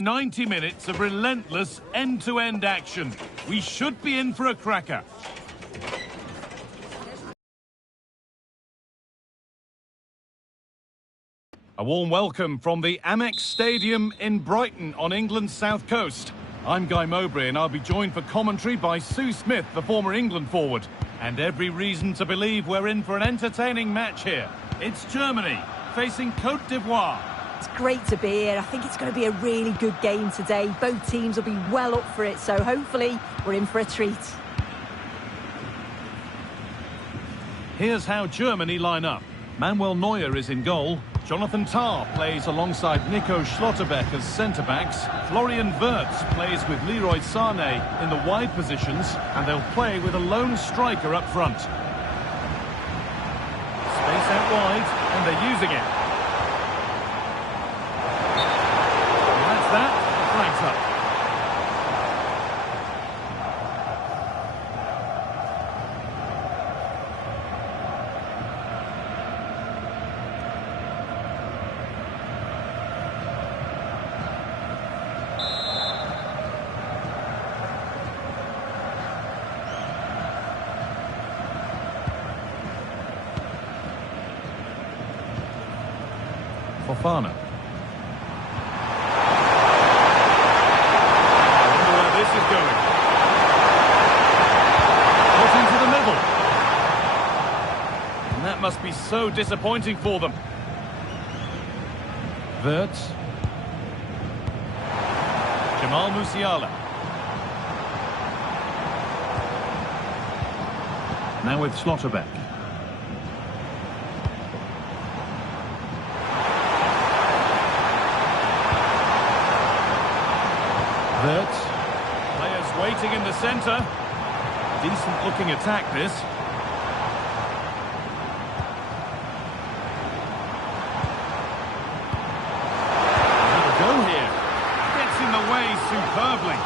90 minutes of relentless end-to-end action. We should be in for a cracker. A warm welcome from the Amex Stadium in Brighton on England's south coast. I'm Guy Mowbray and I'll be joined for commentary by Sue Smith, the former England forward. And every reason to believe we're in for an entertaining match here. It's Germany facing Côte d'Ivoire. It's great to be here. I think it's going to be a really good game today. Both teams will be well up for it, so hopefully we're in for a treat. Here's how Germany line up. Manuel Neuer is in goal. Jonathan Tah plays alongside Nico Schlotterbeck as centre-backs. Florian Wirtz plays with Leroy Sané in the wide positions, and they'll play with a lone striker up front. Space out wide, and they're using it. And that's that. Flags up. Fofana. I wonder where this is going. Put into the middle. And that must be so disappointing for them. Wirtz. Jamal Musiala. Now with Schlotterbeck. Wirtz. Players waiting in the centre. Decent looking attack this. Have a go here. Gets in the way superbly.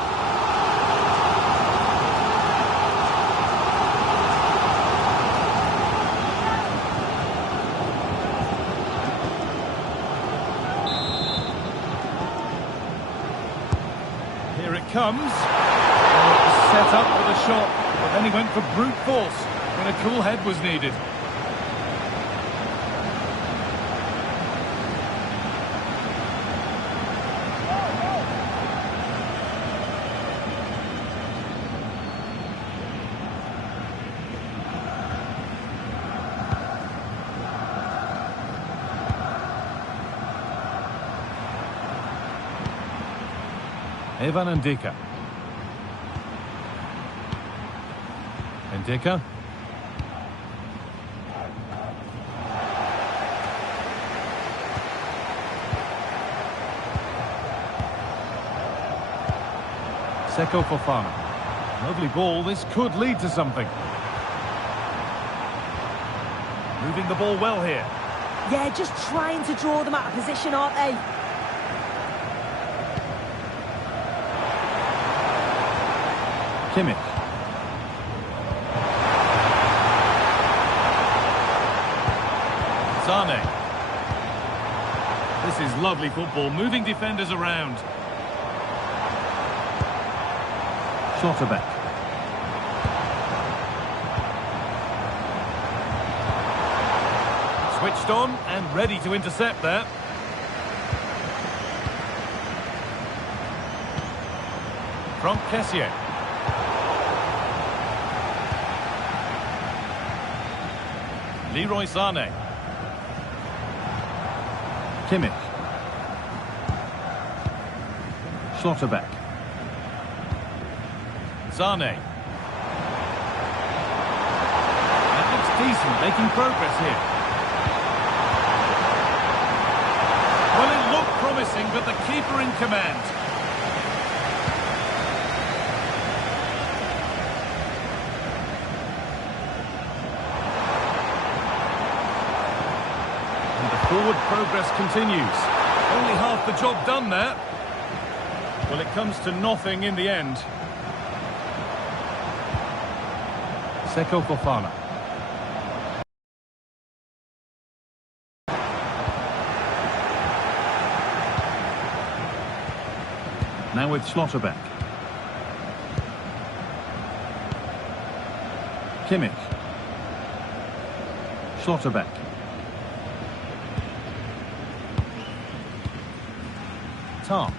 Here it comes. Set up with a shot, but then he went for brute force when a cool head was needed. Evan Ndika. Ndika. Seko Fofana. Lovely ball. This could lead to something. Moving the ball well here. Yeah, just trying to draw them out of position, aren't they? Kimmich. Sané. This is lovely football, moving defenders around. Schlotterbeck. Switched on and ready to intercept there. From Kessié. Leroy Sané. Kimmich. Schlotterbeck. Sané. That looks decent, making progress here. Well, it looked promising, but the keeper in command. Forward progress continues. Only half the job done there. Well, it comes to nothing in the end. Seko Fofana. Now with Schlotterbeck. Kimmich. Schlotterbeck. Tar.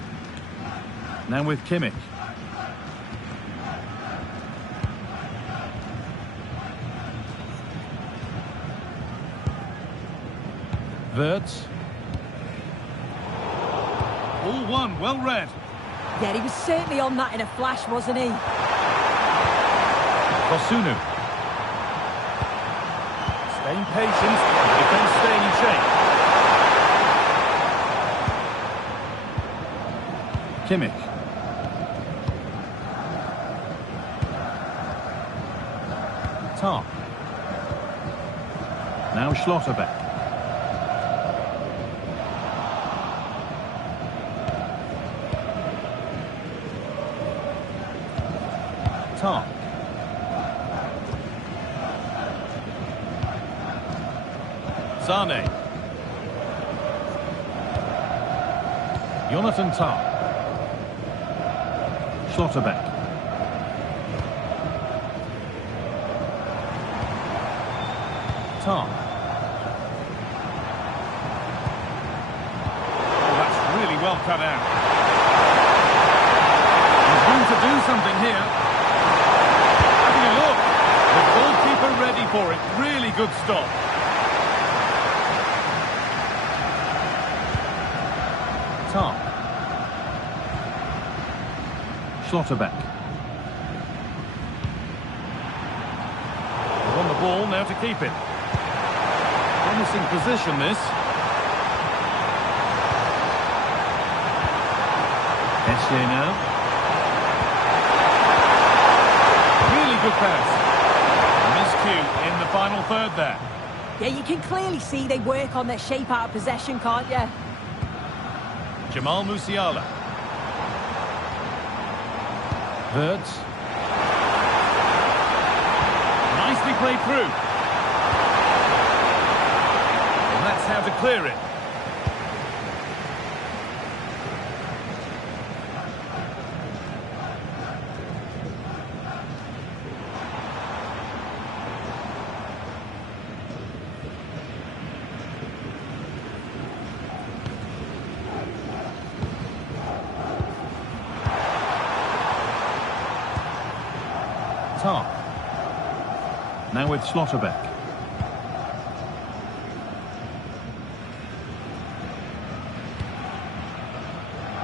Now with Kimmich. Wirtz. All one, well read. Yeah, he was certainly on that in a flash, wasn't he? Kosunu. Staying patient, the defence staying in shape. Kimmich. Tar. Now Schlotterbeck. Tar. Sane. Jonathan Tah. Schlotterbeck. Tah. Oh, that's really well cut out. There's room to do something here. Having a look. The goalkeeper ready for it. Really good stop. Tah. Schlotterbeck. On the ball, now to keep it. Promising position, this. Essier now. Really good pass. Miscue in the final third there. Yeah, you can clearly see they work on their shape out of possession, can't you? Jamal Musiala. Wirtz. Nicely played through. And that's how to clear it. Tah. Now with Schlotterbeck.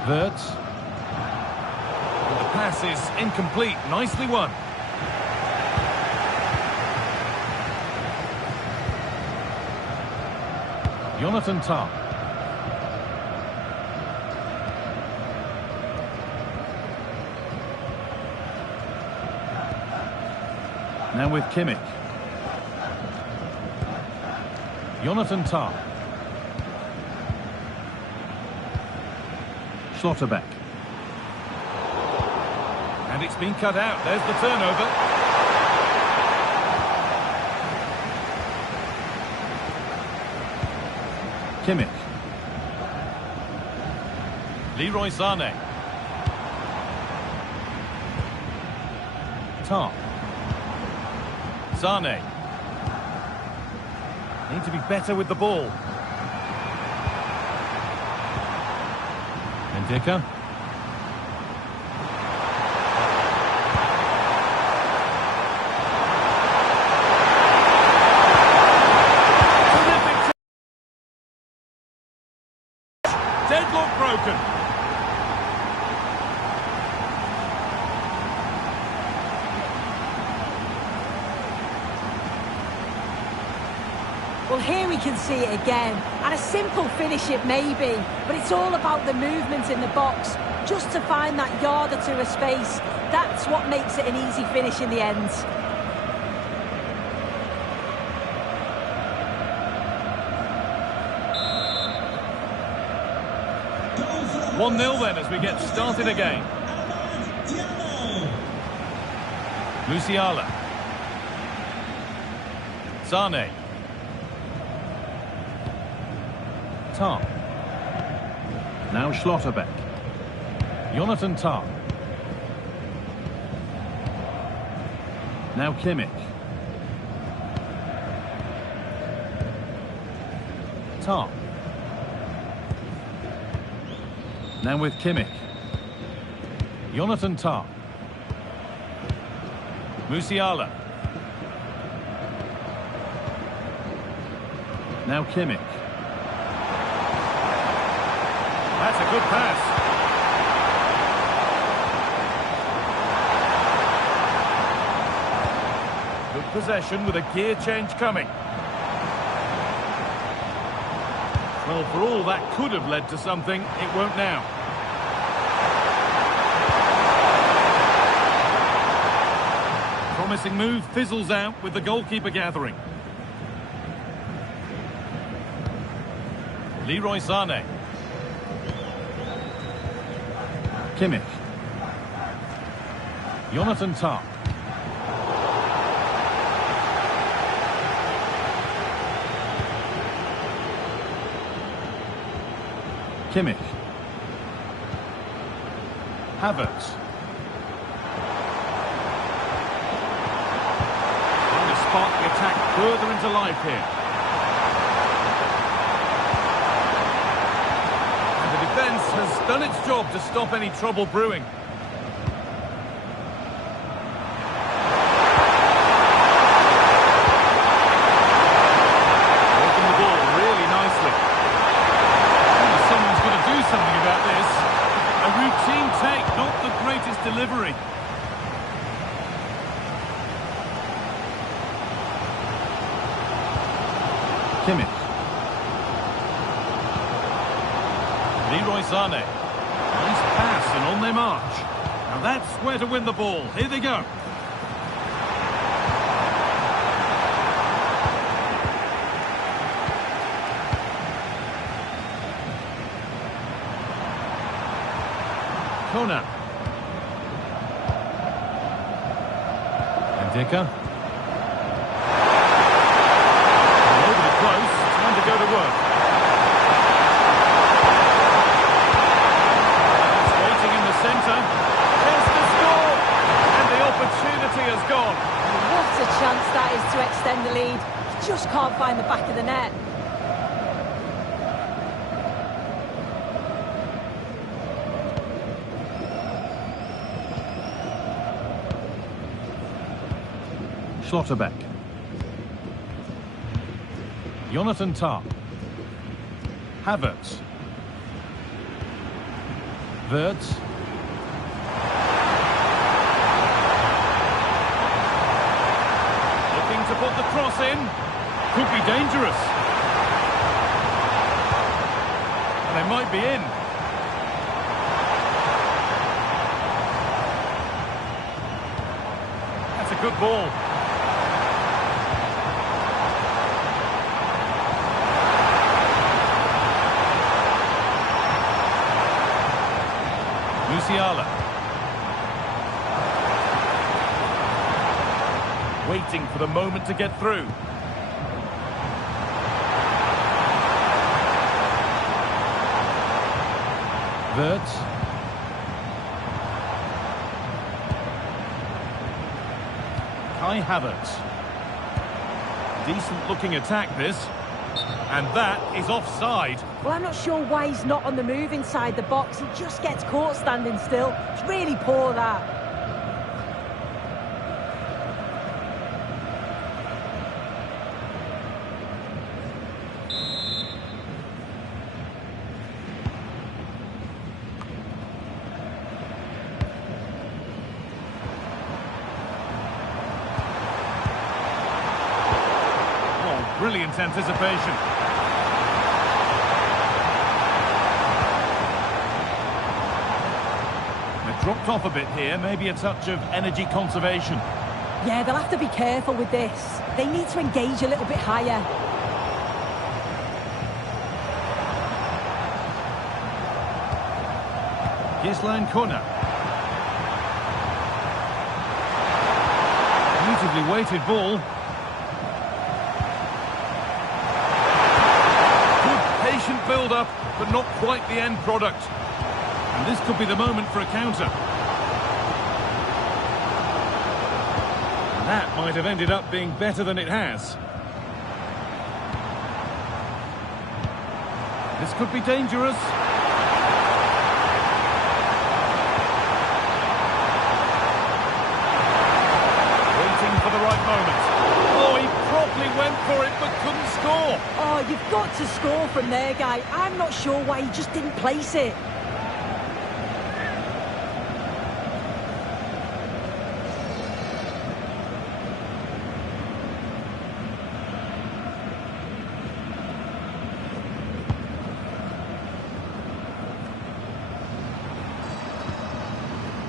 Wirtz. The pass is incomplete. Nicely won. Jonathan Tah. Now with Kimmich. Jonathan Tah. Schlotterbeck. And it's been cut out. There's the turnover. Kimmich. Leroy Sané. Tah. Sané. Need to be better with the ball. Ndicka. Terrific. Deadlock broken. Well, here we can see it again, and a simple finish it may be, but it's all about the movement in the box, just to find that yard or two of space. That's what makes it an easy finish in the end. 1-0 then as we get started again. Musiala. Sané. Tah. Now Schlotterbeck. Jonathan Tah. Now Kimmich. Tah. Now with Kimmich. Jonathan Tah. Musiala. Now Kimmich. That's a good pass. Good possession with a gear change coming. Well, for all that could have led to something, it won't now. Promising move fizzles out with the goalkeeper gathering. Leroy Sané. Kimmich. Jonathan Tah. Kimmich. Havertz. Trying to spark the attack further into life here. And the defence has done its job to stop any trouble brewing. Working the ball really nicely. Someone's got to do something about this. A routine take, not the greatest delivery. Kimmich. Leroy Sané. Nice pass and on they march. Now that's where to win the ball. Here they go. Kona. And Dicker. Overly close. Time to go to work. It's waiting in the centre. There's the score. And the opportunity has gone. What a chance that is to extend the lead. You just can't find the back of the net. Schlotterbeck. Jonathan Tah. Havertz. Wirtz. Looking to put the cross in. Could be dangerous. And they might be in. That's a good ball. Musiala. Waiting for the moment to get through. Wirtz. Kai Havertz. Decent looking attack this. And that is offside. Well, I'm not sure why he's not on the move inside the box. He just gets caught standing still. It's really poor, that. Oh, brilliant anticipation. Dropped off a bit here, maybe a touch of energy conservation. Yeah, they'll have to be careful with this. They need to engage a little bit higher. Gislan Kona. Beautifully weighted ball. Good patient build-up, but not quite the end product. And this could be the moment for a counter. And that might have ended up being better than it has. This could be dangerous. Waiting for the right moment. Oh, he properly went for it but couldn't score. Oh, you've got to score from there, guy. I'm not sure why he just didn't place it.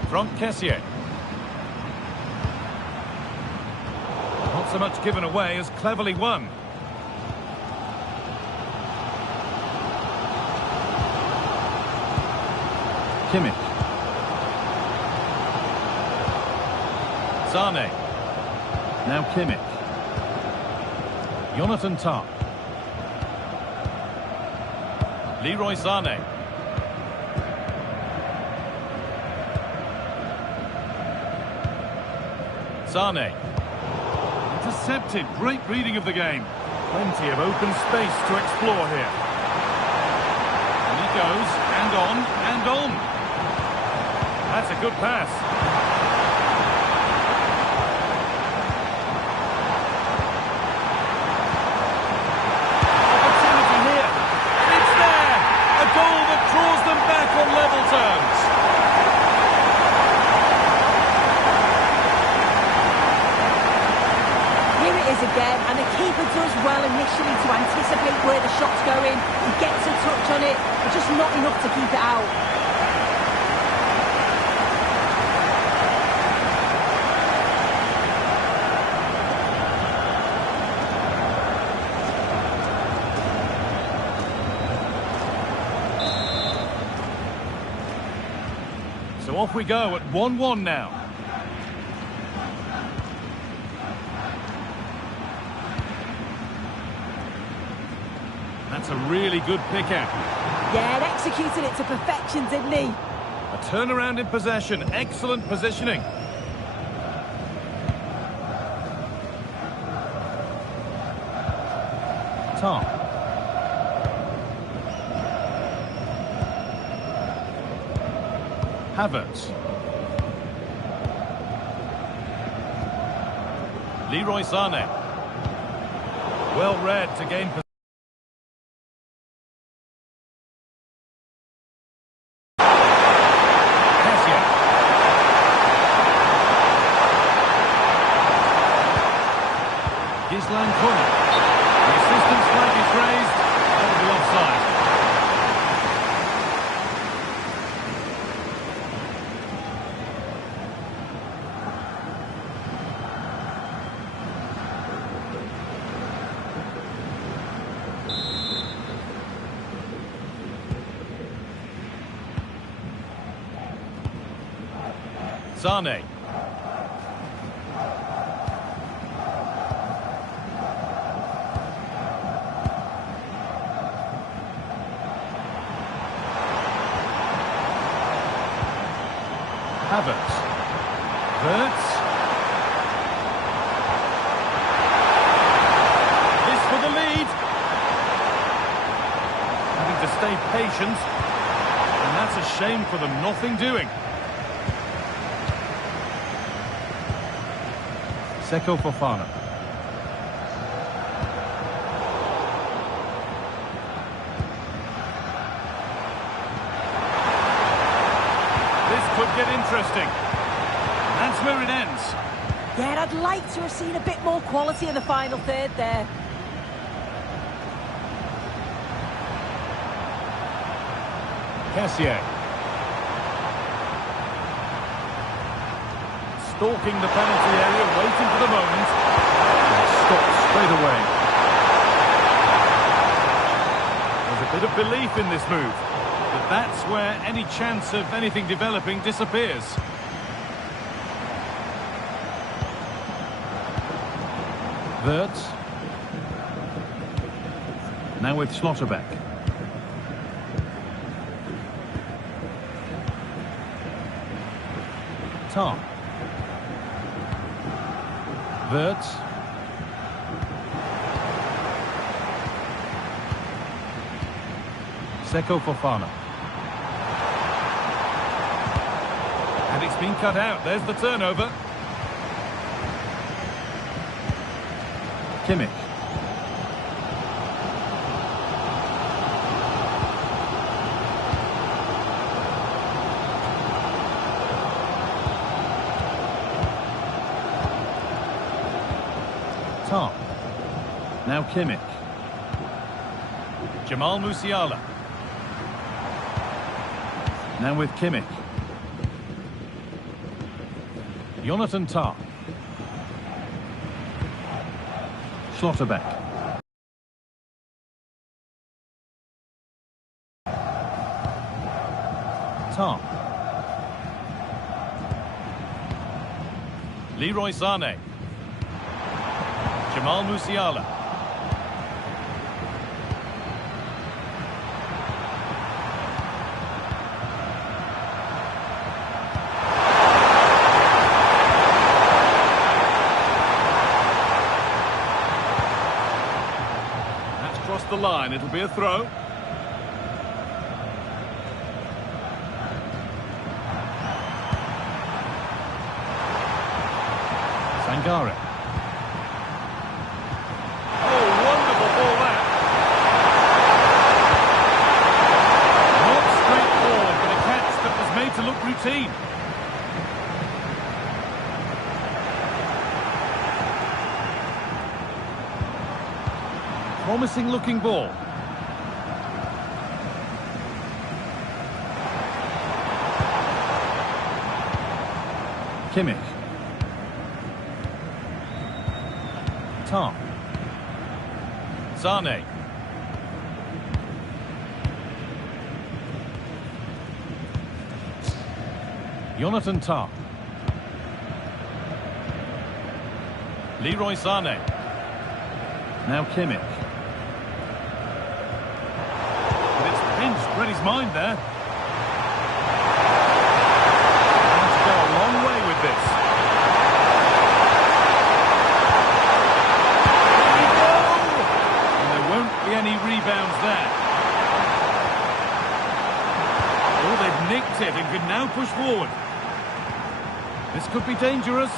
From Kessié. Not so much given away as cleverly won. Kimmich. Sane. Now Kimmich. Jonathan Tah. Leroy Sane. Sane. Intercepted. Great reading of the game. Plenty of open space to explore here. And he goes, and on, and on. That's a good pass. Opportunity here. It's there. A goal that draws them back on level terms. Again, and the keeper does well initially to anticipate where the shot's going. He gets a touch on it, but just not enough to keep it out. So off we go at 1-1 now. That's a really good pick-out. Yeah, and executed it to perfection, didn't he? A turnaround in possession. Excellent positioning. Tah. Havertz. Leroy Sane. Well read to gain possession. The assistant's flag is raised. That'll be offside. Sane. Havertz. Wirtz. This for the lead. Having to stay patient. And that's a shame for them. Nothing doing. Seko Fofana. Could get interesting. That's where it ends. Yeah, I'd like to have seen a bit more quality in the final third there. Kessié. Stalking the penalty area, waiting for the moment. Stopped straight away. There's a bit of belief in this move. But that's where any chance of anything developing disappears. Wirtz. Now with Schlotterbeck. Tom. Wirtz. Seko Fofana. And it's been cut out. There's the turnover. Kimmich. Tom. Now Kimmich. Jamal Musiala. Now with Kimmich. Jonathan Tah. Schlotterbeck. Tom. Leroy Sané. Jamal Musiala. The line, it'll be a throw. Sangare. Oh, wonderful ball that. Not straightforward, but a catch that was made to look routine. Promising looking ball. Kimmich. Tom. Sané. Jonathan Tah. Leroy Sané. Now Kimmich. Read his mind there. Going to go a long way with this. Here we go! And there won't be any rebounds there. Oh, they've nicked it and can now push forward. This could be dangerous.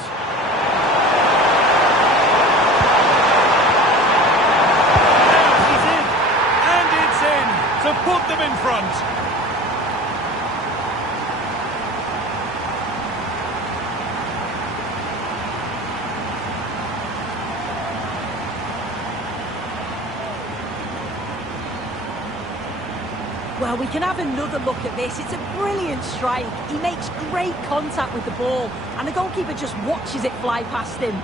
To put them in front. Well, we can have another look at this. It's a brilliant strike. He makes great contact with the ball, and the goalkeeper just watches it fly past him.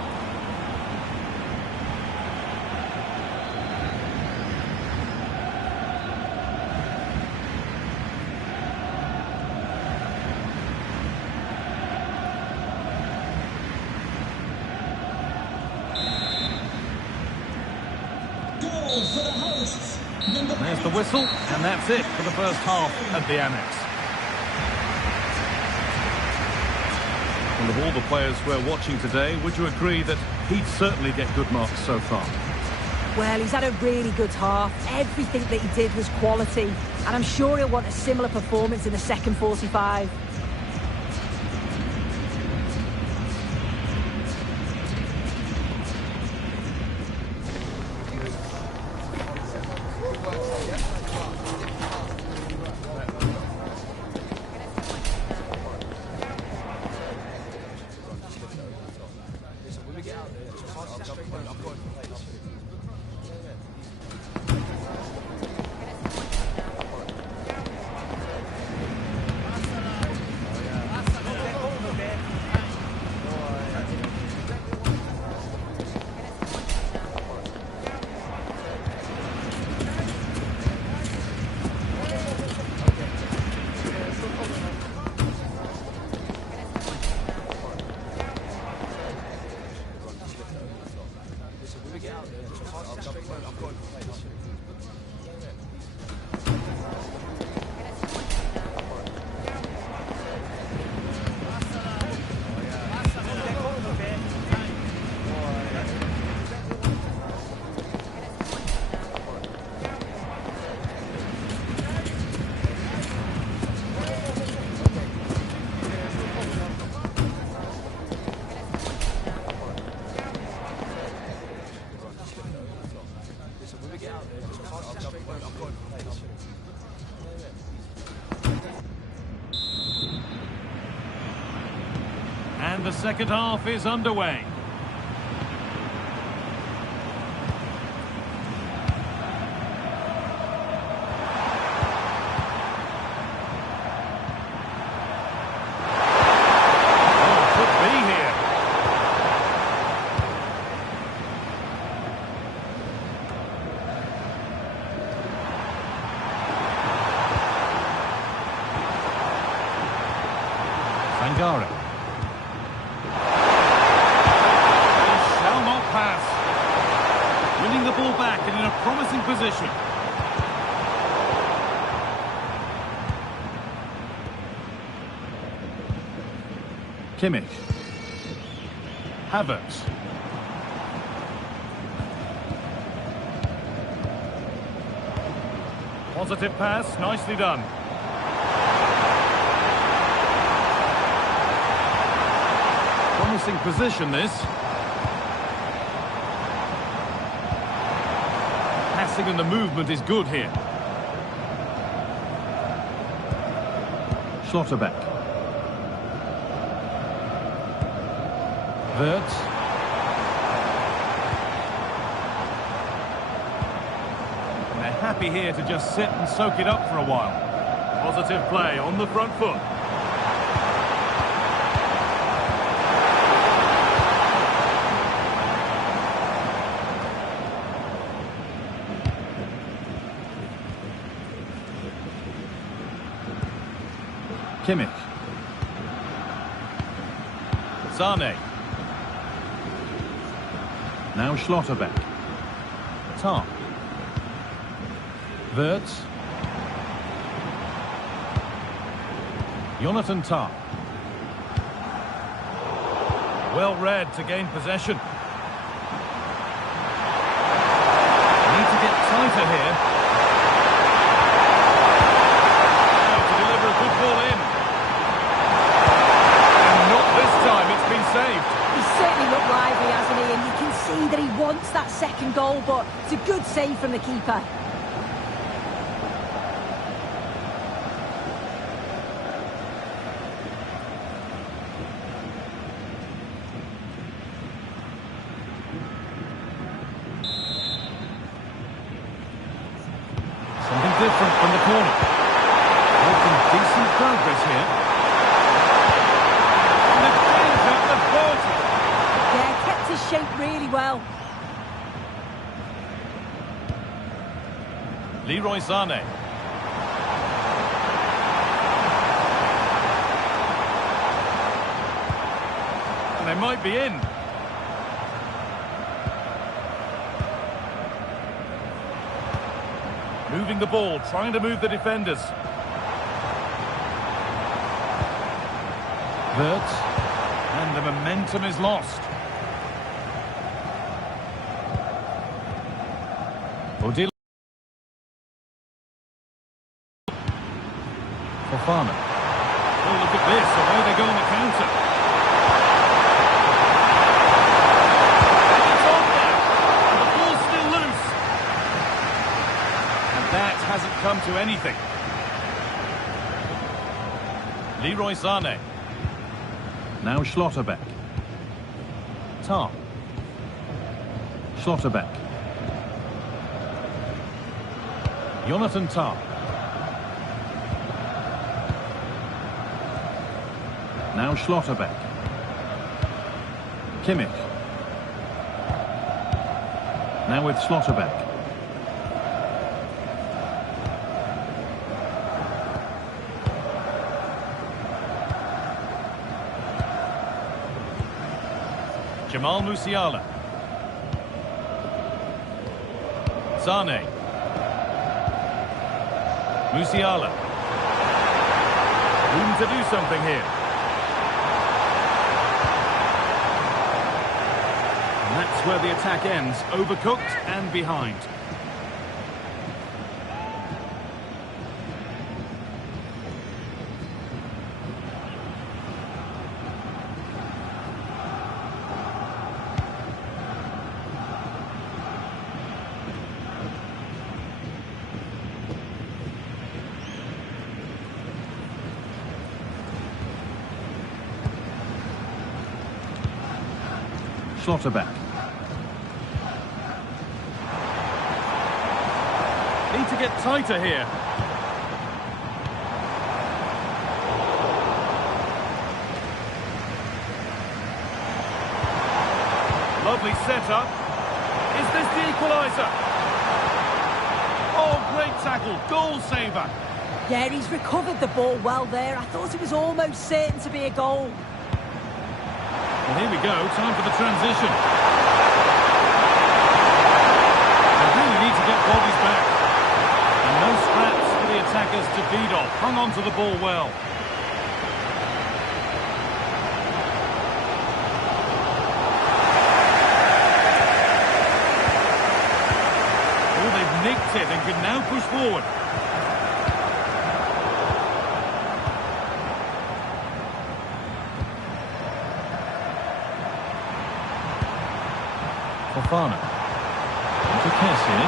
There's the whistle, and that's it for the first half at the Amex. And of all the players we're watching today, would you agree that he'd certainly get good marks so far? Well, he's had a really good half. Everything that he did was quality, and I'm sure he'll want a similar performance in the second 45. And the second half is underway. Sangare. He shall not pass. Winning the ball back and in a promising position. Kimmich. Havertz. Positive pass, nicely done. Promising position, this. Passing and the movement is good here. Schlotterbeck. Wirtz. And they're happy here to just sit and soak it up for a while. Positive play on the front foot. Kimmich. Sane. Now Schlotterbeck. Tar. Wirtz. Jonathan Tar. Well read to gain possession. Need to get tighter here. Now to deliver a good ball in. This time it's been saved. He's certainly looked lively, hasn't he? And you can see that he wants that second goal, but it's a good save from the keeper. Something different from the corner. Making decent progress here. Yeah, kept his shape really well. Leroy Sané. And they might be in. Moving the ball, trying to move the defenders. Wirtz. And the momentum is lost. Odile. Fofana. Oh, look at this. Away they go on the counter. It's on there. And the ball's still loose. And that hasn't come to anything. Leroy Sané. Now Schlotterbeck. Tar. Schlotterbeck. Jonathan Tar. Now Schlotterbeck. Kimmich. Now with Schlotterbeck. Jamal Musiala. Sane. Musiala. Room to do something here. And that's where the attack ends. Overcooked and behind. Schlotterbeck. Need to get tighter here. Lovely setup. Is this the equaliser? Oh, great tackle. Goal saver. Yeah, he's recovered the ball well there. I thought it was almost certain to be a goal. Well, here we go. Time for the transition. They really need to get bodies back. And no scraps for the attackers to feed off. Hung on to the ball well. Oh, they've nicked it and can now push forward. Fofana. Into Kessie.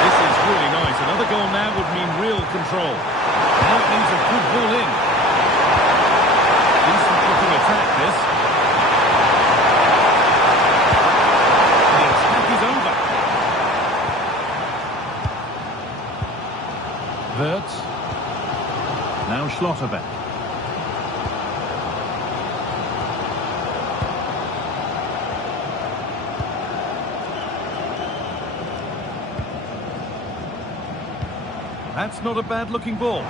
This is really nice. Another goal now would mean real control. Now it needs a good ball in. Decent looking attack, this. The attack is over. Wirtz. Now Schlotterbeck. That's not a bad-looking ball.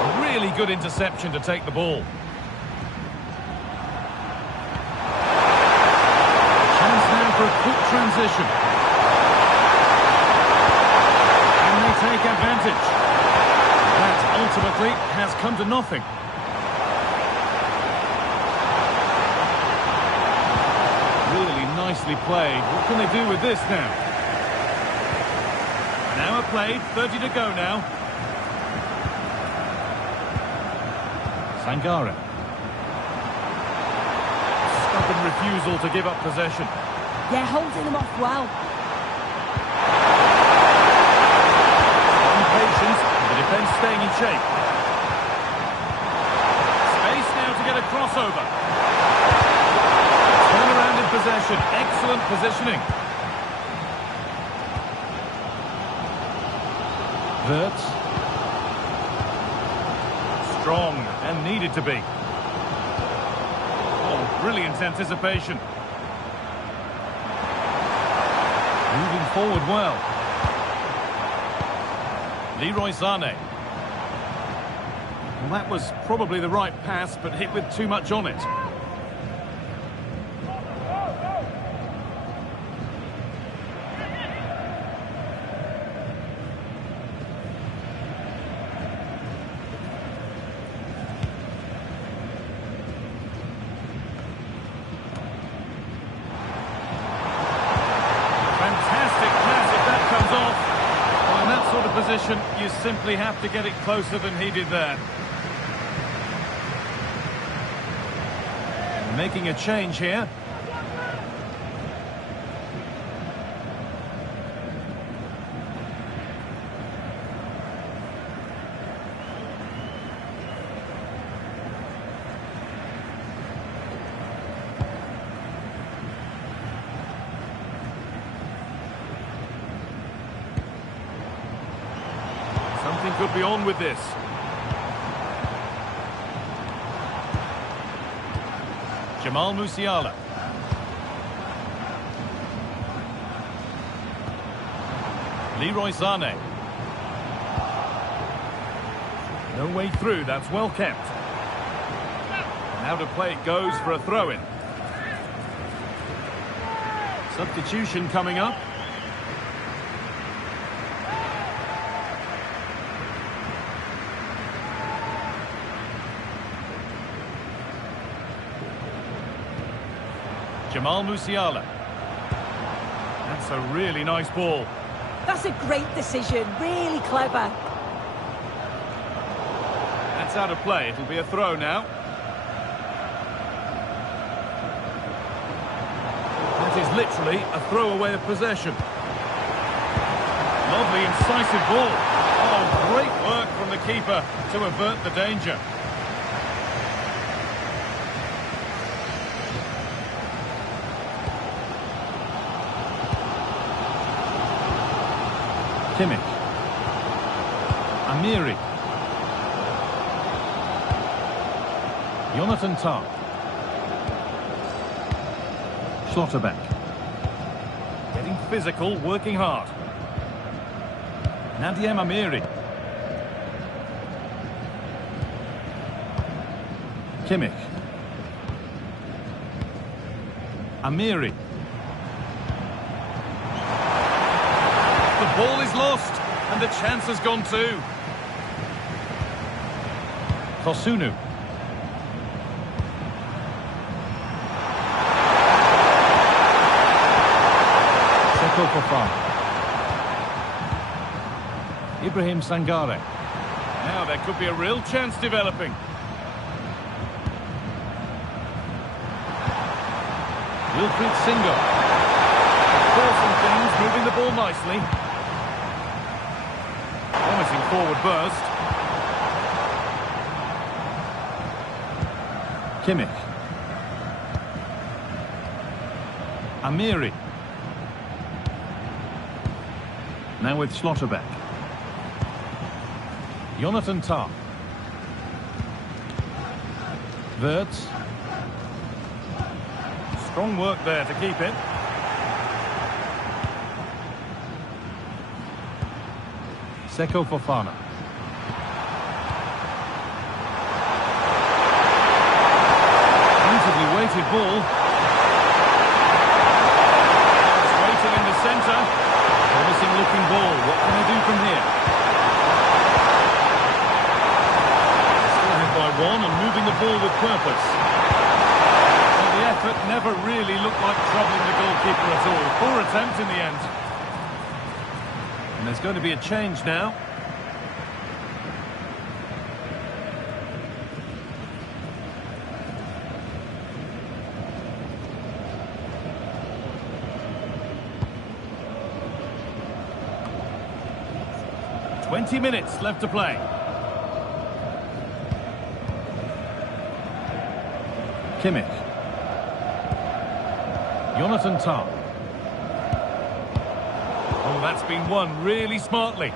A really good interception to take the ball. Chance now for a quick transition. And they take advantage. That ultimately has come to nothing. Really nicely played. What can they do with this now? An hour played, 30 to go now. Sangare. Stubborn refusal to give up possession. Yeah, holding them off well. Some patience, the defence staying in shape. Space now to get a crossover. Turn around in possession, excellent positioning. Wirtz. Strong and needed to be. Oh, brilliant anticipation. Moving forward well. Leroy Sané. Well, that was probably the right pass, but hit with too much on it. Position, you simply have to get it closer than he did there. Making a change here. Something could be on with this. Jamal Musiala. Leroy Sané. No way through, that's well kept. Now to play it goes for a throw-in. Substitution coming up. Jamal Musiala. That's a really nice ball. That's a great decision, really clever. That's out of play, it'll be a throw now. That is literally a throwaway of possession. Lovely incisive ball. Oh, great work from the keeper to avert the danger. Kimmich. Amiri. Jonathan Tah. Schlotterbeck. Getting physical, working hard. Nadiem Amiri. Kimmich. Amiri. The ball is lost, and the chance has gone too. Kosunu. Seko Fofana. Ibrahim Sangare. Now there could be a real chance developing. Wilfried Singo. Forcing things, moving the ball nicely. Promising forward burst. Kimmich. Amiri. Now with Schlotterbeck. Jonathan Tah. Wirtz. Strong work there to keep it. Seko Fofana. Beautifully weighted ball. It's waiting in the centre. Promising looking ball. What can they do from here? Still hit by one and moving the ball with purpose. Well, the effort never really looked like troubling the goalkeeper at all. Poor attempt in the end. And there's going to be a change now. "20 minutes left to play." Kimmich. Jonathan Tah. Oh, that's been won really smartly.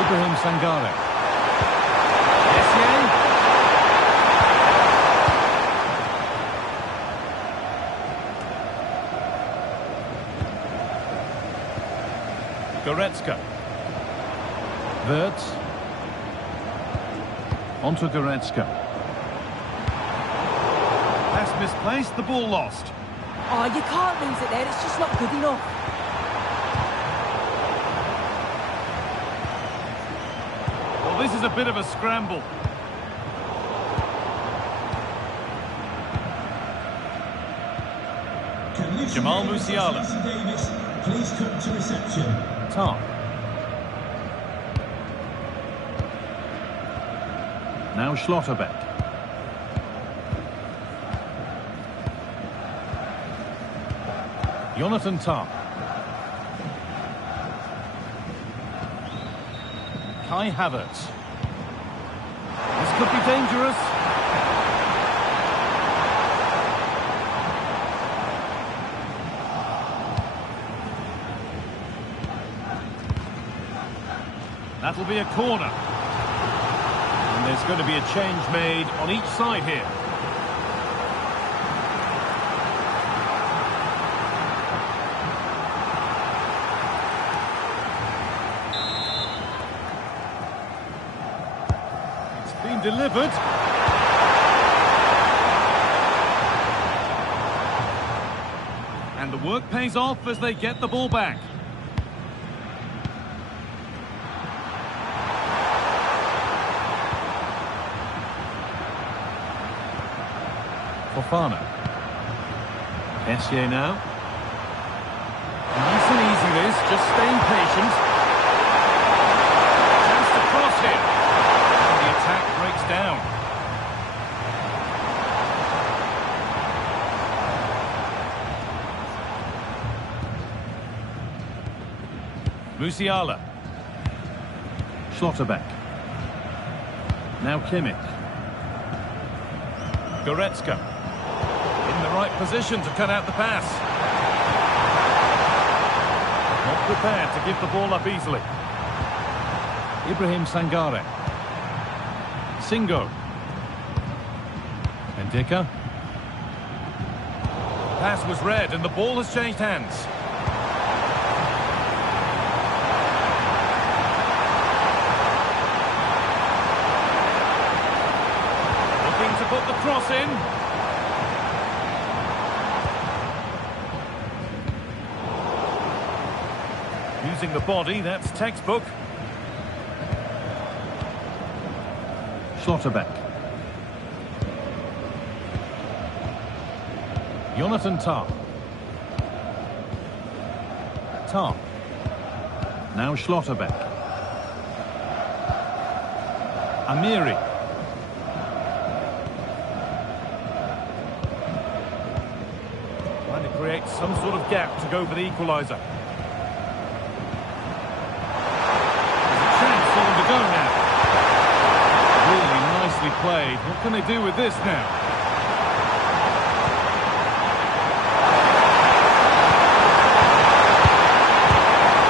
Ibrahim Sangare. Essien. Goretzka. Wirtz. Onto Goretzka. Pass misplaced, the ball lost. Oh, you can't lose it there, it's just not good enough. Well, this is a bit of a scramble. Jamal Musiala. Please come to reception. Tah. Now Schlotterbeck. Jonathan Tah. Kai Havertz. This could be dangerous. That'll be a corner. And there's going to be a change made on each side here. It's been delivered. And the work pays off as they get the ball back. Fofana. Essien now. Nice and easy this, just staying patient. Chance to cross here. And the attack breaks down. Musiala. Schlotterbeck. Now Kimmich. Goretzka. In the right position to cut out the pass. prepared to give the ball up easily. Ibrahim Sangare. Singo. Ndika. Pass was read and the ball has changed hands. Looking to put the cross in. Using the body, that's textbook. Schlotterbeck. Jonathan Tah. Tah. Now Schlotterbeck. Amiri. Trying to create some sort of gap to go for the equaliser. To go now. Really nicely played. What can they do with this now?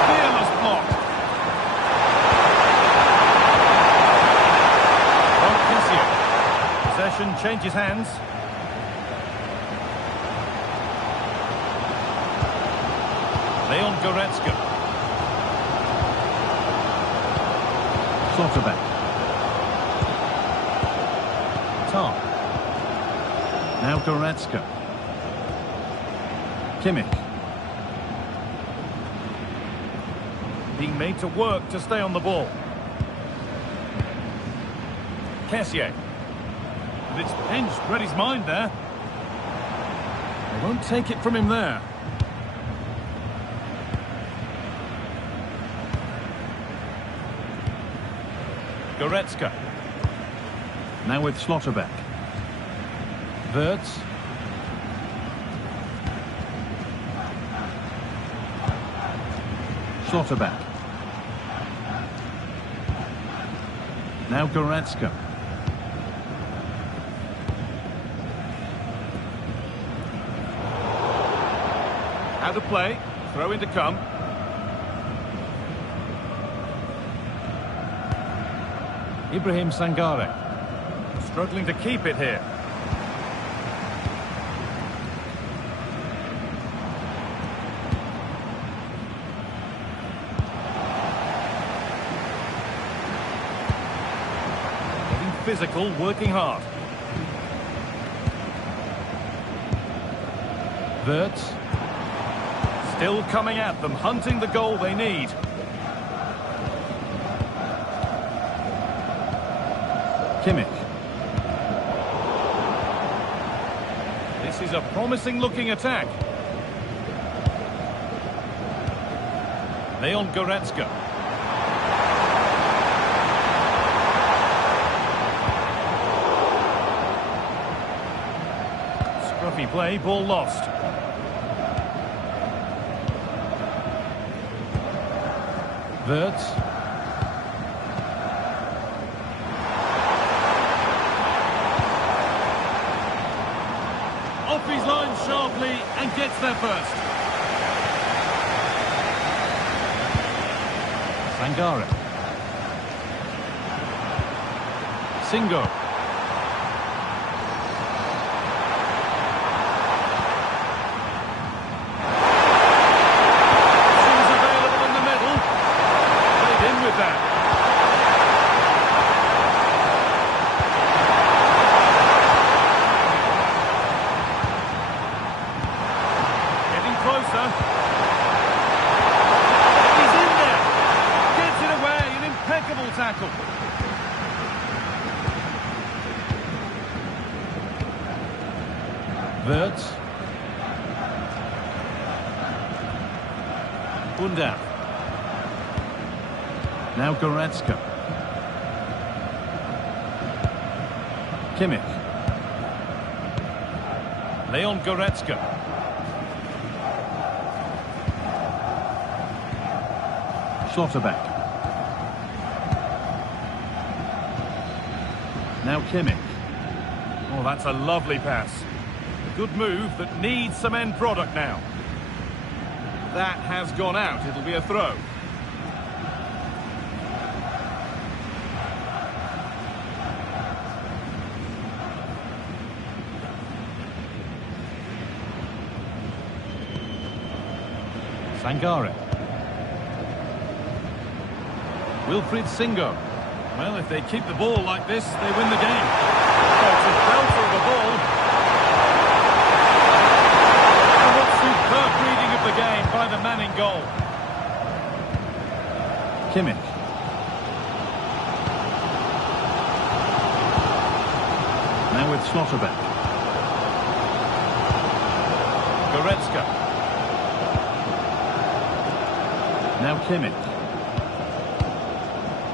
Fearless block. Possession changes hands. Leon Goretzka. Schlotterbeck. Tah. Now Goretzka. Kimmich. Being made to work to stay on the ball. Kessié. But it's pinched, read his mind there. They won't take it from him there. Goretzka. Now with Schlotterbeck. Wirtz. Schlotterbeck. Now Goretzka. How to play. Throw in to come. Ibrahim Sangare. Struggling to keep it here. Getting physical, working hard. Wirtz. Still coming at them, hunting the goal they need. Kimmich. This is a promising-looking attack. Leon Goretzka. Scruffy play, ball lost. Wirtz. Off his line sharply and gets there first. Sangare. Singo. She's available in the middle. Played in with that. Closer. He's in there. Gets it away. An impeccable tackle. Wirtz. Buildup. Now Goretzka. Kimmich. Leon Goretzka. Schlotterbeck. Now Kimmich. Oh, that's a lovely pass. A good move that needs some end product now. That has gone out. It'll be a throw. Sangare. Wilfried Singo. Well, if they keep the ball like this, they win the game. Oh, it's a belter of a ball. And what superb reading of the game by the man in goal. Kimmich. Now with Schlotterbeck. Goretzka. Now Kimmich.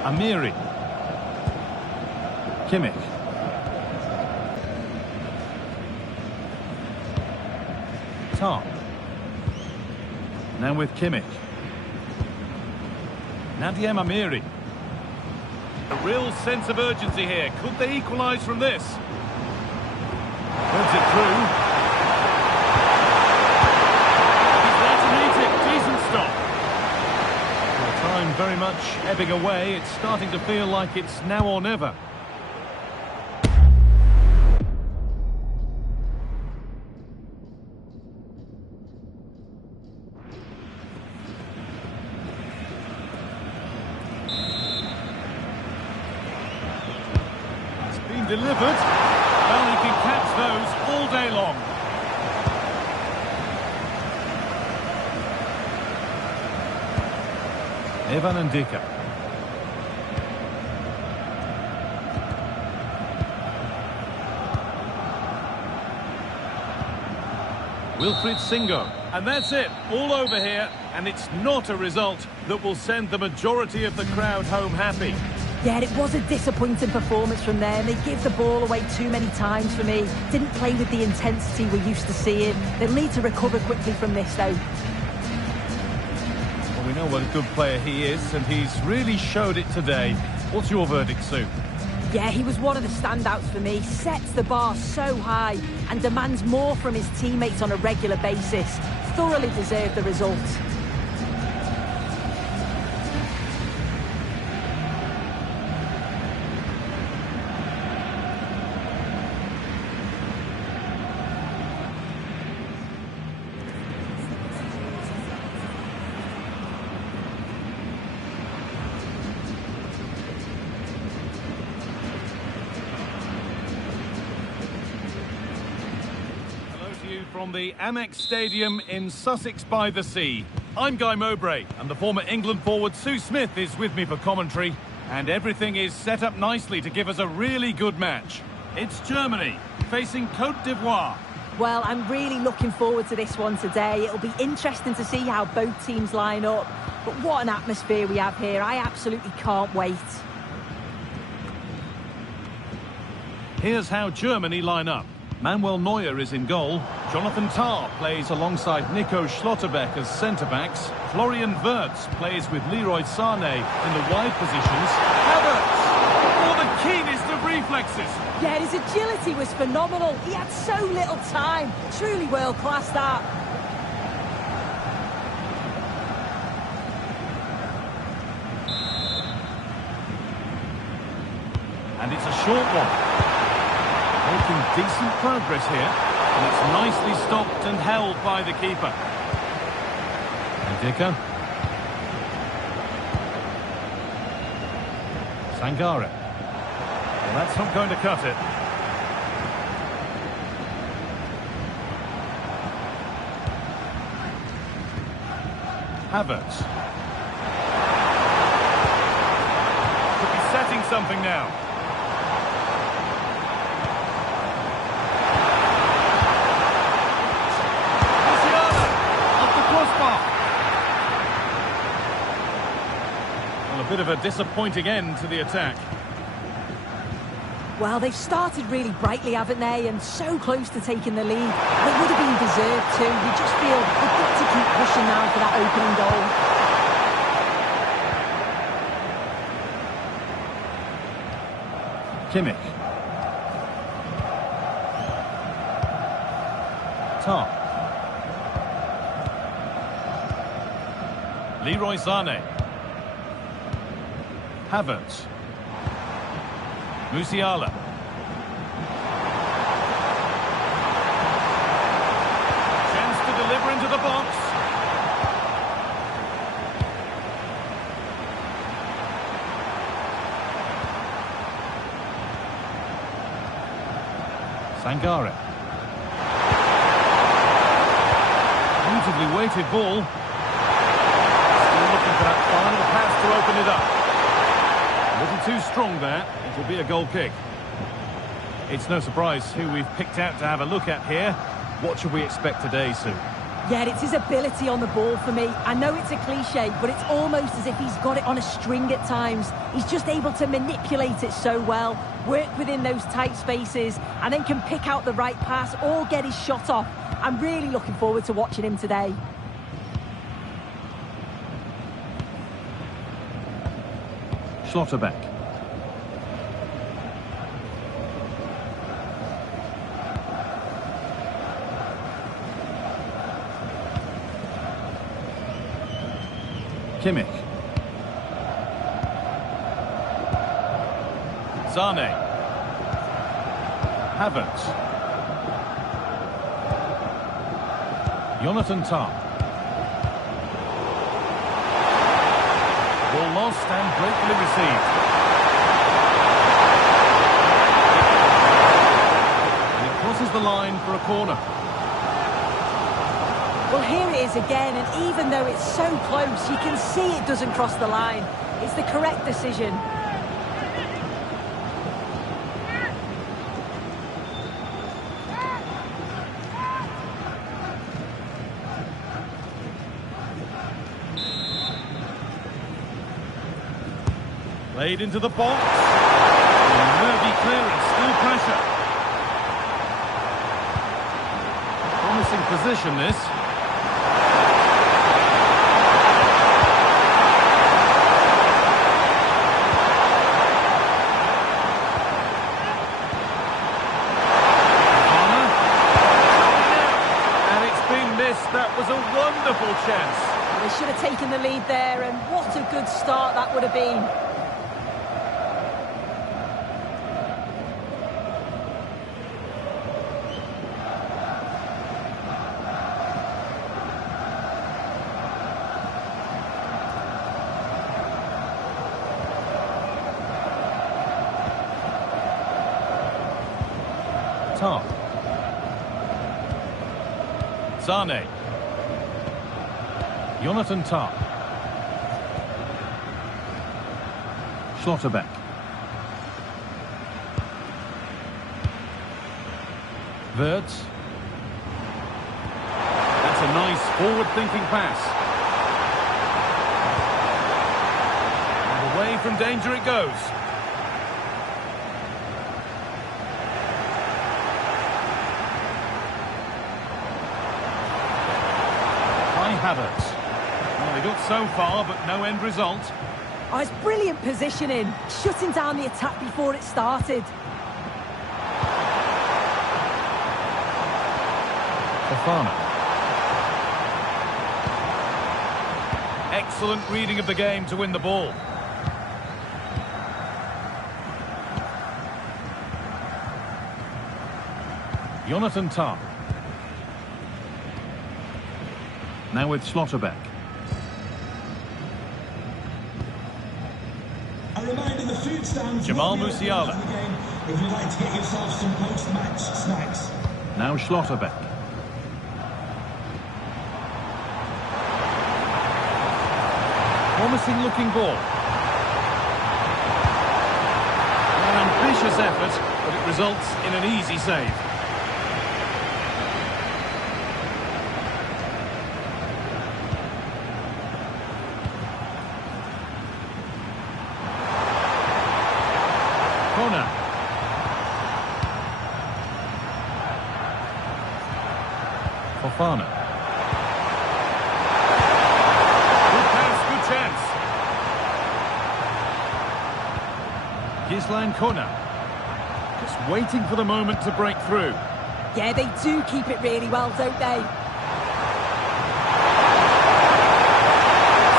Amiri. Kimmich. Tarp. Now with Kimmich. Nadiem Amiri. A real sense of urgency here. Could they equalise from this? Puts it through. He's there to meet it. Decent stop. Time very much ebbing away. It's starting to feel like it's now or never. It's been delivered. Well, he can catch those all day long. Evan Ndika. Wilfried Singo. And that's it, all over here. And it's not a result that will send the majority of the crowd home happy. Yeah, it was a disappointing performance from them. They give the ball away too many times for me. Didn't play with the intensity we're used to seeing. They'll need to recover quickly from this, though. We know what a good player he is, and he's really showed it today. What's your verdict, Sue? Yeah, he was one of the standouts for me. Sets the bar so high and demands more from his teammates on a regular basis. Thoroughly deserved the result. From the Amex Stadium in Sussex by the Sea. I'm Guy Mowbray, and the former England forward Sue Smith is with me for commentary. And everything is set up nicely to give us a really good match. It's Germany facing Côte d'Ivoire. Well, I'm really looking forward to this one today. It'll be interesting to see how both teams line up. But what an atmosphere we have here. I absolutely can't wait. Here's how Germany line up. Manuel Neuer is in goal. Jonathan Tah plays alongside Nico Schlotterbeck as centre-backs. Florian Wirtz plays with Leroy Sané in the wide positions. Havertz! Oh, the keenest of reflexes! Yeah, his agility was phenomenal. He had so little time. Truly world-class, that. And it's a short one. Making decent progress here, and it's nicely stopped and held by the keeper. Ndika. Sangare. Well, that's not going to cut it. Havertz. Could be setting something now. A bit of a disappointing end to the attack. Well, they've started really brightly, haven't they? And so close to taking the lead. They would have been deserved to. You just feel they've got to keep pushing now for that opening goal. Kimmich. Tarp. Leroy Sané. Havertz. Musiala. Chance to deliver into the box. Sangare. Beautifully weighted ball. Still looking for that final pass to open it up. A little too strong there. It will be a goal kick. It's no surprise who we've picked out to have a look at here. What should we expect today, Sue? Yeah, it's his ability on the ball for me. I know it's a cliche, but it's almost as if he's got it on a string at times. He's just able to manipulate it so well, work within those tight spaces, and then can pick out the right pass or get his shot off. I'm really looking forward to watching him today. Schlotterbeck. Kimmich. Sané. Havertz. Jonathan Tah. Ball lost and gratefully received. And it crosses the line for a corner. Well, here it is again, and even though it's so close, you can see it doesn't cross the line. It's the correct decision. Played into the box. Nervy clearance, still pressure. Promising position, this. And it's been missed. That was a wonderful chance. They should have taken the lead there, and what a good start that would have been. Tah. Sané. Jonathan Tah. Schlotterbeck. Wirtz. That's a nice forward-thinking pass. And away from danger it goes. Havertz. Well, they got so far, but no end result. Oh, it's brilliant positioning, shutting down the attack before it started. Fofana. Excellent reading of the game to win the ball. Jonathan Tah. Now with Schlotterbeck. A reminder, the food stands Jamal will be open Musiala. after the game if you'd like to get yourself some post-match snacks. Now Schlotterbeck. Promising looking ball. An ambitious effort, but it results in an easy save. Corner. Fofana. Good pass, good chance. Gisline Kona. Just waiting for the moment to break through. Yeah, they do keep it really well, don't they?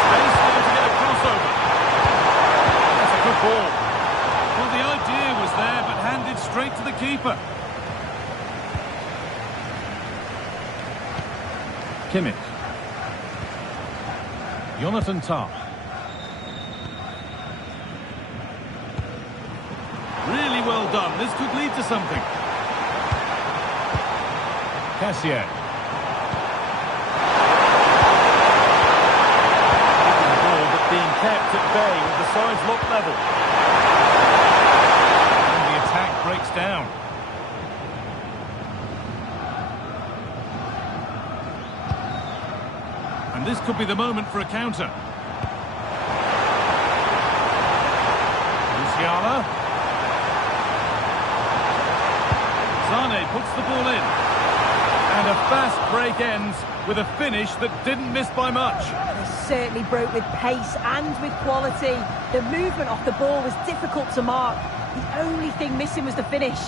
Space Jonathan Tah. Really well done. This could lead to something. Cassier. Ball but being kept at bay with the sides locked level. And the attack breaks down. And this could be the moment for a counter. Musiala. Zane puts the ball in. And a fast break ends with a finish that didn't miss by much. They certainly broke with pace and with quality. The movement off the ball was difficult to mark. The only thing missing was the finish.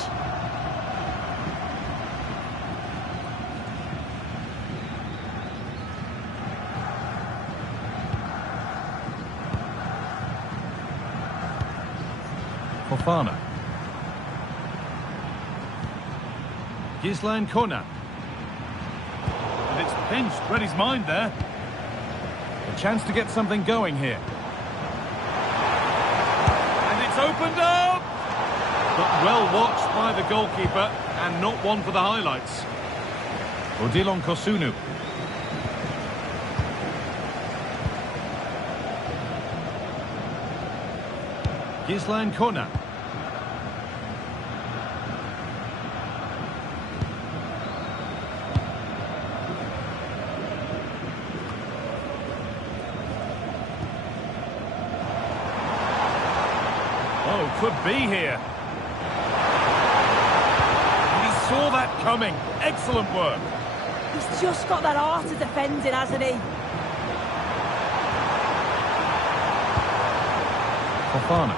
Fofana. Gislan Kona. And it's pinched, read his mind there. A chance to get something going here. And it's opened up! But well watched by the goalkeeper, and not one for the highlights. Odilon Kosunu. Gislan Kona. Oh, could be here. And he saw that coming. Excellent work. He's just got that art of defending, hasn't he? Fofana.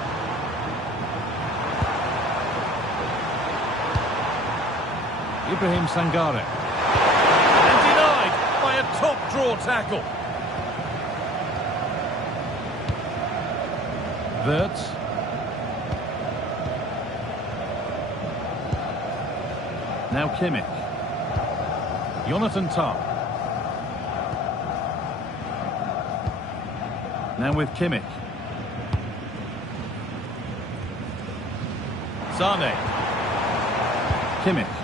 Ibrahim Sangare. And denied by a top draw tackle. Wirtz. Now Kimmich. Jonathan Tah. Now with Kimmich. Zane. Kimmich.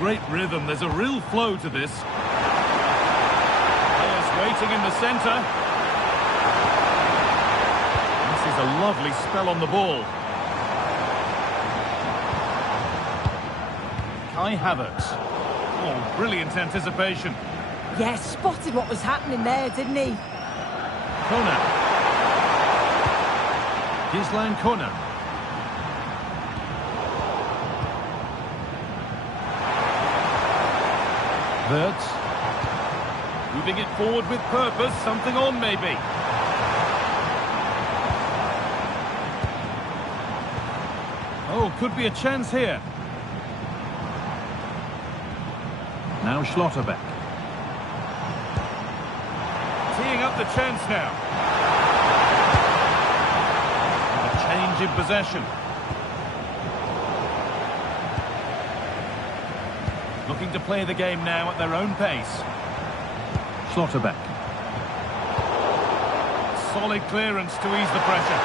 Great rhythm. There's a real flow to this. Players waiting in the centre. This is a lovely spell on the ball. Kai Havertz. Oh, brilliant anticipation. Yeah, spotted what was happening there, didn't he? Kona. Gislan Kona. Wirtz. Moving it forward with purpose. Something on, maybe. Oh, could be a chance here. Now Schlotterbeck. Teeing up the chance now. And a change in possession. Looking to play the game now at their own pace. Schlotterbeck. Solid clearance to ease the pressure.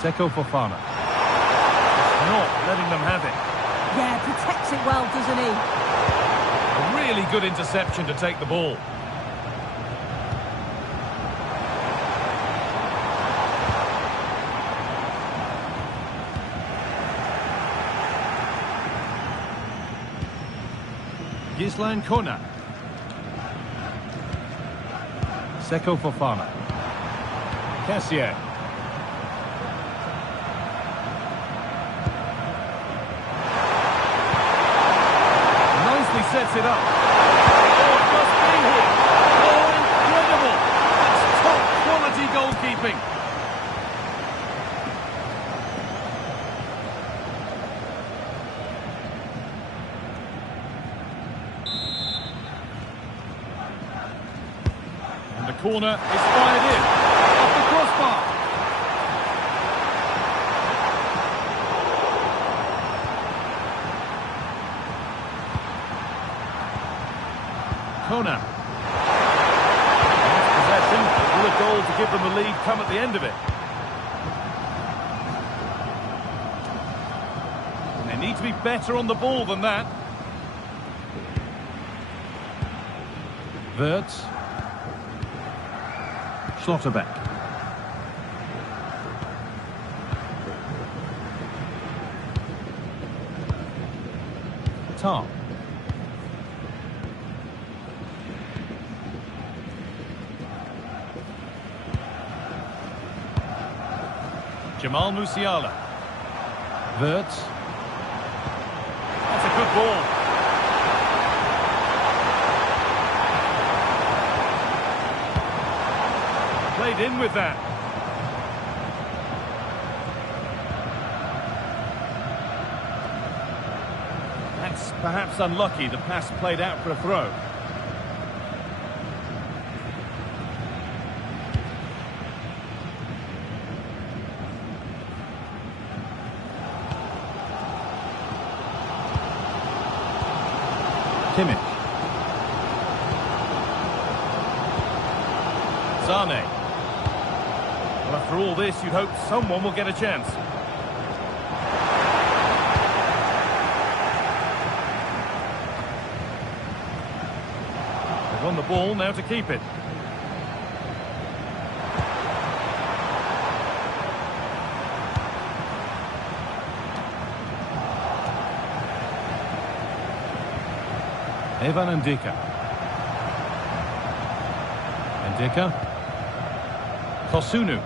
Seko Fofana. Not letting them have it. Yeah, protects it well, doesn't he? A really good interception to take the ball. Gislan Kona. Seko Fofana. Cassier. Sets it up. Oh, it must be here. Oh, incredible. That's top quality goalkeeping. And the corner is fired in. Off the crossbar. Kona. Nice possession. Will a goal to give them the lead come at the end of it? And they need to be better on the ball than that. Wirtz. Schlotterbeck. Tar. Jamal Musiala. Wirtz. That's a good ball. Played in with that. That's perhaps unlucky. The pass played out for a throw. Kimmich. Sane. Well, after all this, you'd hope someone will get a chance. They've won the ball, now to keep it. Evan Ndika. Ndika. Kosunu.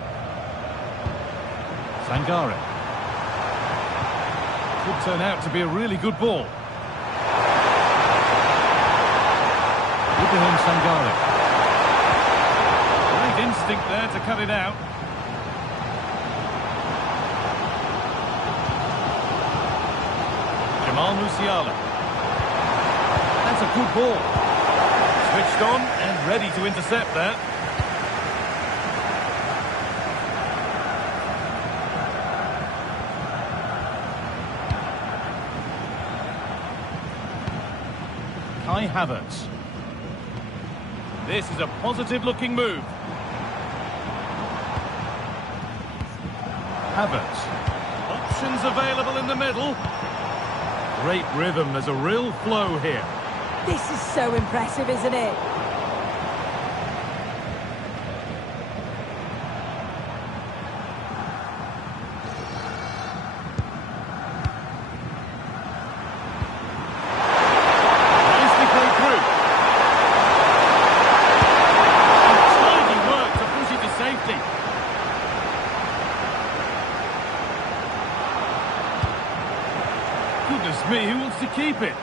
Sangare. Could turn out to be a really good ball. Ibrahim Sangare. Great instinct there to cut it out. Jamal Musiala. That's a good ball. Switched on and ready to intercept that. Kai Havertz. This is a positive-looking move. Havertz. Options available in the middle. Great rhythm. There's a real flow here. This is so impressive, isn't it? Nicely played through. Tidy work to push it to safety. Goodness me, who wants to keep it?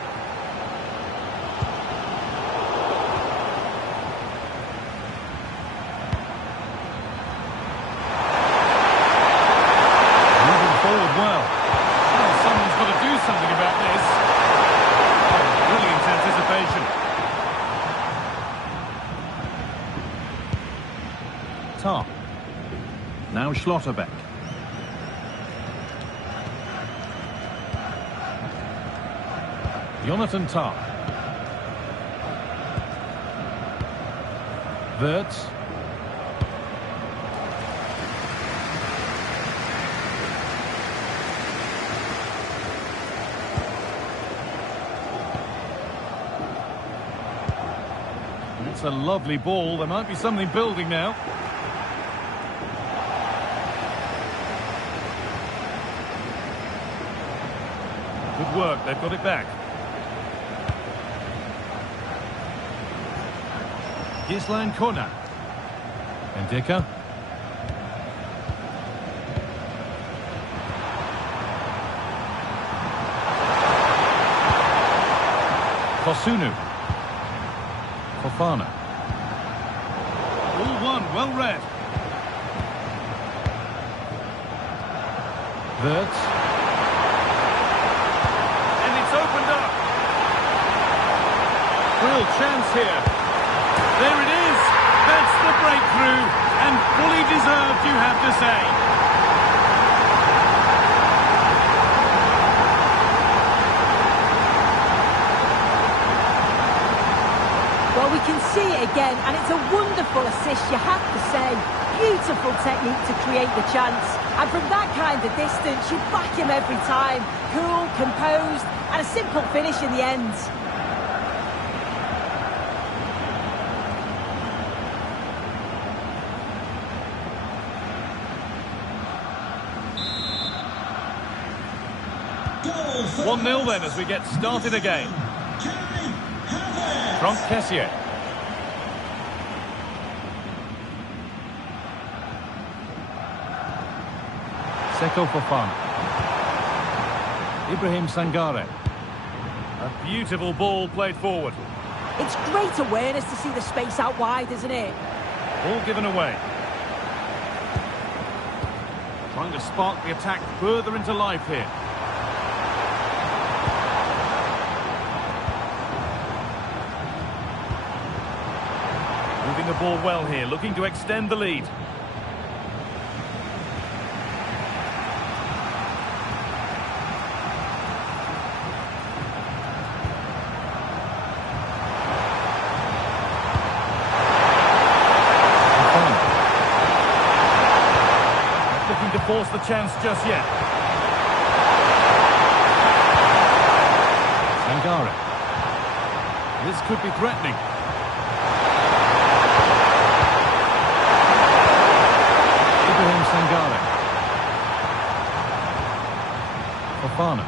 Tar. Now Schlotterbeck. Jonathan Tar. Wirtz. It's a lovely ball. There might be something building now. Good work, they've got it back. Gislan Kona. Ndika. Kosunu. Fofana. All one, well read. Wirtz. And it's opened up. Real chance here. There it is. That's the breakthrough. And fully deserved, you have to say. Well, we can see it again, and it's a wonderful assist, you have to say. Beautiful technique to create the chance. And from that kind of distance, you back him every time. Cool, composed, and a simple finish in the end. Goal 1-0 then as we get started again. From Kessier. Seko Fofana. Ibrahim Sangare. A beautiful ball played forward. It's great awareness to see the space out wide, isn't it? Ball given away. Trying to spark the attack further into life here. Moving the ball well here, looking to extend the lead. Looking to force the chance just yet. Sangare. This could be threatening. Ibrahim Sangare. Fofana.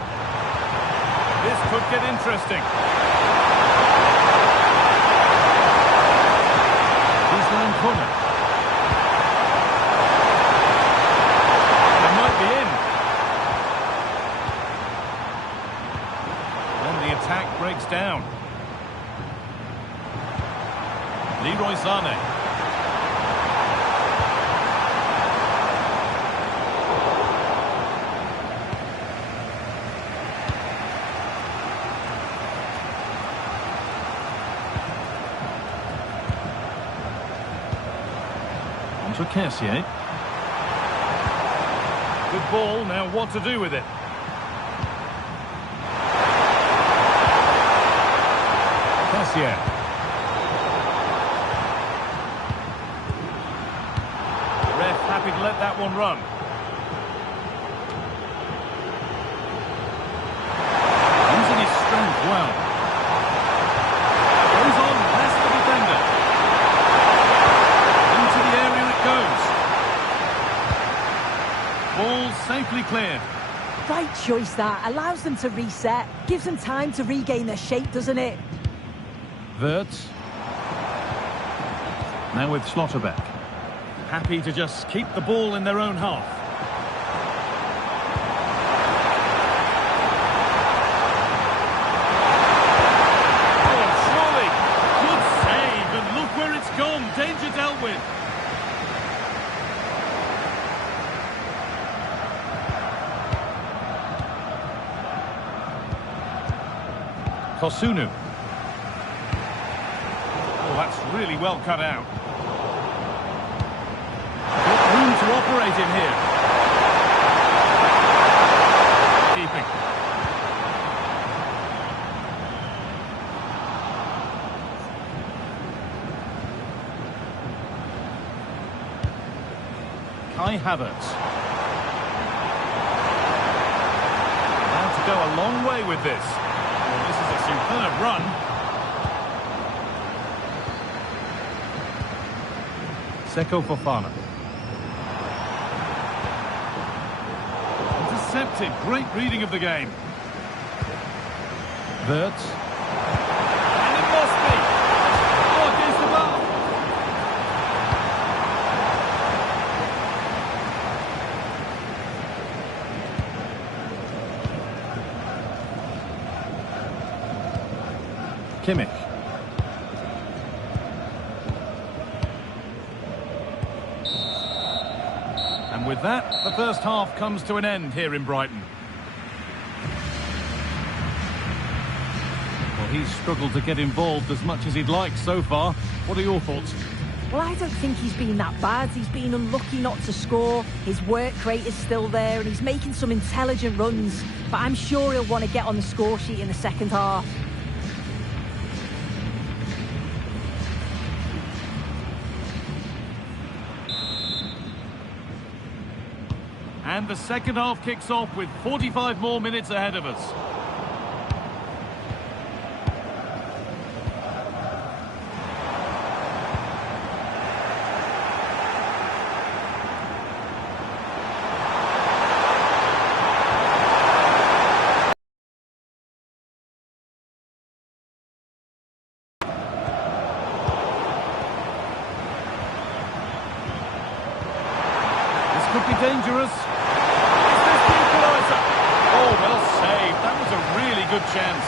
This could get interesting. Islam Kone. They might be in. Then the attack breaks down. Leroy Sané. To Kessier. Good ball, now what to do with it? Kessier. Ref happy to let that one run. Using his strength well. Goes on past the defender. Into the area it goes. Ball safely cleared. Right choice that. Allows them to reset. Gives them time to regain their shape, doesn't it? Wirtz. Now with Schlotterbeck. Happy to just keep the ball in their own half. Oh, surely. Good save, and look where it's gone. Danger dealt with. Kosunu. Oh, that's really well cut out. Got room to operate in here. Keeping. Kai Havertz. About to go a long way with this. Well, this is a superb run. Seko Fofana. Intercepted. Great reading of the game. Wirtz. And it must be. Oh, against the bar. Kimmich. And with that, the first half comes to an end here in Brighton. Well, he's struggled to get involved as much as he'd like so far. What are your thoughts? Well, I don't think he's been that bad. He's been unlucky not to score. His work rate is still there, and he's making some intelligent runs. But I'm sure he'll want to get on the score sheet in the second half. And the second half kicks off with 45 more minutes ahead of us. Could be dangerous. Is this the equaliser? Oh, well saved. That was a really good chance.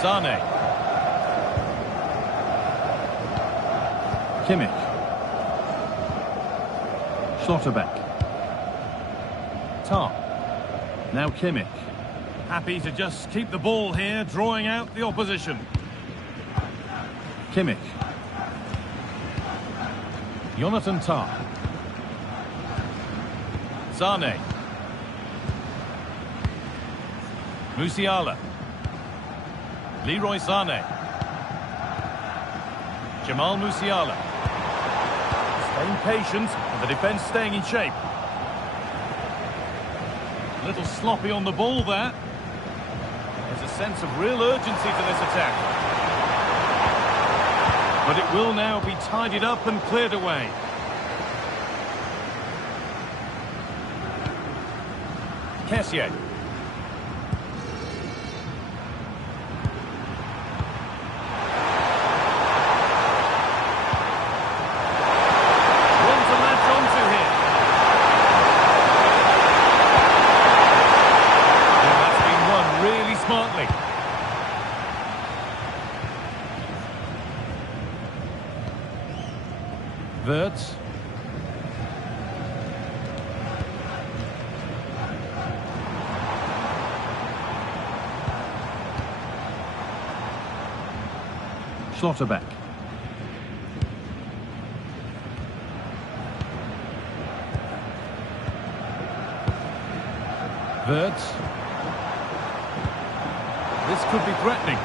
Sane. Kimmich. Schlotterbeck. Tar. Now Kimmich. Happy to just keep the ball here, drawing out the opposition. Kimmich. Jonathan Tah. Sane. Musiala. Leroy Sane. Jamal Musiala. Staying patient, and the defence staying in shape. A little sloppy on the ball there. There's a sense of real urgency to this attack. But it will now be tidied up and cleared away. Kessié. One to latch onto here. Well, that's been won really smartly. Wirtz. Schlotterbeck. Wirtz. This could be threatening.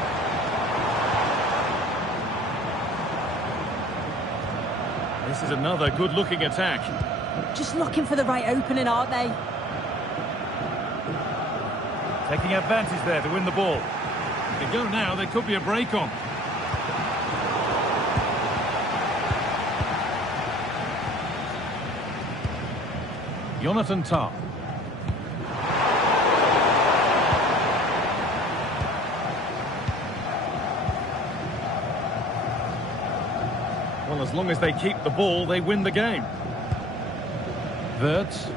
This is another good-looking attack. Just looking for the right opening, aren't they? Taking advantage there to win the ball. If they go now, there could be a break on. Jonathan Tah. Well, as long as they keep the ball, they win the game. Wirtz.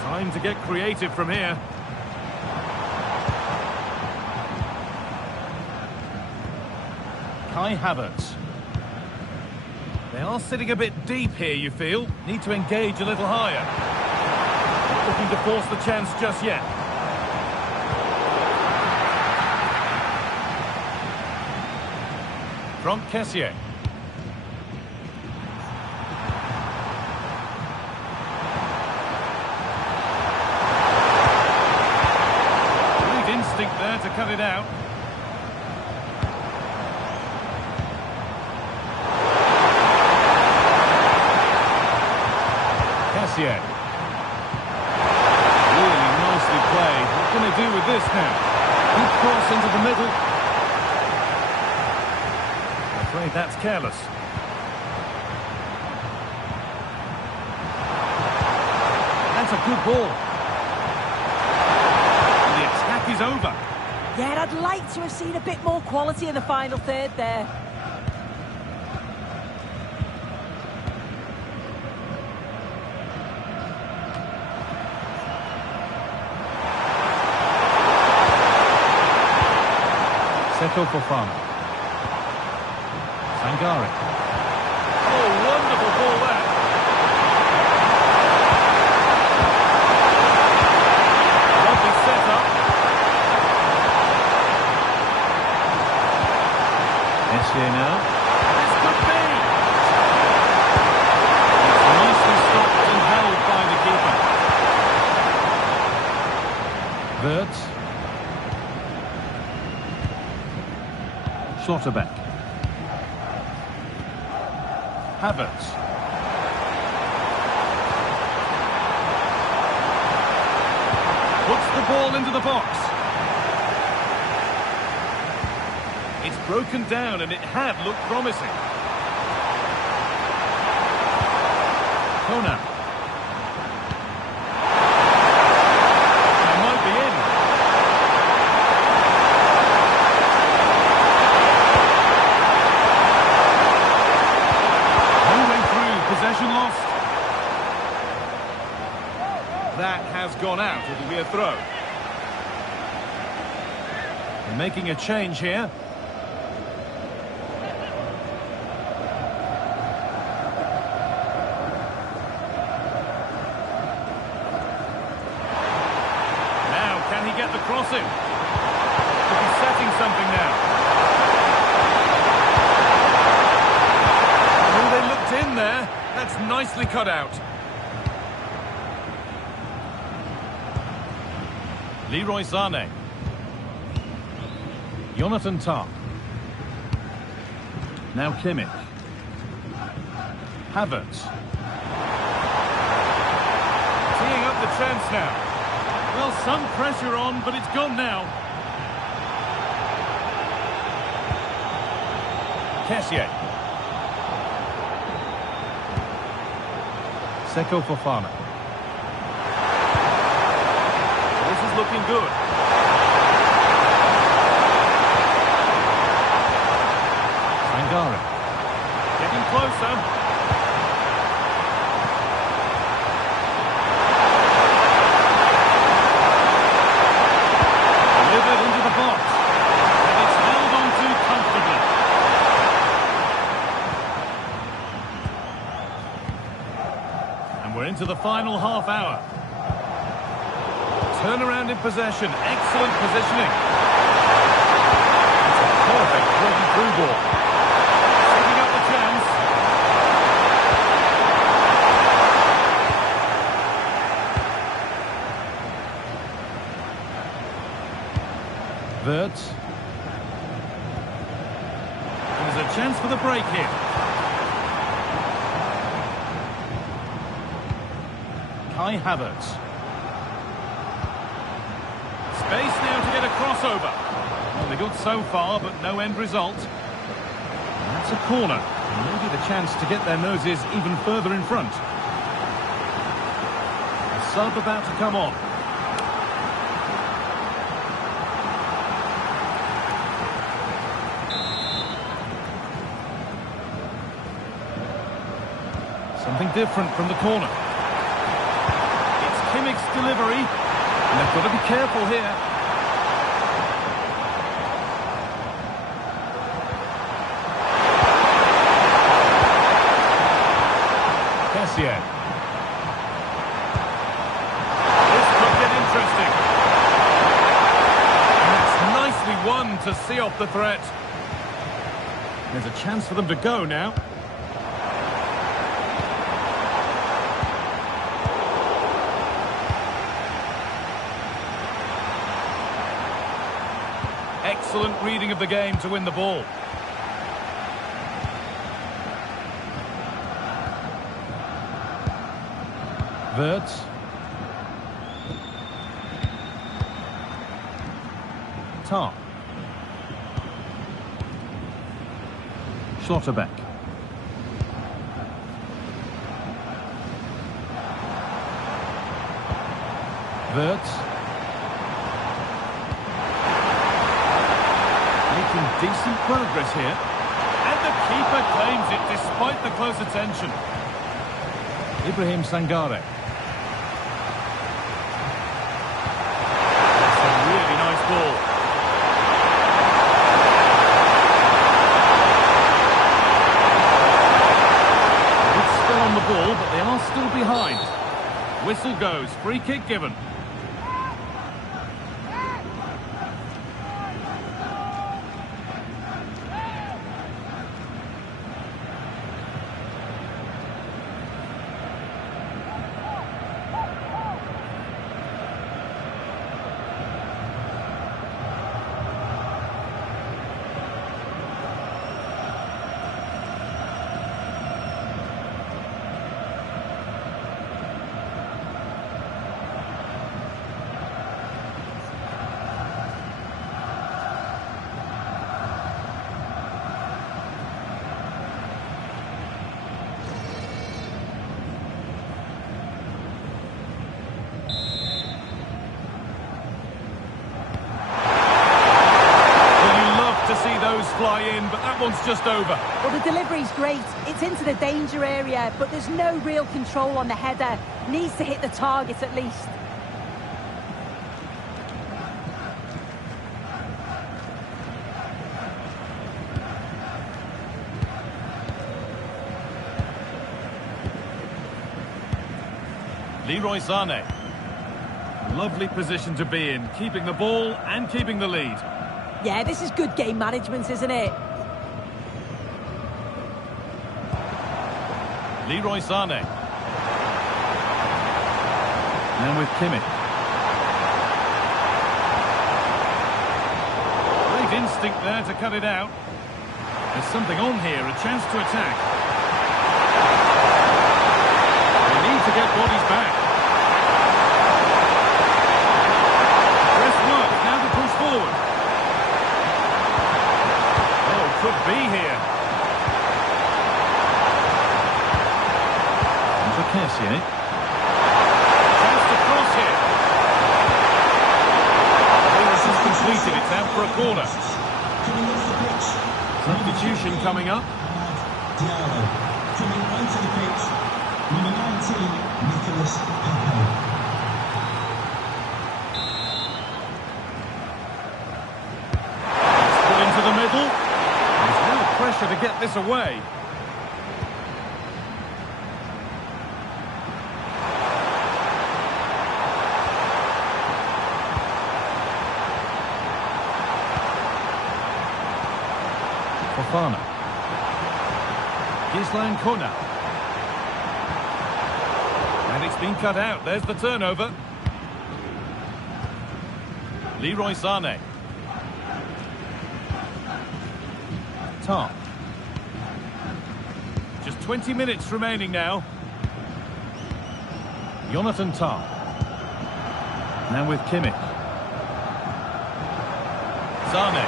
Time to get creative from here. Kai Havertz. They are sitting a bit deep here, you feel. Need to engage a little higher. Not looking to force the chance just yet. From Kessié. Great instinct there to cut it out. Kessié. Really nicely played. What can they do with this now? Good cross into the middle. I'm afraid that's careless. That's a good ball. And the attack is over. Yeah, I'd like to have seen a bit more quality in the final third there. Seko Fofana. Sangare. Oh, wonderful ball there. Lovely set-up. Kessié now. This could be. It's nicely stopped and held by the keeper. Wirtz. Havertz. Puts the ball into the box. It's broken down and it had looked promising. Kona. That might be in. No way through. Possession lost. That has gone out. It'll be a throw. They're making a change here. Now, can he get the crossing? Could be setting something now. Oh, they looked in there. That's nicely cut out. Leroy Sané. Jonathan Tah. Now Kimmich. Havertz. Teeing up the chance now. Well, some pressure on, but it's gone now. Kessié. Seko Fofana. This is looking good. Sangare. Getting closer. Delivered into the box. And it's held on to comfortably. And we're into the final half hour. Turnaround in possession. Excellent positioning. It's a perfect broken through ball. Setting up the chance. Wirtz. There's a chance for the break here. Kai Havertz. Space now to get a crossover. Well, they got so far, but no end result. And that's a corner. And maybe the chance to get their noses even further in front. A sub about to come on. Something different from the corner. It's Kimmich's delivery. And they've got to be careful here. Kessié. This could get interesting. And it's nicely won to see off the threat. There's a chance for them to go now. Excellent reading of the game to win the ball. Wirtz. Tah. Schlotterbeck. Wirtz. Making decent progress here. And the keeper claims it despite the close attention. Ibrahim Sangare. That's a really nice ball. It's still on the ball, but they are still behind. Whistle goes, free kick given. one's just over. Well, the delivery's great. It's into the danger area, but there's no real control on the header. Needs to hit the target at least. Leroy Sané. Lovely position to be in, keeping the ball and keeping the lead. Yeah, this is good game management, isn't it? Leroy Sané. And with Kimmich. Great instinct there to cut it out. There's something on here, a chance to attack. They need to get bodies back. Press work, now to push forward. Oh, could be here. Chance to cross here. This is completed. It's out for a corner. Substitution coming up. Diallo coming onto the pitch. Number 19, Nicolas Pepe. Pull into the middle. There's real pressure to get this away. Fofana. Gislan Kona. And it's been cut out. There's the turnover. Leroy Sané. Tar. Just 20 minutes remaining now. Jonathan Tar. Now with Kimmich. Sané.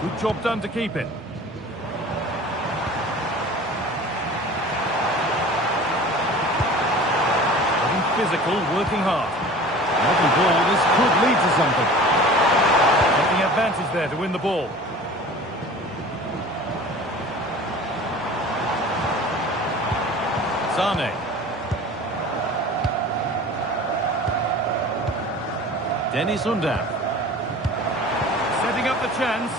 Good job done to keep it. Getting physical, working hard. Lovely ball, this could lead to something. Taking advantage there to win the ball. Sané. Dennis Undav. Setting up the chance.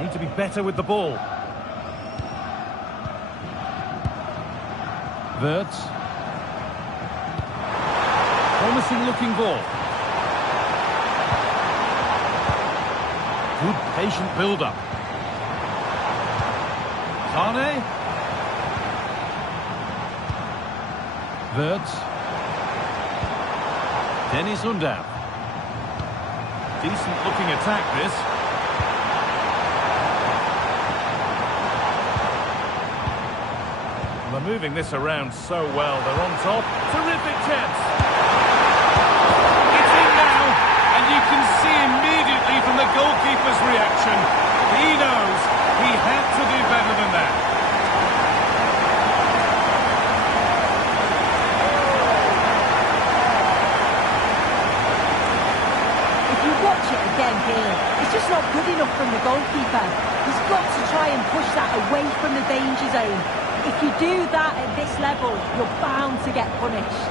Need to be better with the ball. Wirtz. Promising looking ball. Good patient build-up. Sané. Wirtz. Dennis Undav. Decent looking attack this. They're moving this around so well. They're on top. Terrific chance. It's in now. And you can see immediately from the goalkeeper's reaction. He knows he had to do better than that. If you watch it again here, it's just not good enough from the goalkeeper. He's got to try and push that away from the danger zone. If you do that at this level, you're bound to get punished.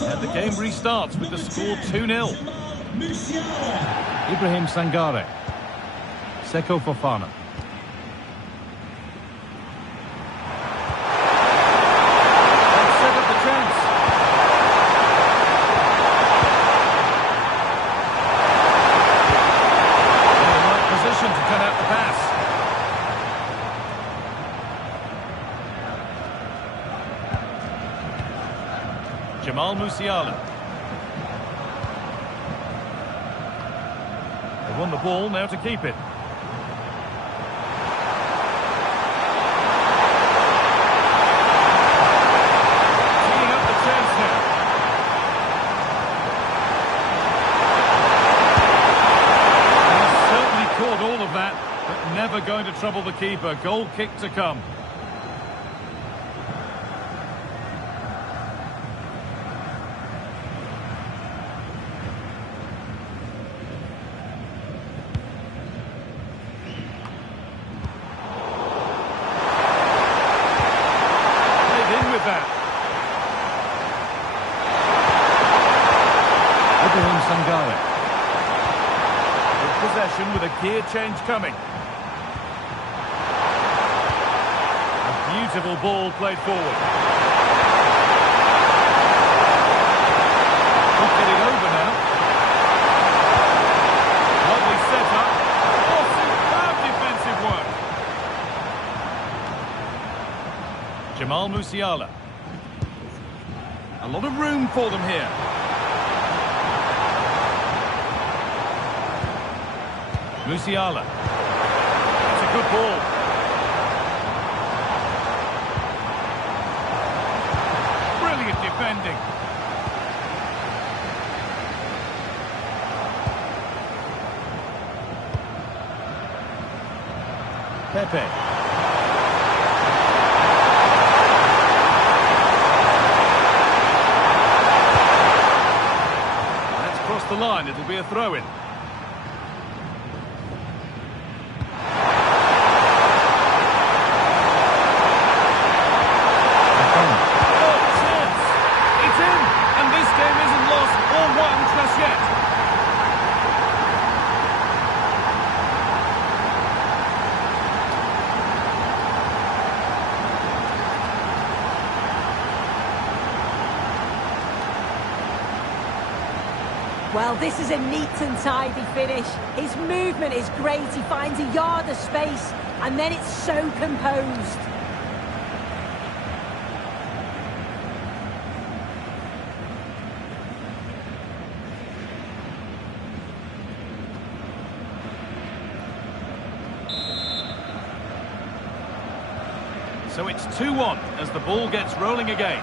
And the game restarts with the score 2-0. Ibrahim Sangare. Seko Fofana. Let's set up the chance. In the right position to cut out the pass. Jamal Musiala. They won the ball, now to keep it. Teeing up the chance now. He's certainly caught all of that, but never going to keeper. Goal kick to come. Possession with a gear change coming. A beautiful ball played forward. He's getting over now. Lovely setup. Oh, superb defensive work. Jamal Musiala. A lot of room for them here. Musiala. It's a good ball. Brilliant defending. Pepe. That's crossed the line. It'll be a throw-in. Well, this is a neat and tidy finish. His movement is great. He finds a yard of space, and then it's so composed. So it's 2-1 as the ball gets rolling again.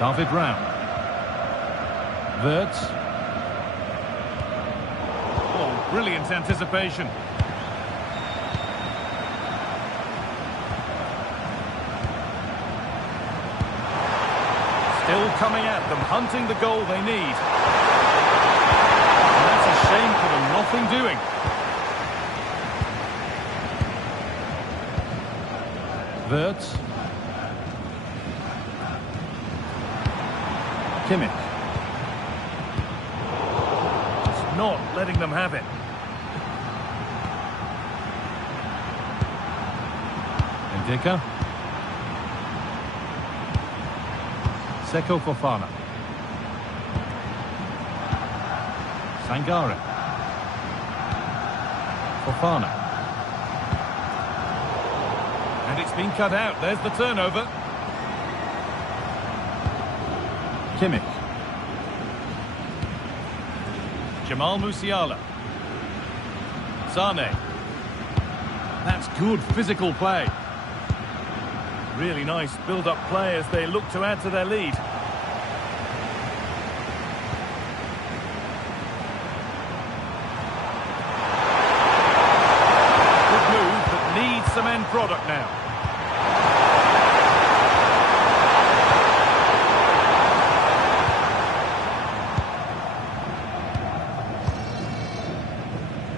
David Raum. Wirtz. Oh, brilliant anticipation. Still coming at them, hunting the goal they need. And that's a shame for them, nothing doing. Wirtz. Kimmich. Not letting them have it. Ndika. Seko Fofana. Sangare. Fofana. And it's been cut out. There's the turnover. Kimmich. Jamal Musiala. Sane. That's good physical play. Really nice build-up play as they look to add to their lead. Good move, but needs some end product now.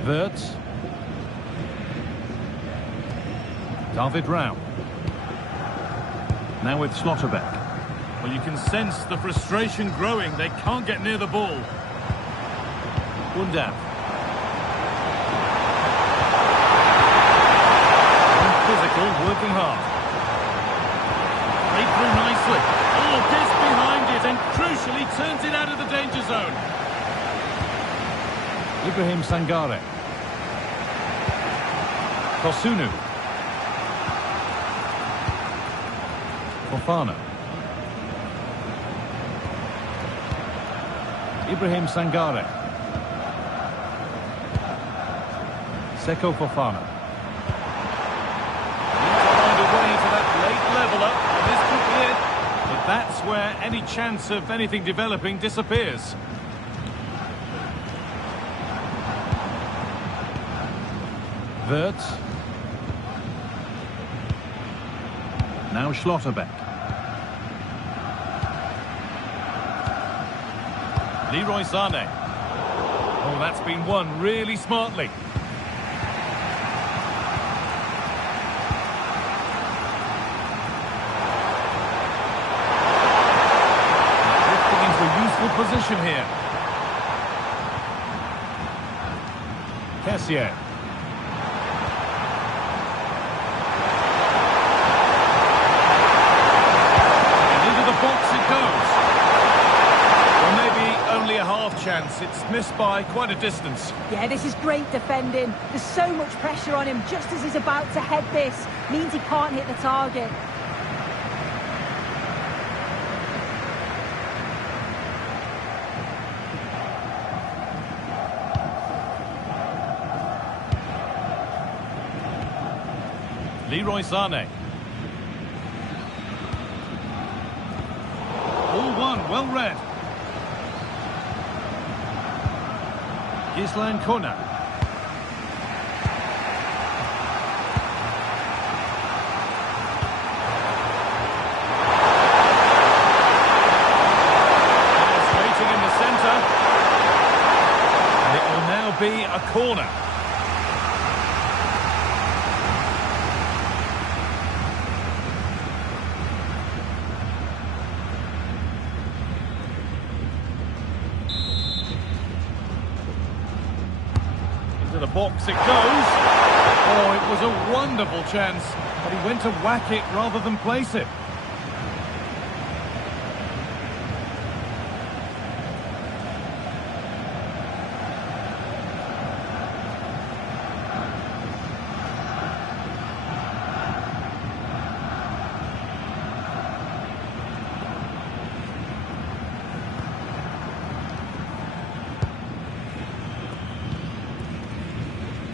Wirtz. David Raum. Now with Slotterbeck. Well, you can sense the frustration growing. They can't get near the ball. Buildup. Physical, working hard. Played through nicely. Oh, gets behind it and crucially turns it out of the danger zone. Ibrahim Sangare. Kosunu. Fofana. Ibrahim Sangare. Seko Fofana. Need to find a way to that late level up, and this could be it. But that's where any chance of anything developing disappears. Wirtz. Now Schlotterbeck. Leroy Sané. Oh, that's been won really smartly. Drifting into a useful position here. Kessier. And into the box it goes. Well, maybe only a half chance. It's missed by quite a distance. Yeah, this is great defending. There's so much pressure on him just as he's about to head this. Means he can't hit the target. Leroy Sané. All one, well read. Islan Kona. It's waiting in the centre. And it will now be a corner. To the box it goes. Oh, it was a wonderful chance, but he went to whack it rather than place it.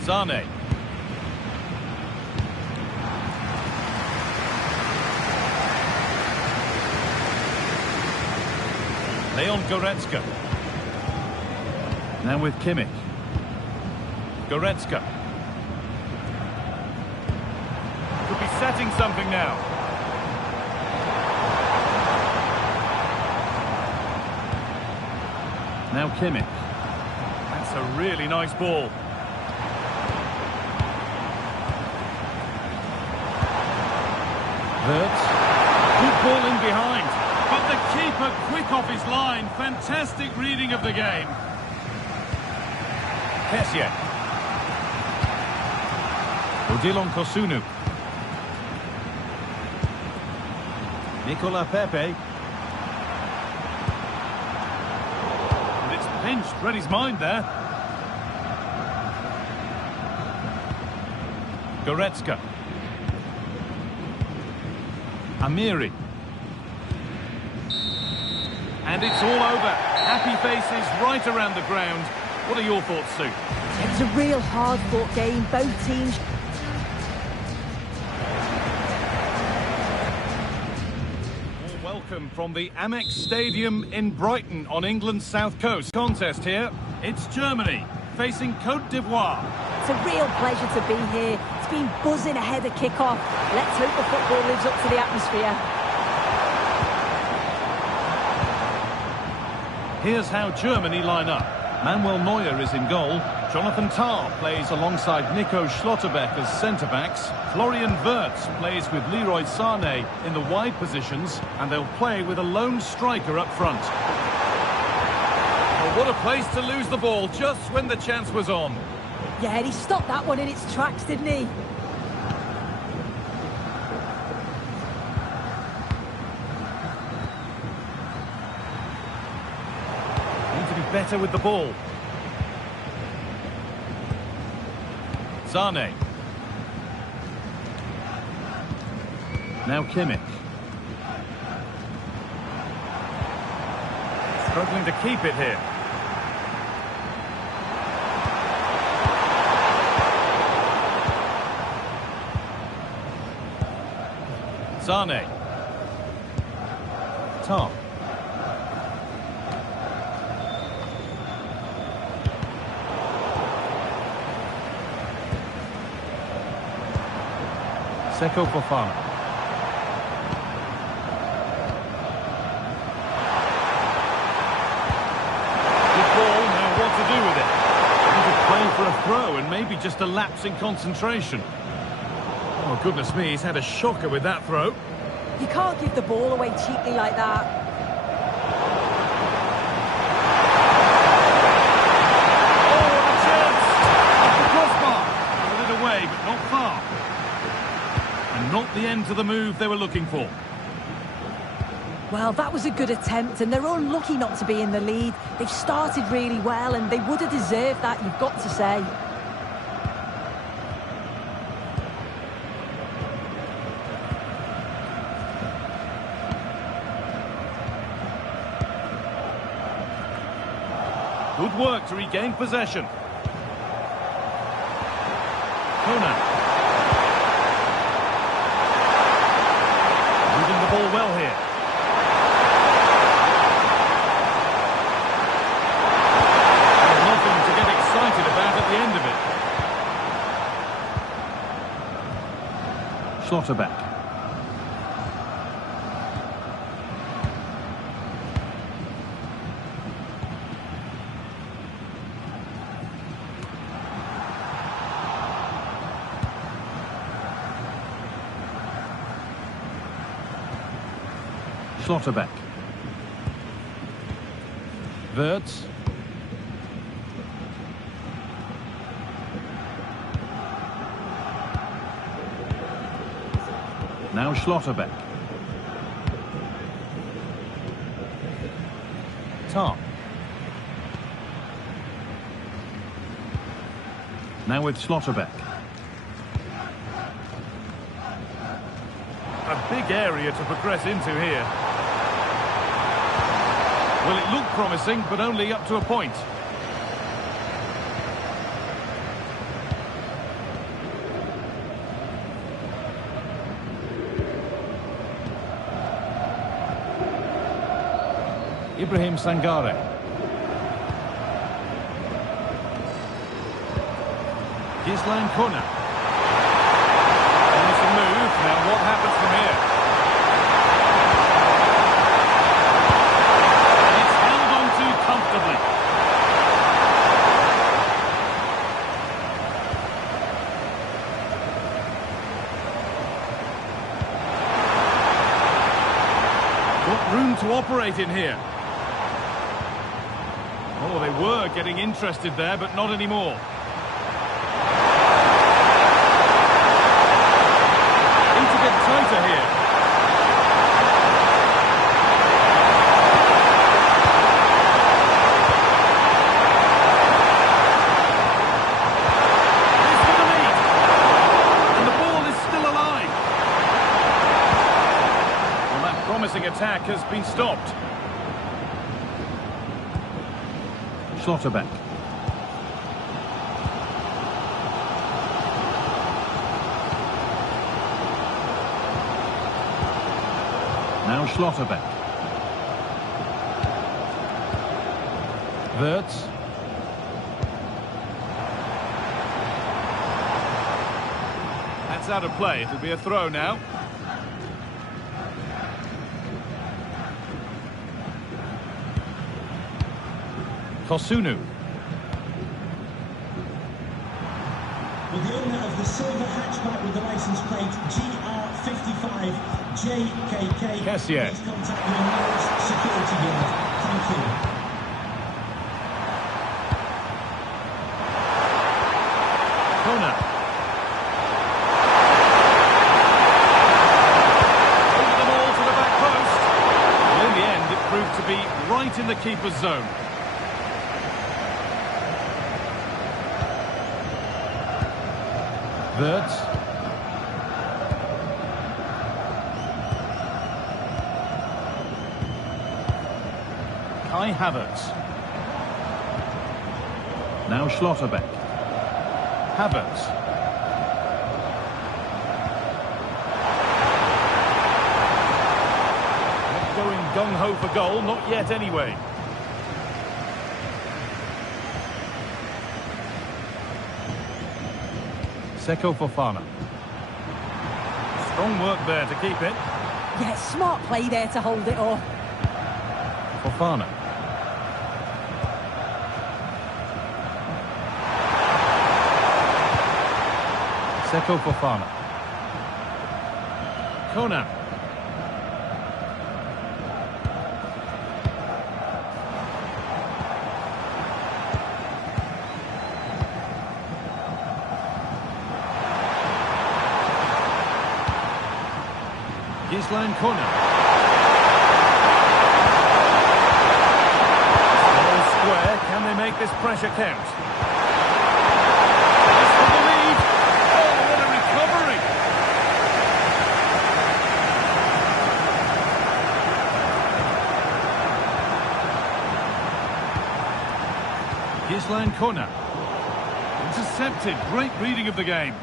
Sané. Leon Goretzka. Now with Kimmich. Goretzka. Could be setting something now. Now Kimmich. That's a really nice ball. Wirtz. Good ball in behind. But the keeper quick off his line. Fantastic reading of the game. Kessier. Odilon Kosunu. Nicola Pepe. And it's pinched. Read his mind there. Goretzka. Amiri. And it's all over. Happy faces right around the ground. What are your thoughts, Sue? It was a real hard-fought game. Both teams... Welcome from the Amex Stadium in Brighton on England's south coast. Contest here. It's Germany facing Côte d'Ivoire. It's a real pleasure to be here. It's been buzzing ahead of kick-off. Let's hope the football lives up to the atmosphere. Here's how Germany line up. Manuel Neuer is in goal. Jonathan Tah plays alongside Nico Schlotterbeck as centre-backs. Florian Wirtz plays with Leroy Sané in the wide positions, and they'll play with a lone striker up front. Oh, what a place to lose the ball just when the chance was on. Yeah, he stopped that one in its tracks, didn't he? Need to be better with the ball. Sané. Now Kimmich. Struggling to keep it here. Sané. Tom. Seko Fofana. Good ball, now what to do with it? He could play for a throw and maybe just a lapse in concentration. Oh, goodness me, he's had a shocker with that throw. You can't give the ball away cheaply like that. But not far. And not the end to the move they were looking for. Well, that was a good attempt, and they're unlucky not to be in the lead. They've started really well, and they would have deserved that, you've got to say. Good work to regain possession. Kona. Moving the ball well here. There's nothing to get excited about at the end of it. Schlotterbeck. Schlotterbeck. Wirtz. Now Schlotterbeck. Tarp. Now with Schlotterbeck. A big area to progress into here. Well, it looked promising, but only up to a point. Ibrahim Sangare. Gislan Kona. Promising move. Now what happens from here? Comfortably. Got room to operate in here. Oh, they were getting interested there, but not anymore. Need to get tighter here. Attack has been stopped. Schlotterbeck. Now Schlotterbeck. Wirtz. That's out of play. It'll be a throw now. Kosunu. Well, the owner of the silver hatchback with the license plate GR55 JKK. Kessier. Please contact your nearest security guard. Thank you. Kona. Over the ball to the back post. Well, in the end, it proved to be right in the keeper's zone. Wirtz. Kai Havertz. Now Schlotterbeck. Havertz. Not going gung-ho for goal, not yet anyway. Seko Fofana. Strong work there to keep it. Yeah, smart play there to hold it off. Fofana. Seko Fofana. Conan. Gislan Conan. Ball square. Can they make this pressure count? That's for the lead. Oh, what a recovery! Gislan Conan. Intercepted. Great reading of the game.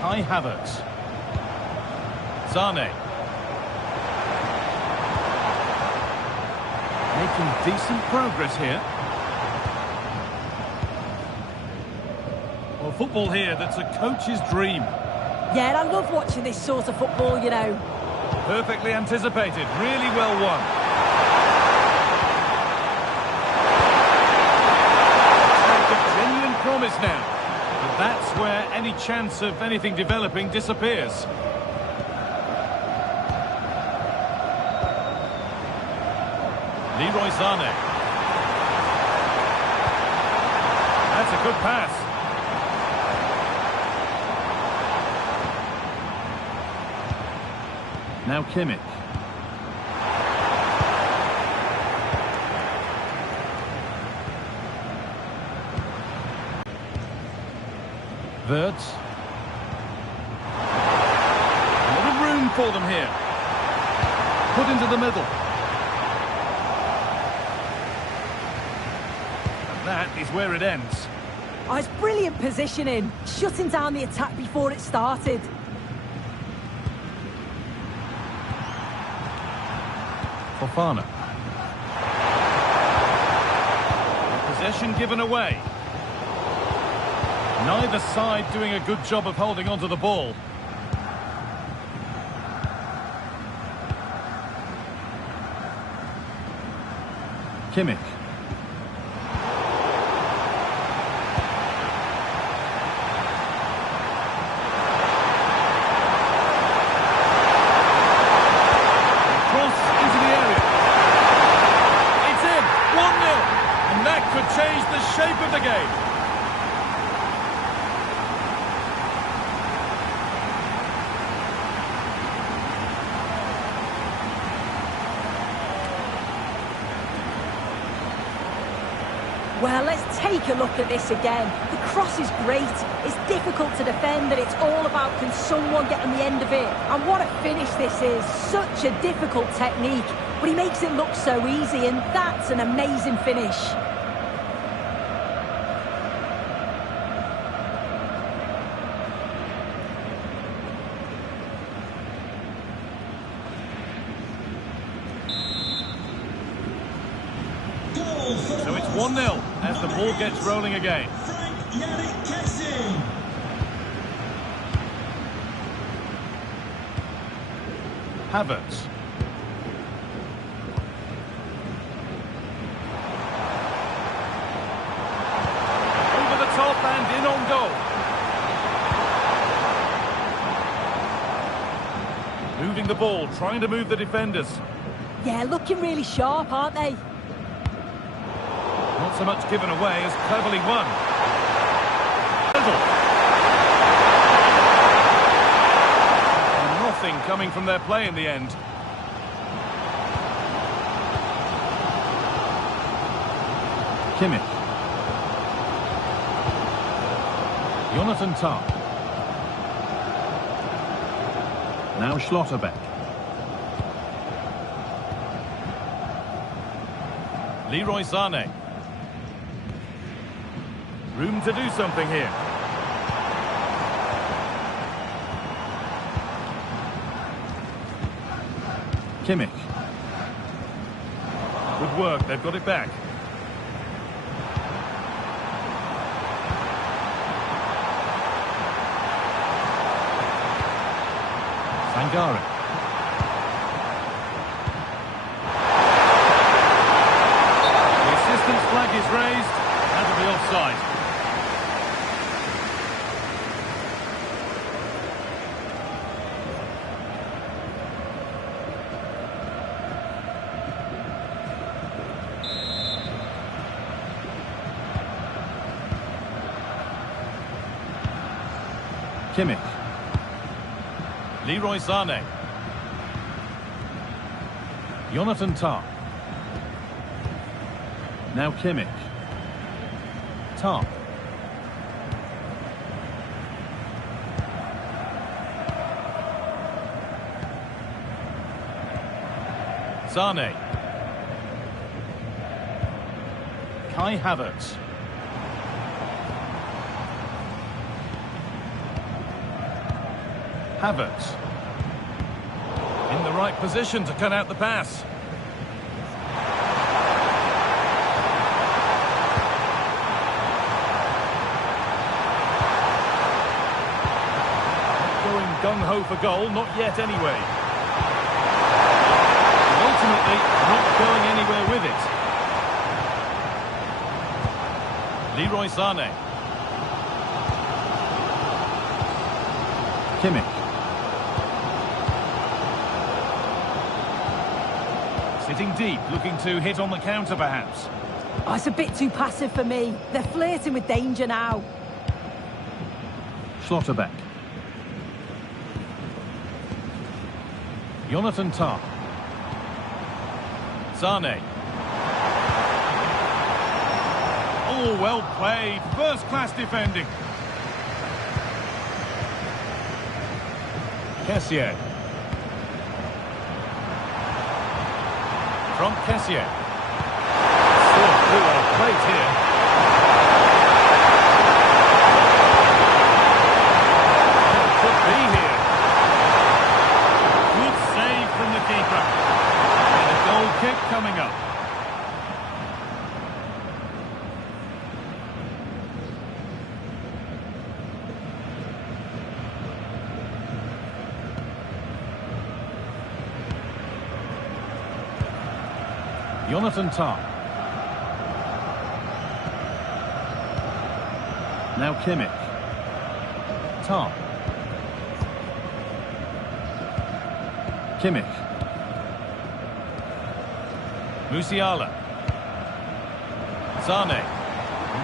Kai Havertz. Sane. Making decent progress here. Well, football here, that's a coach's dream. Yeah, and I love watching this sort of football, you know. Perfectly anticipated, really well won. Take a genuine promise now. But that's where any chance of anything developing disappears. Leroy Sane. That's a good pass. Now Kimmich. Wirtz. A lot of room for them here. Put into the middle. And that is where it ends. Oh, it's brilliant positioning, shutting down the attack before it started. Fofana. Possession given away. Neither side doing a good job of holding onto the ball. Kimmich. Cross into the area. It's in. 1-0. And that could change the shape of the game. Well, let's take a look at this again. The cross is great. It's difficult to defend, and it's all about can someone get on the end of it. And what a finish this is. Such a difficult technique, but he makes it look so easy, and that's an amazing finish. So it's 1-0 as the ball gets rolling again. Havertz. Over the top and in on goal. Moving the ball, trying to move the defenders. Yeah, looking really sharp, aren't they? Not so much given away as cleverly won. And nothing coming from their play in the end. Kimmich. Jonathan Tah. Now Schlotterbeck. Leroy Sane. Room to do something here. Kimmich. Good work, they've got it back. Sangare. The assistant's flag is raised. That'll be offside. Kimmich. Leroy Sané. Jonathan Tah. Now Kimmich. Tah. Sané. Kai Havertz. Havertz. In the right position to cut out the pass. Going gung-ho for goal, not yet anyway. And ultimately, not going anywhere with it. Leroy Sané. Kimmich. Sitting deep, looking to hit on the counter perhaps. Oh, it's a bit too passive for me. They're flirting with danger now. Schlotterbeck. Jonathan Tah. Sané. Oh, well played. First-class defending. Kessié. From Kessié. Slipped through on a plate here. It could be here. Good save from the keeper. And a goal kick coming up. Jonathan Tah. Now Kimmich. Tah. Kimmich. Musiala. Sané.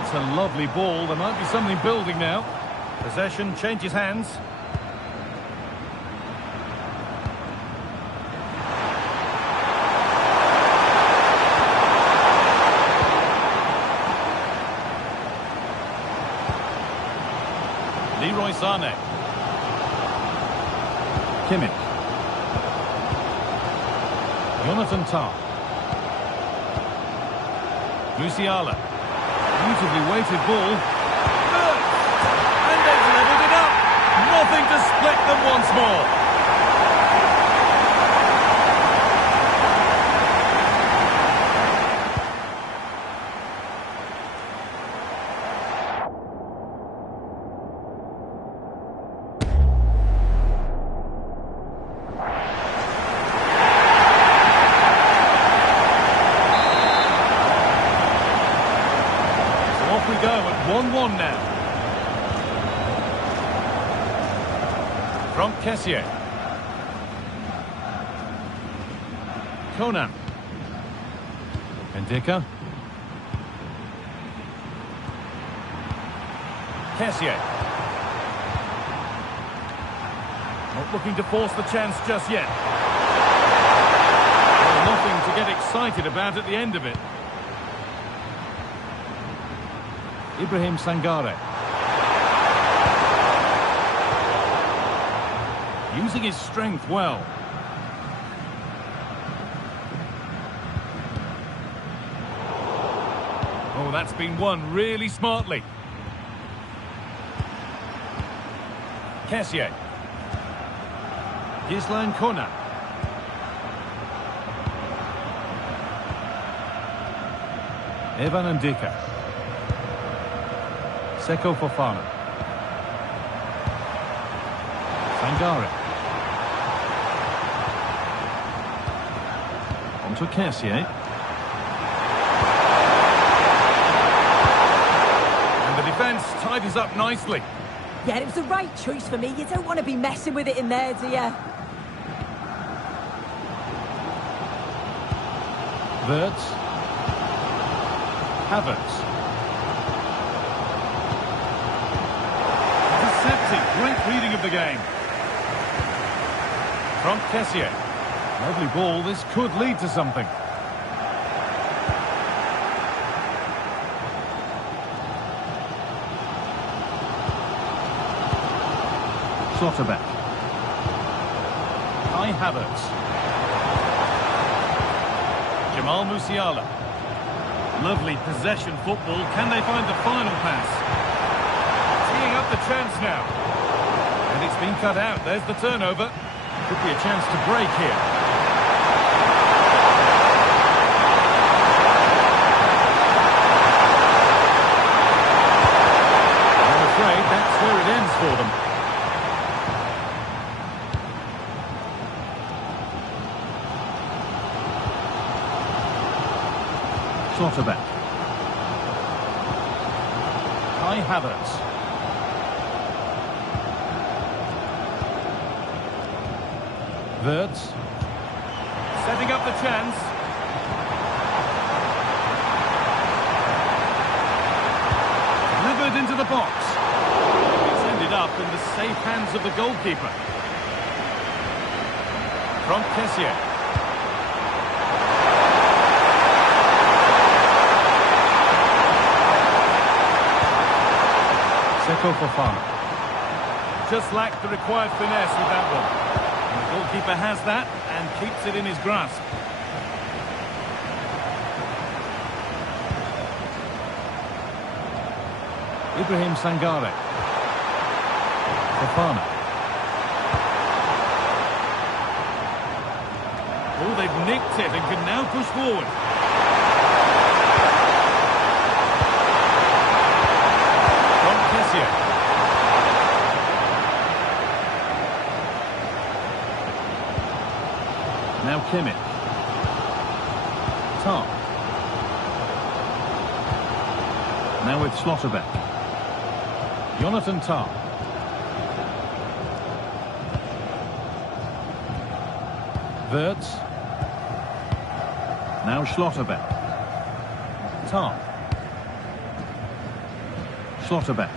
It's a lovely ball. There might be something building now. Possession changes hands. Leroy Sané. Kimmich. Jonathan Tah. Musiala. Beautifully weighted ball. And they've levelled it up. Nothing to split them once more. Off we go at 1-1 now. From Kessié. Conan. Ndika. Kessié. Not looking to force the chance just yet. Well, nothing to get excited about at the end of it. Ibrahim Sangare. Using his strength well. Oh, that's been won really smartly. Kessié. Gislan Kona. Evan Ndika. Seko Fofana. Sangare. to Kessié. And the defence tidies up nicely. Yeah, it was the right choice for me. You don't want to be messing with it in there, do you? Wirtz. Havertz. Intercepted. Great reading of the game. From Kessié. Lovely ball. This could lead to something. Schlotterbeck. Kai Havertz. Jamal Musiala. Lovely possession football. Can they find the final pass? Teeing up the chance now. And it's been cut out. There's the turnover. Could be a chance to break here. I'm afraid that's where it ends for them. Schlotterbeck. Kai Havertz. Wirtz. Setting up the chance. Delivered into the box. It's ended up in the safe hands of the goalkeeper. From Kessié. Seko Fofana. Just lacked the required finesse with that one. And the goalkeeper has that and keeps it in his grasp. Ibrahim Sangare. Fofana. Oh, they've nicked it and can now push forward. From Kessié. Now Kimmich. Tarr. Now with Schlotterbeck. Jonathan Tarr. Wirtz. Now Schlotterbeck. Tarr. Schlotterbeck.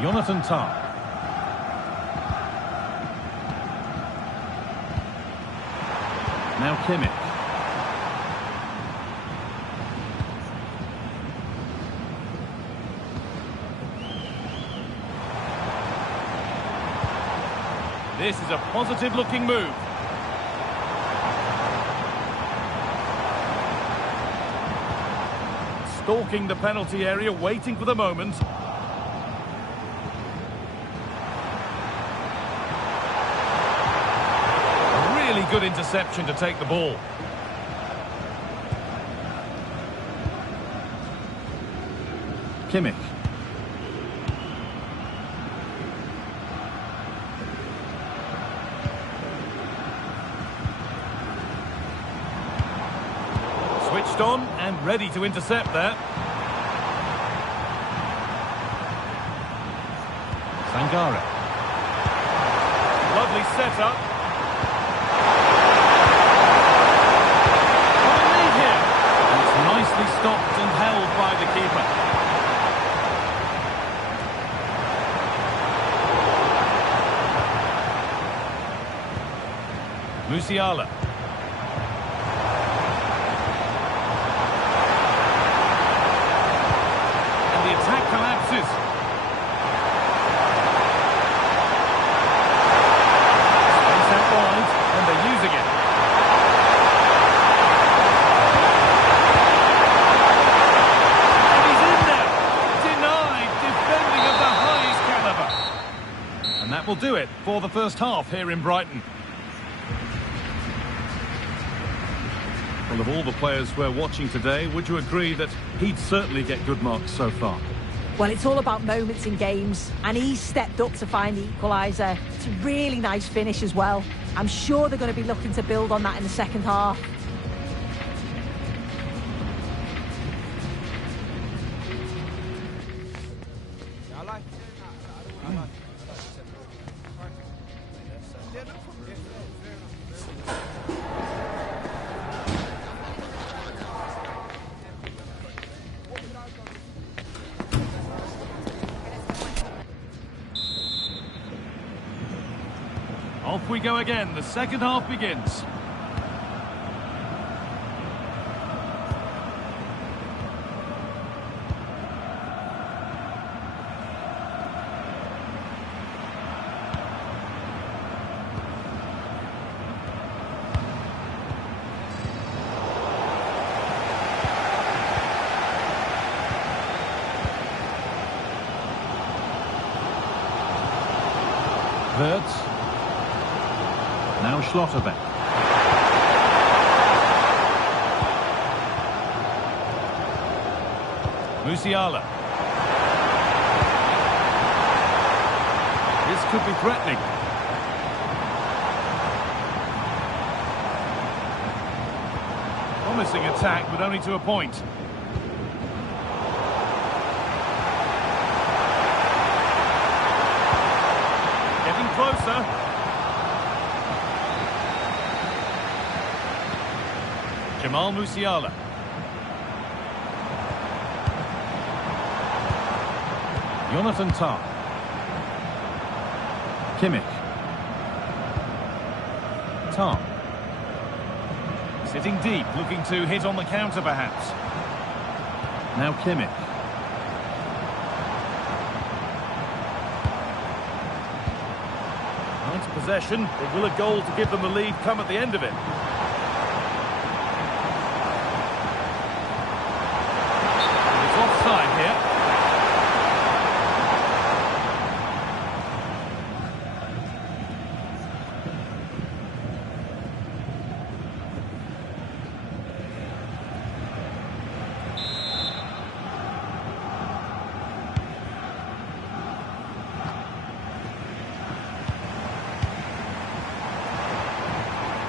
Jonathan Tarr. Now Kimmich. This is a positive-looking move. Stalking the penalty area, waiting for the moment. Really good interception to take the ball. Kimmich. Switched on and ready to intercept there. Sangare. Lovely setup. Lead here. And it's nicely stopped and held by the keeper. Musiala. The attack collapses. Space out wide, and they're using it. And he's in there. Denied, defending of the highest caliber. And that will do it for the first half here in Brighton. Well, of all the players we're watching today, would you agree that he'd certainly get good marks so far? Well, it's all about moments in games, and he's stepped up to find the equaliser. It's a really nice finish as well. I'm sure they're going to be looking to build on that in the second half. Off we go again. The second half begins. Wirtz. Now Schlotterbeck. Musiala. This could be threatening. Promising attack, but only to a point. Getting closer. Jamal Musiala. Jonathan Tah. Kimmich. Tah. Sitting deep, looking to hit on the counter perhaps. Now Kimmich. Nice possession, but will a goal to give them the lead come at the end of it? Offside here.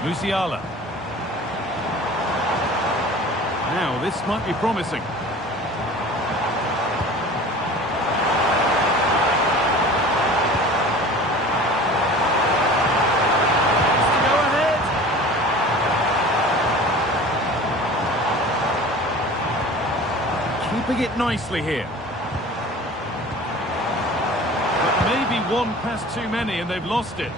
Musiala. Now this might be promising. Keeping it nicely here. But maybe one pass too many and they've lost it.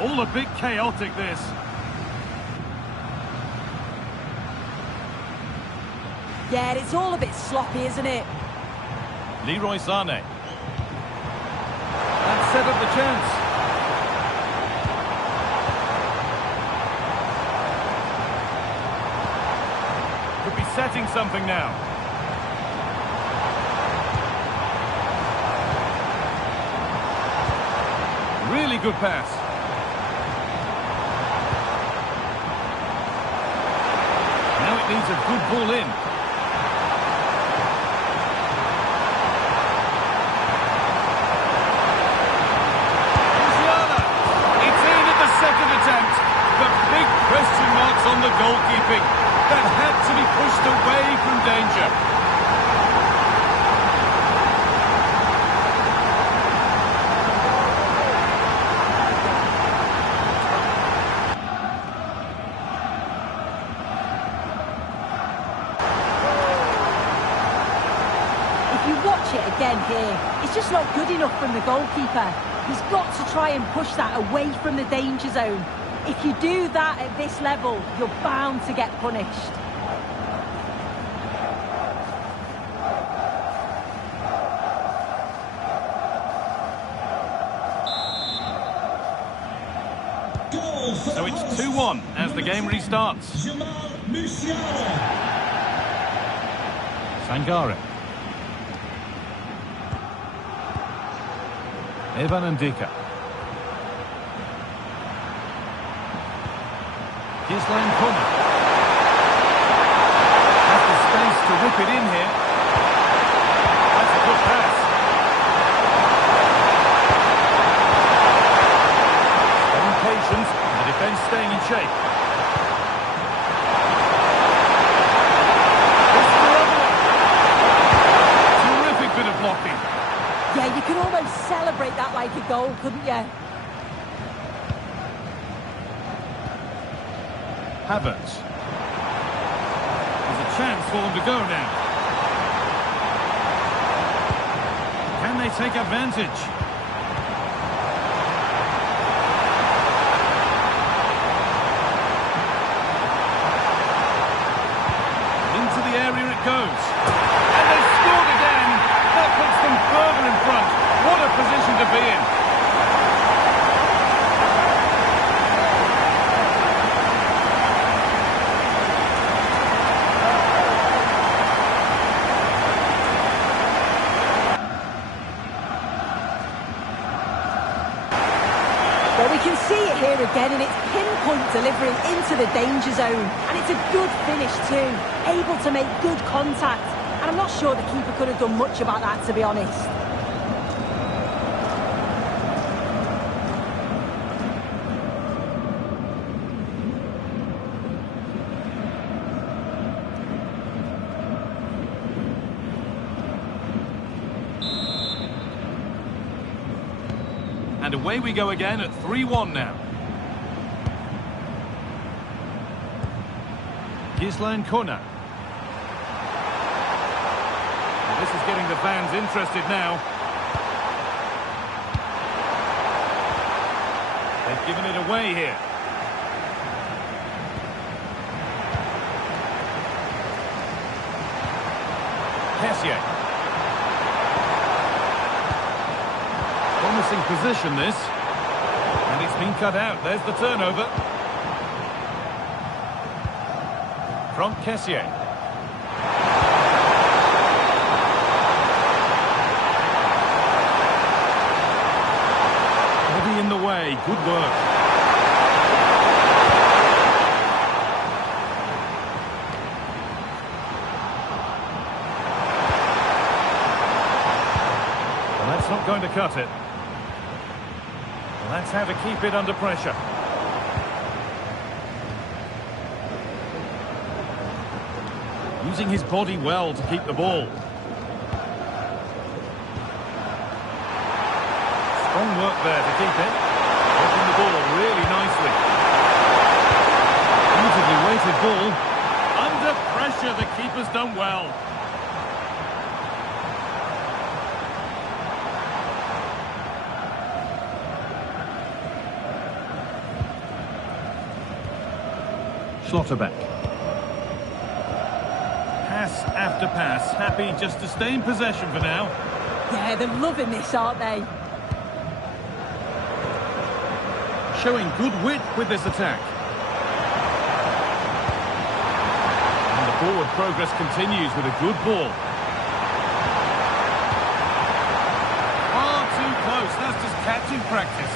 All a bit chaotic, this. Yeah, it's all a bit sloppy, isn't it? Leroy Sané. That set up the chance. Could be setting something now. Really good pass. Now it needs a good ball in. Musiala. It's in at the second attempt. But big question marks on the goalkeeping. That had to be pushed away from danger. If you watch it again here, it's just not good enough from the goalkeeper. He's got to try and push that away from the danger zone. If you do that at this level, you're bound to get punished. So it's 2-1 as the game restarts. Jamal Musiala. Sangare. Evan Ndika. Gisline Kummer. keep it in here. That's a good pass. Showing patience, and the defence staying in shape. Terrific bit of blocking. Yeah, you can almost celebrate that like a goal, couldn't you? Havertz. There's a chance for them to go now. Can they take advantage? Into the area it goes. And they've scored again. That puts them further in front. What a position to be in. Well, we can see it here again, and it's pinpoint delivery into the danger zone. And it's a good finish too, able to make good contact. And I'm not sure the keeper could have done much about that, to be honest. And away we go again at 3-1 now. Gislan Kona. This is getting the fans interested now. They've given it away here. Kessié. Promising position this. And it's been cut out. There's the turnover. From Kessié. Body in the way. Good work. Well, that's not going to cut it. That's how to keep it under pressure. Using his body well to keep the ball. Strong work there to keep it. Working the ball really nicely. Beautifully weighted ball. Under pressure, the keeper's done well. Schlotterbeck. Pass after pass, happy just to stay in possession for now. Yeah, they're loving this, aren't they? Showing good width with this attack. And the forward progress continues with a good ball. Far too close, that's just catching practice.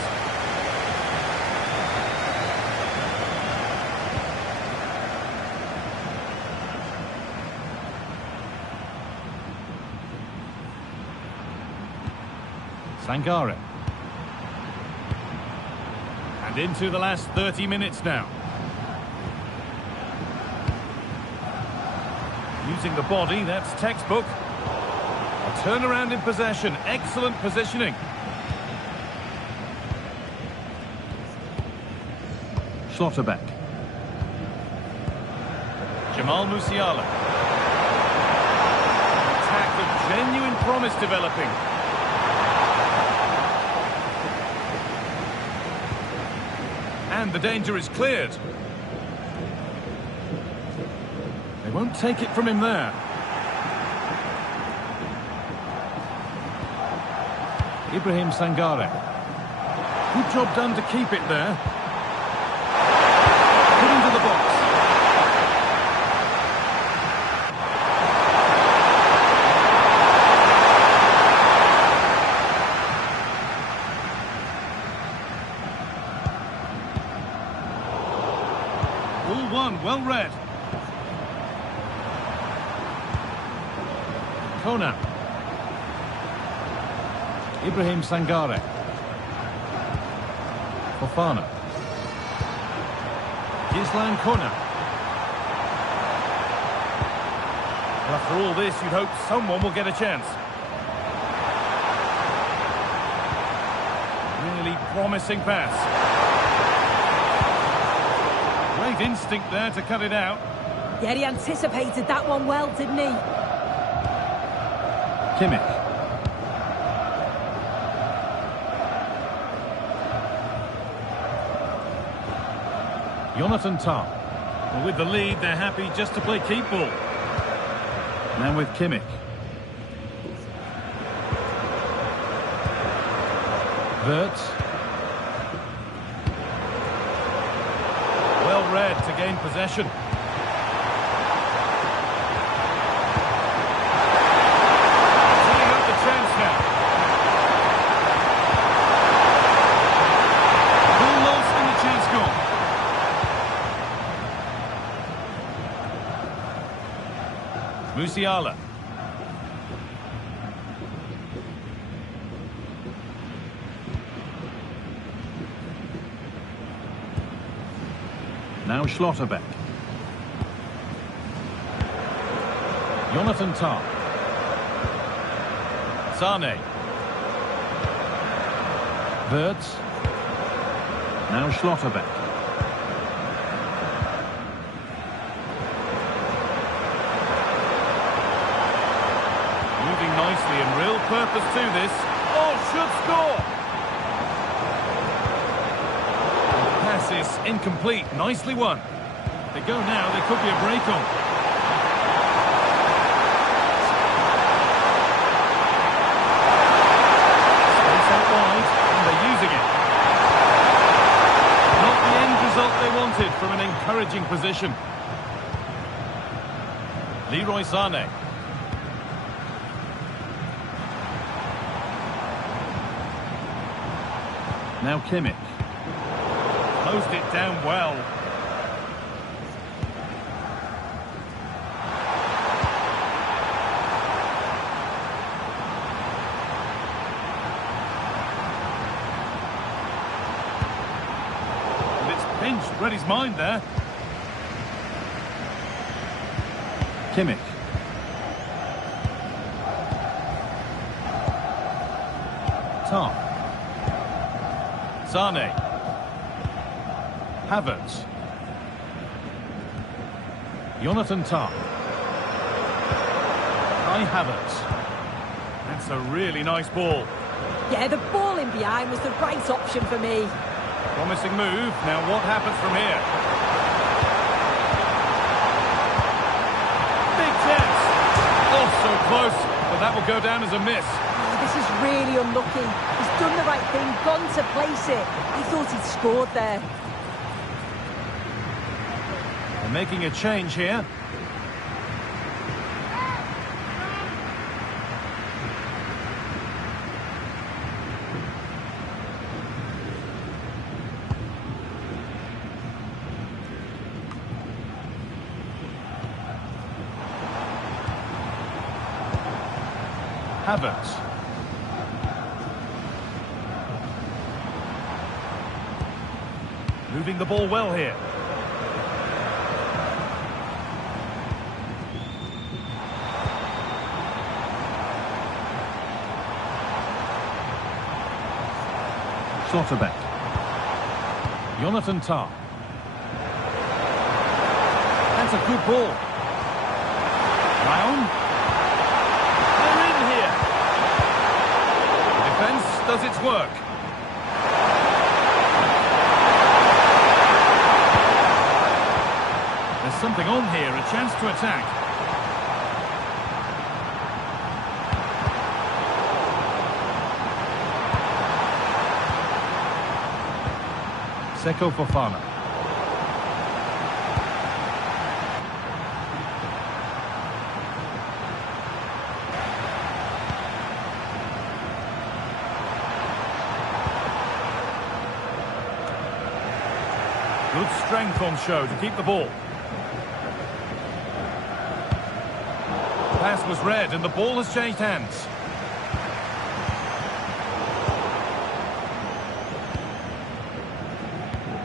Sangare. And into the last 30 minutes now. Using the body, that's textbook. A turnaround in possession, excellent positioning. Schlotterbeck. Jamal Musiala. Attack of genuine promise developing. And the danger is cleared. They won't take it from him there. Ibrahim Sangare. Good job done to keep it there. Put into the box. Well read. Kona. Ibrahim Sangare. Fofana. Gislan Kona. Well, after all this, you'd hope someone will get a chance. Really promising pass. Great instinct there to cut it out. Yeah, he anticipated that one well, didn't he? Kimmich. Jonathan Tah. Well, with the lead, they're happy just to play keep ball. Now with Kimmich. Wirtz. Well read to gain possession. Teeing up the chance now. Who lost in the chance goal? Musiala. Now Schlotterbeck. Jonathan Tah. Sane. Wirtz. Now Schlotterbeck. Moving nicely and real purpose to this. Oh, should score! Pass is incomplete. Nicely won. They go now, there could be a break on. Space out wide, and they're using it. Not the end result they wanted from an encouraging position. Leroy Sané. Now Kimmich. Closed it down well. And it's pinched, read his mind there. Kimmich. Tah. Sane. Havertz. Jonathan Tah. Kai Havertz. That's a really nice ball. Yeah, the ball in behind was the right option for me. Promising move. Now what happens from here? Big chance. Oh, so close. But that will go down as a miss. Oh, this is really unlucky. He's done the right thing, gone to place it. He thought he'd scored there. They're making a change here. Havertz. Moving the ball well here. Schlotterbeck. Jonathan Tah. That's a good ball. Brown. They're in here. The defence does its work. There's something on here, a chance to attack. Seko Fofana. Good strength on show to keep the ball. pass was read and the ball has changed hands.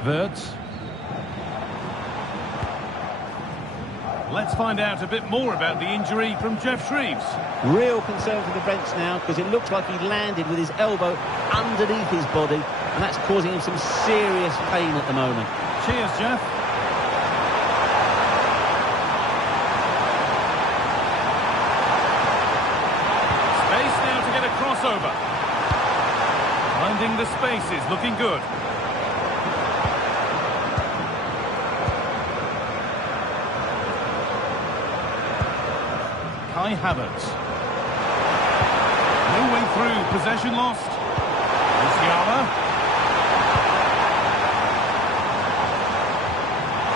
Wirtz. Let's find out a bit more about the injury from Jeff Shreves. Real concern for the bench now, because it looks like he landed with his elbow underneath his body, and that's causing him some serious pain at the moment. Cheers, Jeff. Space now to get a crossover. Finding the spaces, looking good. Kai Havertz. Moving through, possession lost. Musiala.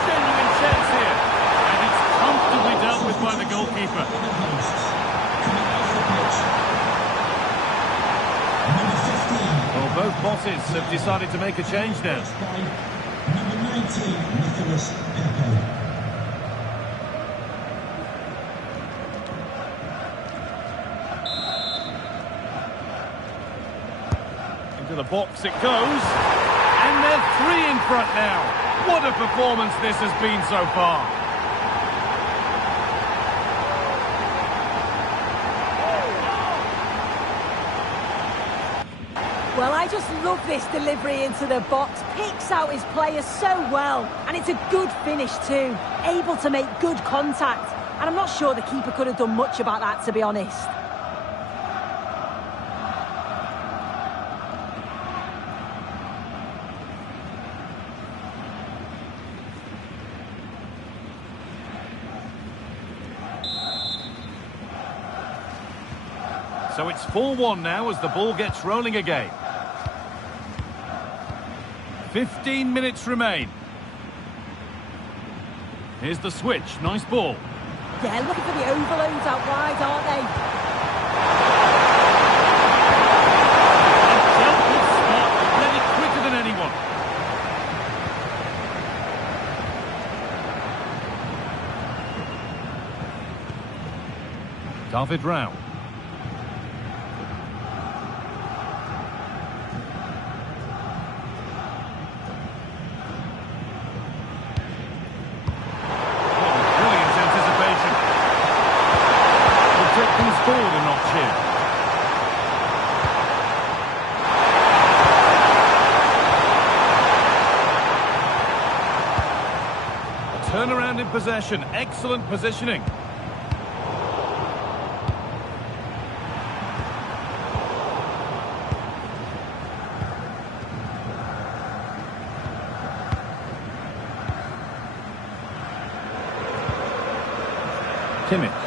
Genuine chance here. And it's comfortably dealt with by the goalkeeper. Well, both bosses have decided to make a change now. Number 19, Nicolas Pepe. To the box it goes, and they're 3 in front now. What a performance this has been so far. Well, I just love this delivery into the box. Picks out his players so well, and it's a good finish too. Able to make good contact, and I'm not sure the keeper could have done much about that, to be honest. So it's 4-1 now as the ball gets rolling again. 15 minutes remain. Here's the switch. Nice ball. Yeah, looking for the overloads out wide, aren't they? Dealt with smart, read it quicker than anyone. David Rao. Forward a notch here. Turnaround in possession, excellent positioning. Kimmich.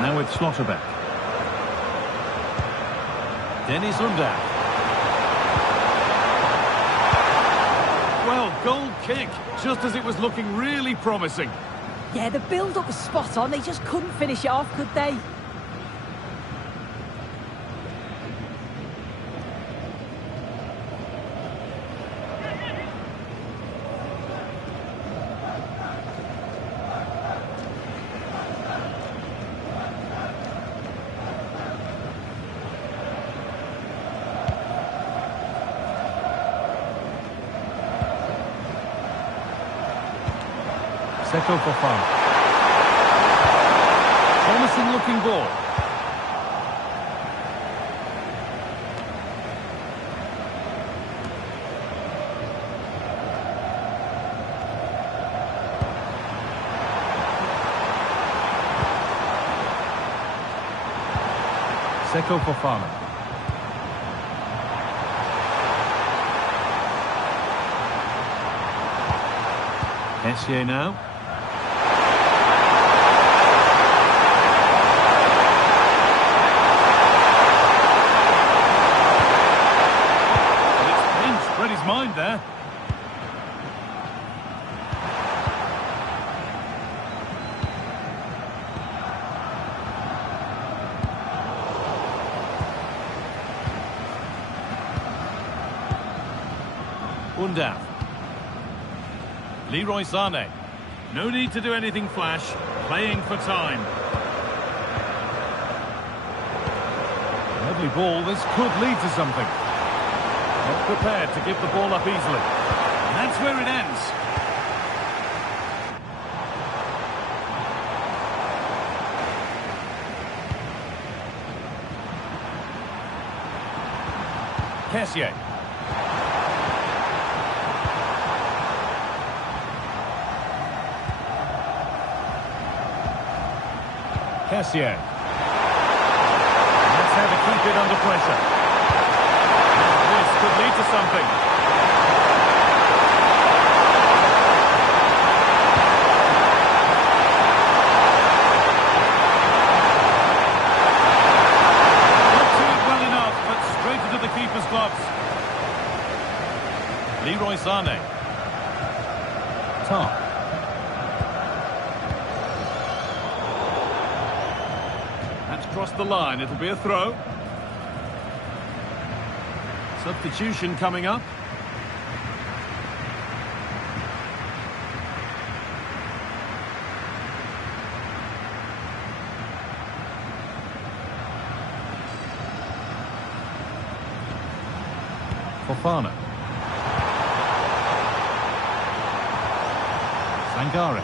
Now with Schlotterbeck. Dennis Undav. Well, goal kick, just as it was looking really promising. Yeah, the build-up was spot on. They just couldn't finish it off, could they? Seko Fofana. Promising looking ball. Seko Fofana. Kessié now. Read his mind there. Undav. Leroy Sané. No need to do anything flash. Playing for time. Lovely ball. This could lead to something. Not prepared to give the ball up easily. And that's where it ends. Kessié. Kessié. That's how to keep it under pressure. This could lead to something. Not to it well enough, but straight into the keeper's gloves. Leroy Sané. Top. Crossed the line, it'll be a throw. Substitution coming up. Fofana. Sangare.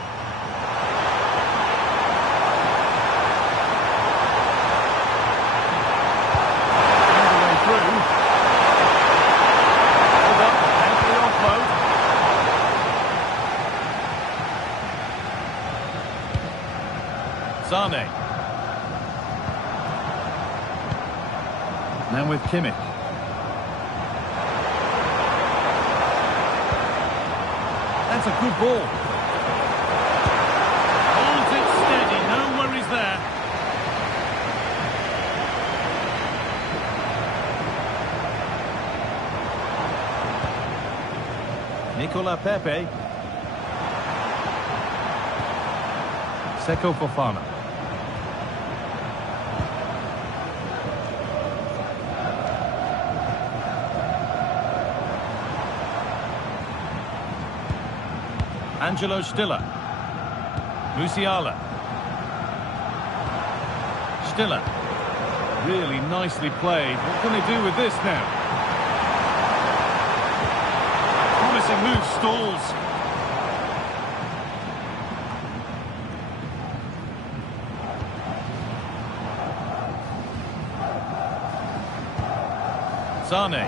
Sané. Now with Kimmich. That's a good ball. Holds it steady, no worries there. Nicolas Pepe. Seko Fofana. Angelo Stiller. Musiala. Stiller. Really nicely played. What can they do with this now? Promising move stalls. Sané.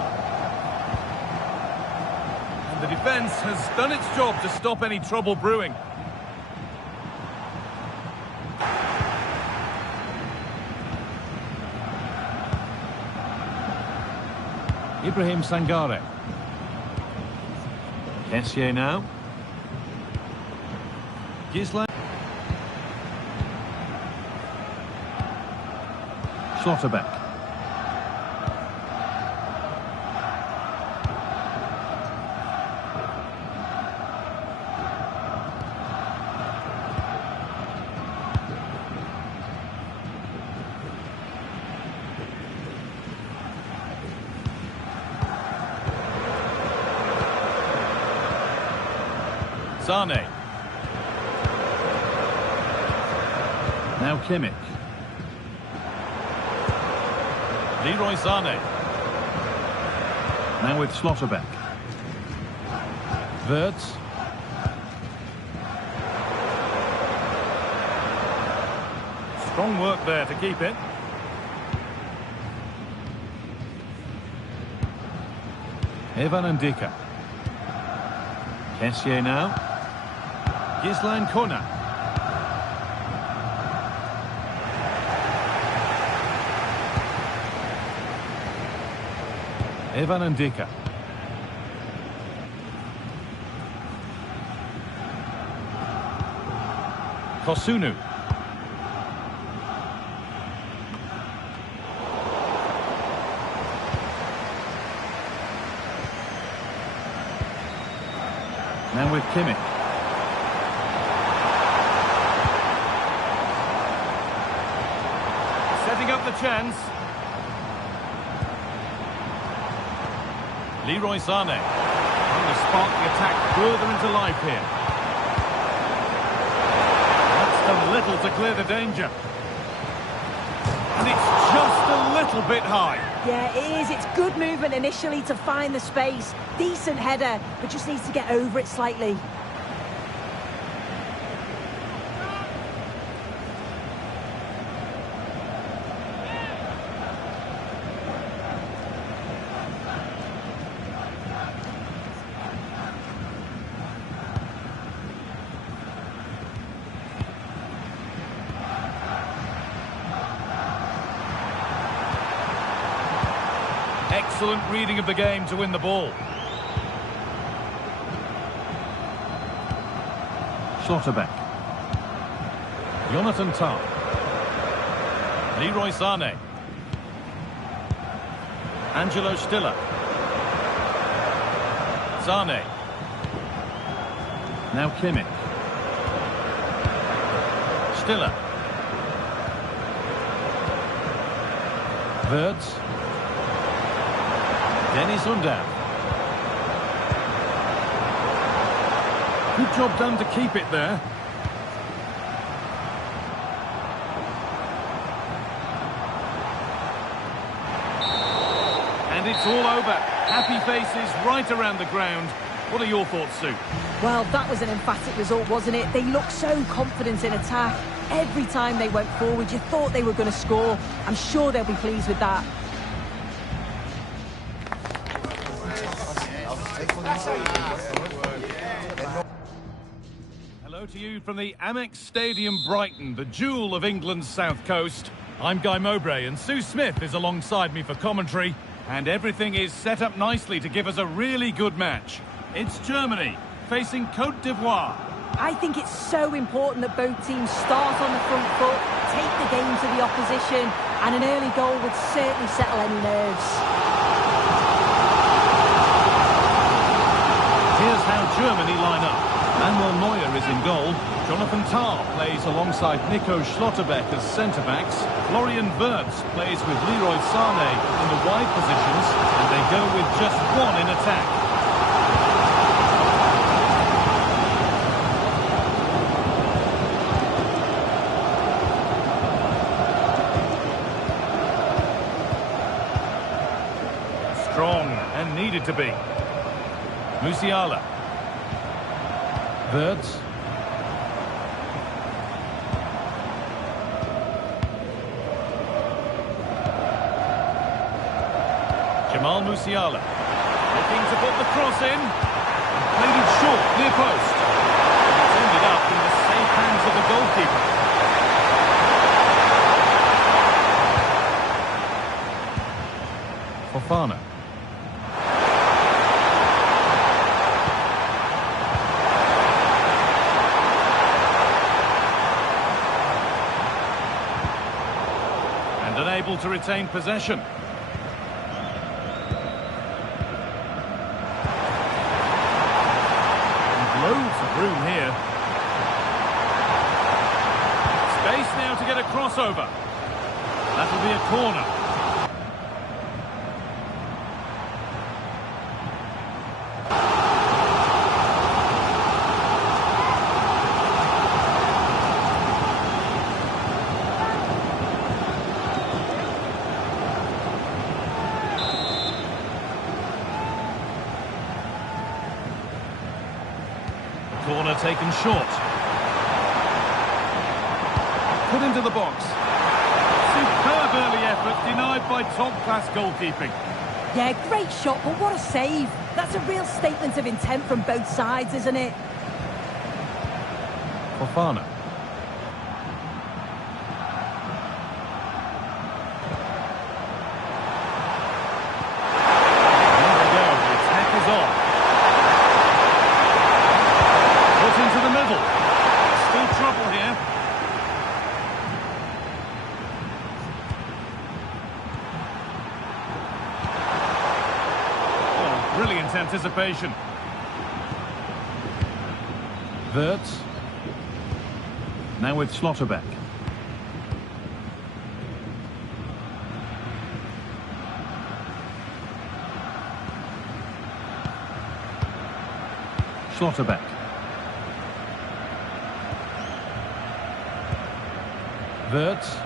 The defence has done its job to stop any trouble brewing. Ibrahim Sangare. Kessié now. Gisela. Schlotterbeck. Sané. Now Kimmich. Leroy Sané. Now with Schlotterbeck. Wirtz. Strong work there to keep it. Evan Ndika. Kessié now. Gisela Kona. Evan Ndika. Kosunu. Now with Kimmich. Setting up the chance. Leroy Sané trying to spark the attack further into life here. little to clear the danger. And it's just a little bit high. Yeah, it is. It's good movement initially to find the space. Decent header, but just needs to get over it slightly. Excellent reading of the game to win the ball. Schlotterbeck. Jonathan Tah. Leroy Sané. Angelo Stiller. Sané. Now Kimmich. Stiller. Wirtz. Dennis Undav. Good job done to keep it there. And it's all over. Happy faces right around the ground. What are your thoughts, Sue? Well, that was an emphatic result, wasn't it? They looked so confident in attack. Every time they went forward, you thought they were going to score. I'm sure they'll be pleased with that. Hello to you from the Amex Stadium, Brighton, the jewel of England's south coast. I'm Guy Mowbray and Sue Smith is alongside me for commentary, and everything is set up nicely to give us a really good match. It's Germany facing Côte d'Ivoire. I think it's so important that both teams start on the front foot, take the game to the opposition, and an early goal would certainly settle any nerves. Here's how Germany line up. Manuel Neuer is in goal. Jonathan Tah plays alongside Nico Schlotterbeck as centre-backs. Florian Wirtz plays with Leroy Sané in the wide positions, and they go with just one in attack. Strong and needed to be. Musiala. Wirtz. Jamal Musiala. Looking to put the cross in. Played it short, near post. It's ended up in the safe hands of the goalkeeper. Fofana. Unable to retain possession. And loads of room here. Space now to get a crossover. That'll be a corner. Corner taken short. Put into the box. Superb early effort, denied by top-class goalkeeping. Yeah, great shot, but what a save. That's a real statement of intent from both sides, isn't it? Fofana. There we go, the attack is on. Into the middle. Still trouble here. Oh, brilliant anticipation. Wirtz. Now with Schlotterbeck. Schlotterbeck. Wirtz.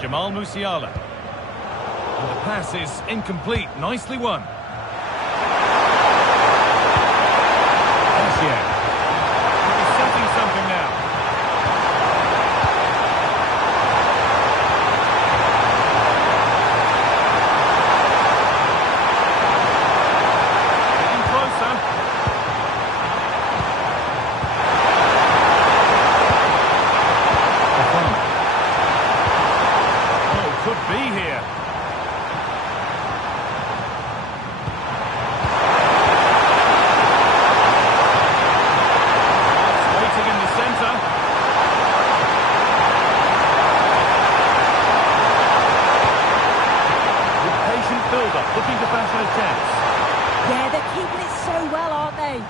Jamal Musiala. And the pass is incomplete. Nicely won. Kessié. He's setting something now. Getting closer. Oh, could be here. Build-up, looking to fashion a chance. Yeah, they're keeping it so well, aren't they?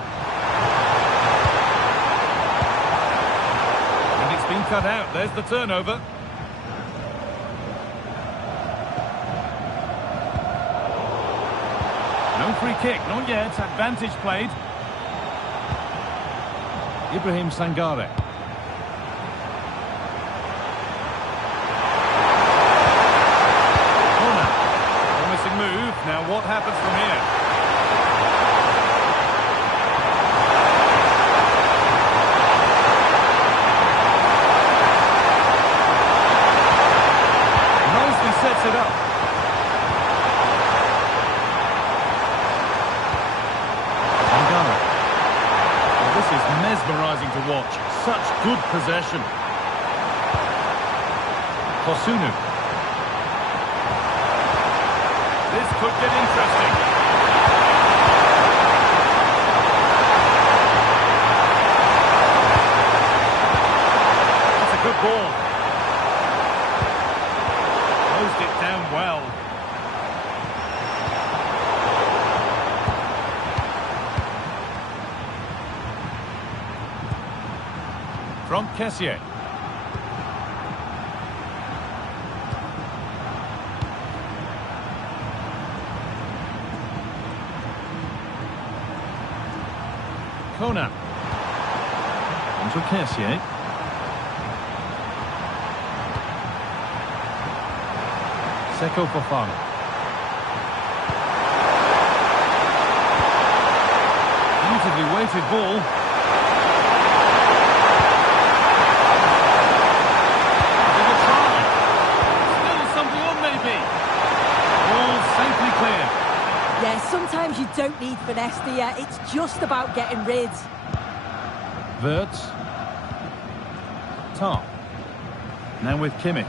And it's been cut out. There's the turnover. No free kick, not yet. Advantage played. Ibrahim Sangare. Move. Now what happens from here? Nicely sets it up. Sangare. Well, this is mesmerising to watch. Such good possession. Kosunu. This could get interesting. That's a good ball. Closed it down well. From Kessié. Kona. Onto Kessié. Seko Fofana. Beautifully weighted ball. Give a try. Still something on maybe. Ball safely cleared. Yeah, sometimes you don't need finesse, do you? It's just about getting rid. Wirtz. Tarp. Now with Kimmich.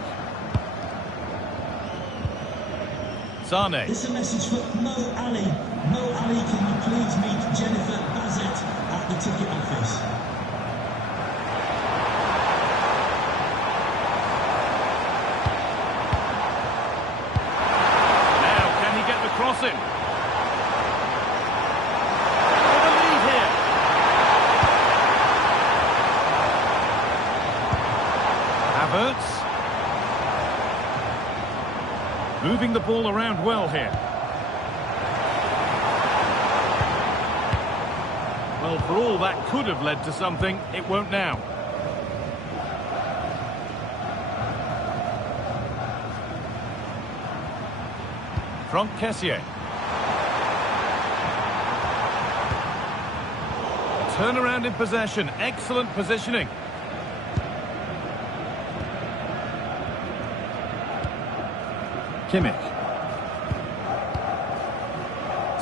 Sane. This is a message for Mo Ali. Mo Ali, can you please meet Jennifer Bazette at the ticket office? Now, can he get the crossing? Wirtz. Moving the ball around well here. Well, for all that could have led to something, it won't now. From Kessié. Turnaround in possession. Excellent positioning. Kimmich.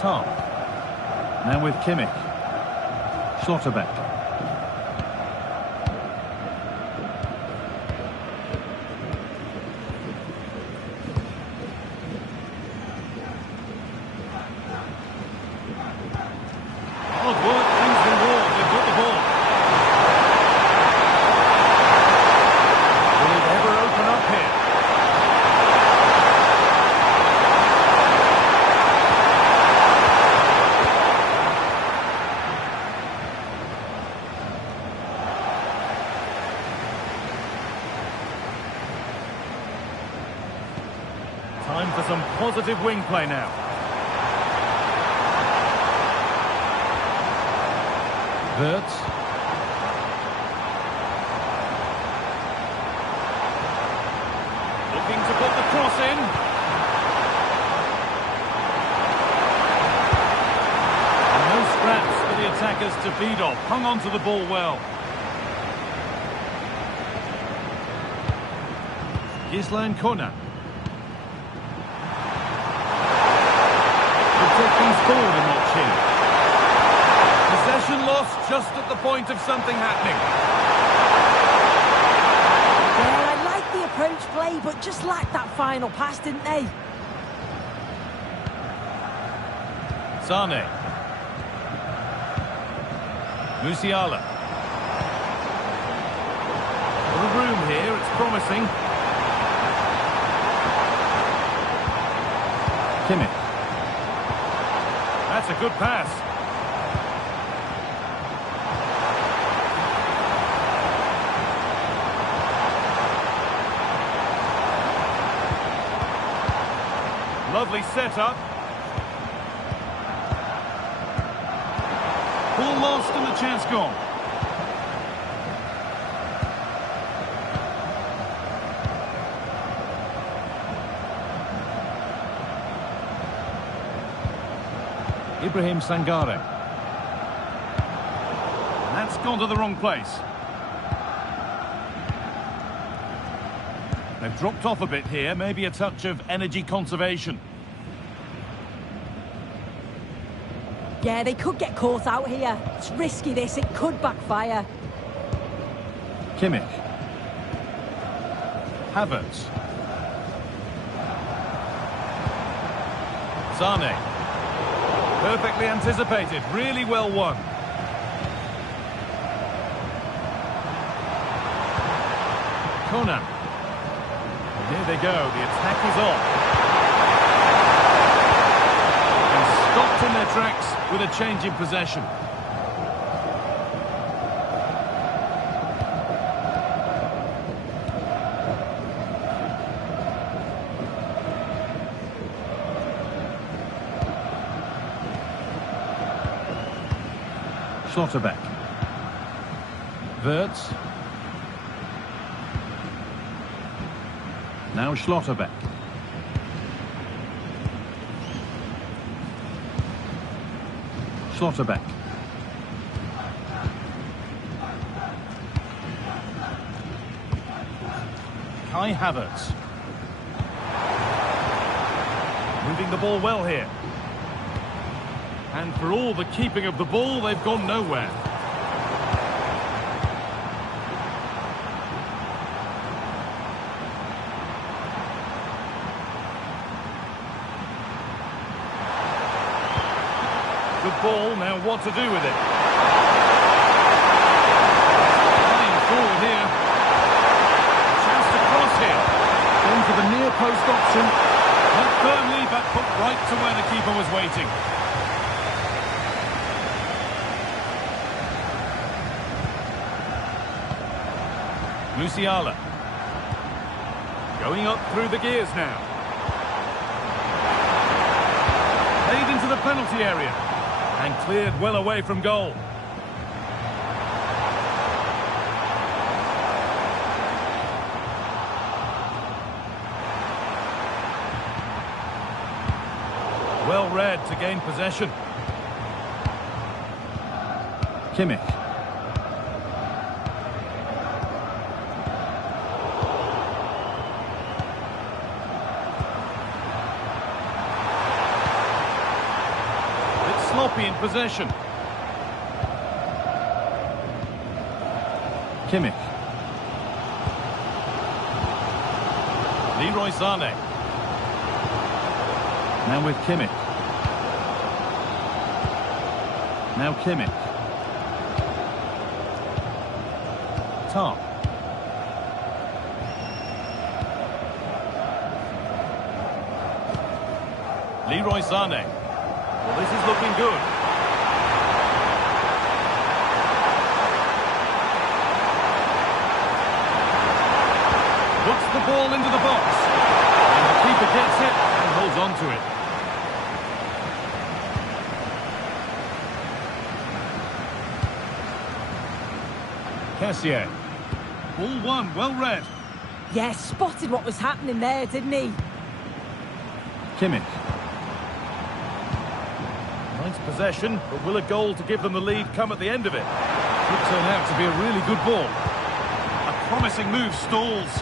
Tarp. Now with Kimmich. Schlotterbeck. Hard work brings the reward. They've got the ball. Will it ever open up here? Time for some positive wing play now. Wirtz. attackers to feed off. Hung on to the ball well. Gislan Kona. Could take things forward a notch here. Possession lost just at the point of something happening. Yeah, I like the approach play, but just lacked that final pass, didn't they? Sane. Musiala. For the room here, it's promising. Kimmich. That's a good pass. Lovely setup. Ball lost and the chance gone. Ibrahim Sangare. That's gone to the wrong place. They've dropped off a bit here, maybe a touch of energy conservation. Yeah, they could get caught out here. It's risky this, it could backfire. Kimmich. Havertz. Sane. Perfectly anticipated, really well won. Conan. Here they go, the attack is on. And stopped in their tracks with a change in possession. Schlotterbeck. Wirtz. Now Schlotterbeck. Schlotterbeck. Kai Havertz. Moving the ball well here. And for all the keeping of the ball, they've gone nowhere. Good ball, now what to do with it? Running forward here. Chance to cross here. Going for the near post option. Not firmly, but put right to where the keeper was waiting. Musiala. Going up through the gears now. Played into the penalty area. And cleared well away from goal. Well read to gain possession. Kimmich. Sloppy in possession. Kimmich. Leroy Sané. Now with Kimmich. Now Kimmich. Top. Leroy Sané. Well, this is looking good. Puts the ball into the box. And the keeper gets it and holds on to it. Cassier. Ball one, well read. Yeah, spotted what was happening there, didn't he? Kimmich. Right France possession, but will a goal to give them the lead come at the end of it? Could turn out to be a really good ball. A promising move stalls.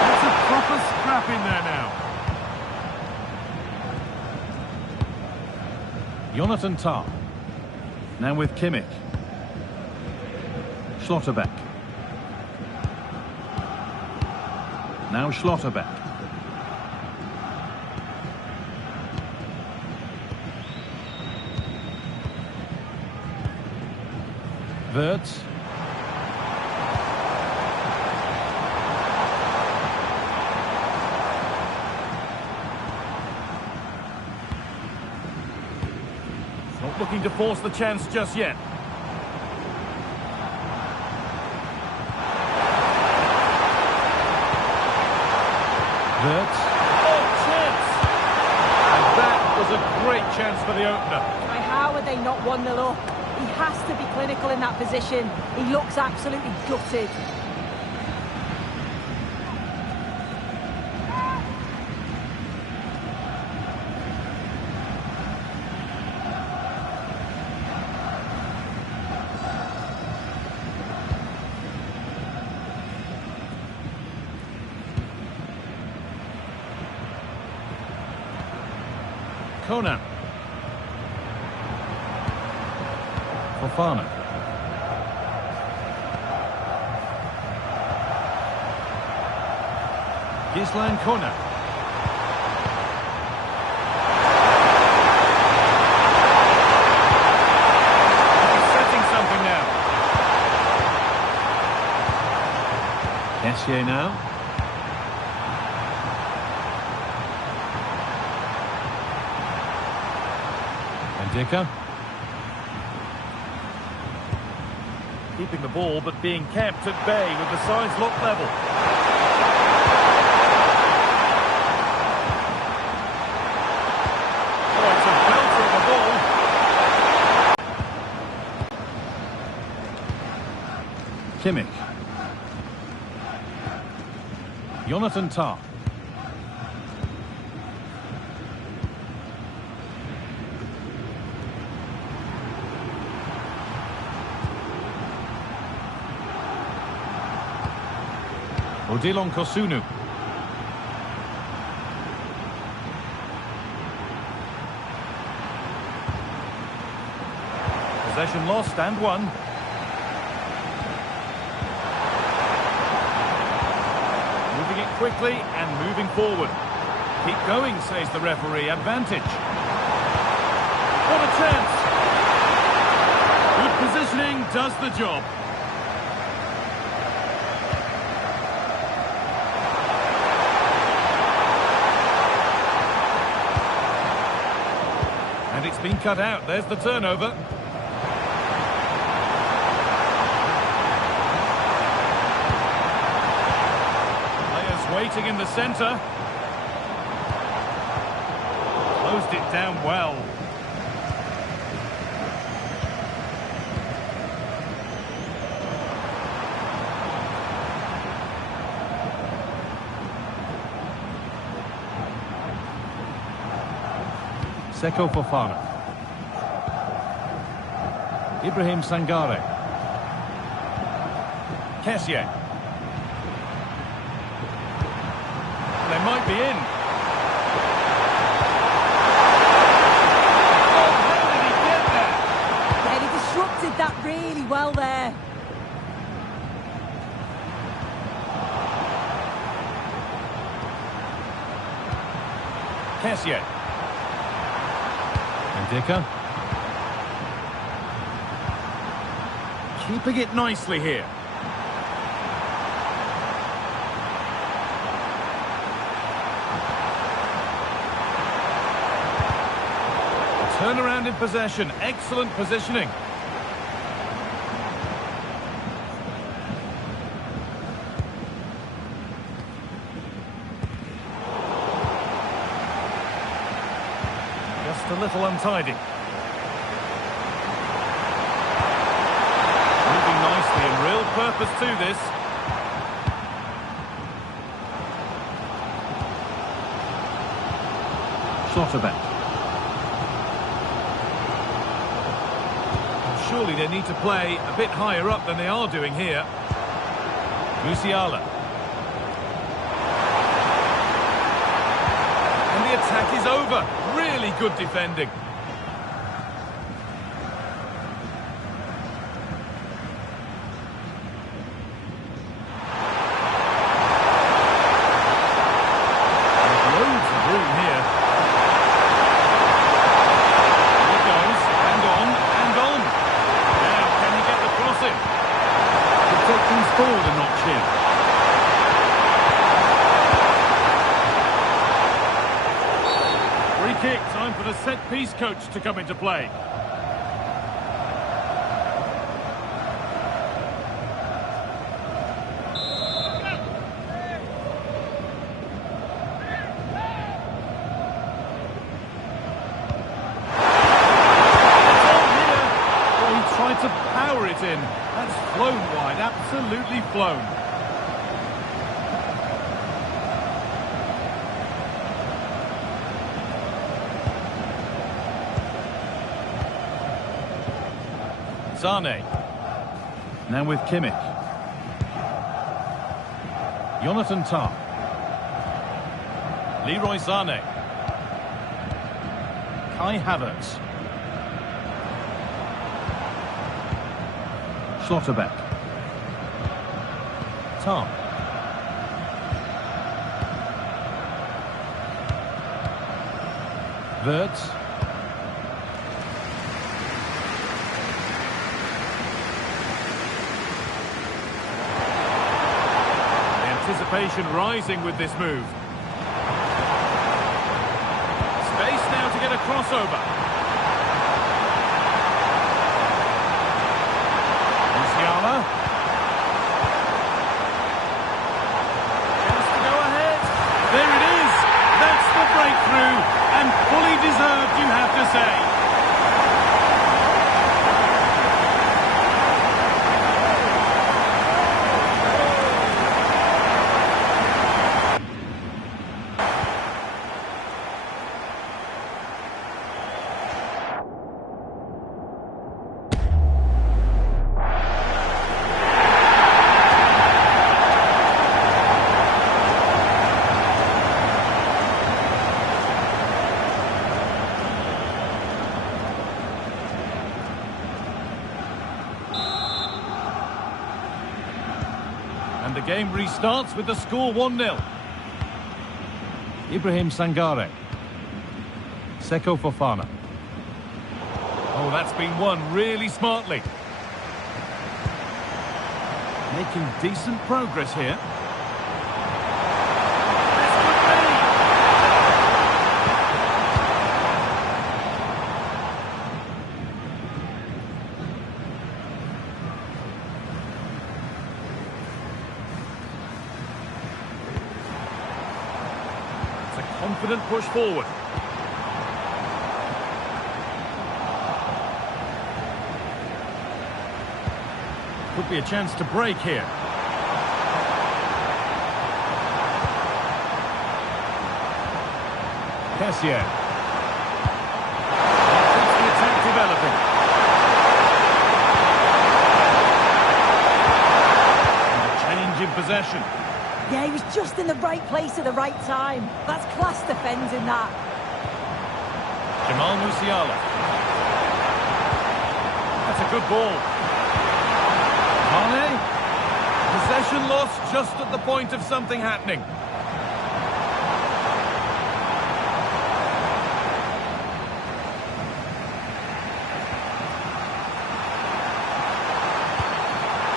That's a proper scrap in there now. Jonathan Tah. Now with Kimmich. Schlotterbeck. Now Schlotterbeck. Wirtz. Not looking to force the chance just yet. Wirtz. Oh, chance! And that was a great chance for the opener. Why, how are they not 1-0 up? He has to be clinical in that position. He looks absolutely gutted. Conan. Fofana. Gislan Conan. He's setting something now. Kessié now. Dicker. Keeping the ball, but being kept at bay with the sides locked level. Oh, it's a belter of a ball. Kimmich. Jonathan Tah. Odilon Kosunu. Possession lost and won. Moving it quickly and moving forward. Keep going, says the referee. Advantage. What a chance. Good positioning does the job. And it's been cut out. There's the turnover. Players waiting in the centre. Closed it down well. Seko Fofana. Ibrahim Sangare. Kessié. They might be in. Oh, how did he get there? Yeah, he disrupted that really well there. Kessié. Dicker. Keeping it nicely here. Turnaround in possession. Excellent positioning. Just a little untidy. Moving nicely and really purpose to this. Schlotterbeck. Surely they need to play a bit higher up than they are doing here. Musiala. And the attack is over. Really good defending. There's loads of room here. Here it goes. And on, and on. Now, can he get the cross in? He'll take things forward a notch here. Free kick, time for the set-piece coach to come into play. Tried to power it in. That's flown wide, absolutely flown. Sane. Now with Kimmich. Jonathan Tah. Leroy Sane. Kai Havertz. Schlotterbeck. Tom. Wirtz. The anticipation rising with this move. Space now to get a crossover. Chance to go ahead. There it is. That's the breakthrough, and fully deserved, you have to say. And the game restarts with the score 1-0. Ibrahim Sangare. Seko Fofana. Oh, that's been won really smartly. Making decent progress here. Confident push forward. Could be a chance to break here. Kessier. Keeps the attack developing. And a change in possession. Yeah, he was just in the right place at the right time. That's class defending, that. Jamal Musiala. That's a good ball. Mane. Possession lost just at the point of something happening.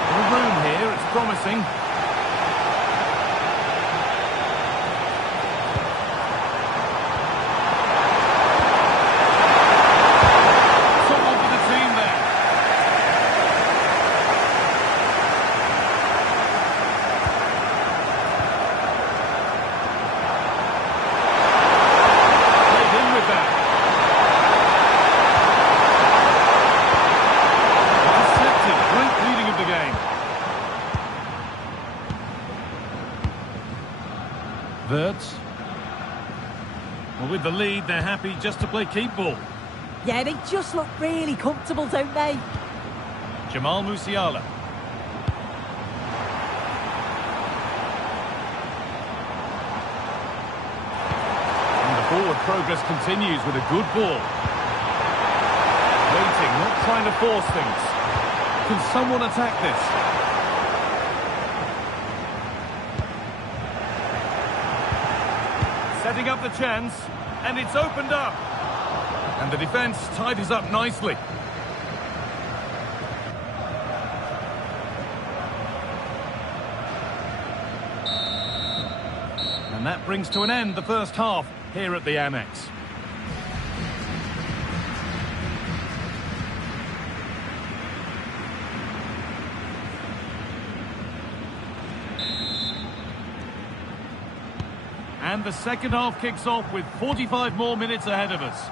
Little room here, it's promising. With the lead, they're happy just to play keep ball. Yeah, they just look really comfortable, don't they? Jamal Musiala. And the forward progress continues with a good ball. Waiting, not trying to force things. Can someone attack this? Setting up the chance, and it's opened up. And the defence tidies up nicely. And that brings to an end the first half here at the Amex. And the second half kicks off with 45 more minutes ahead of us.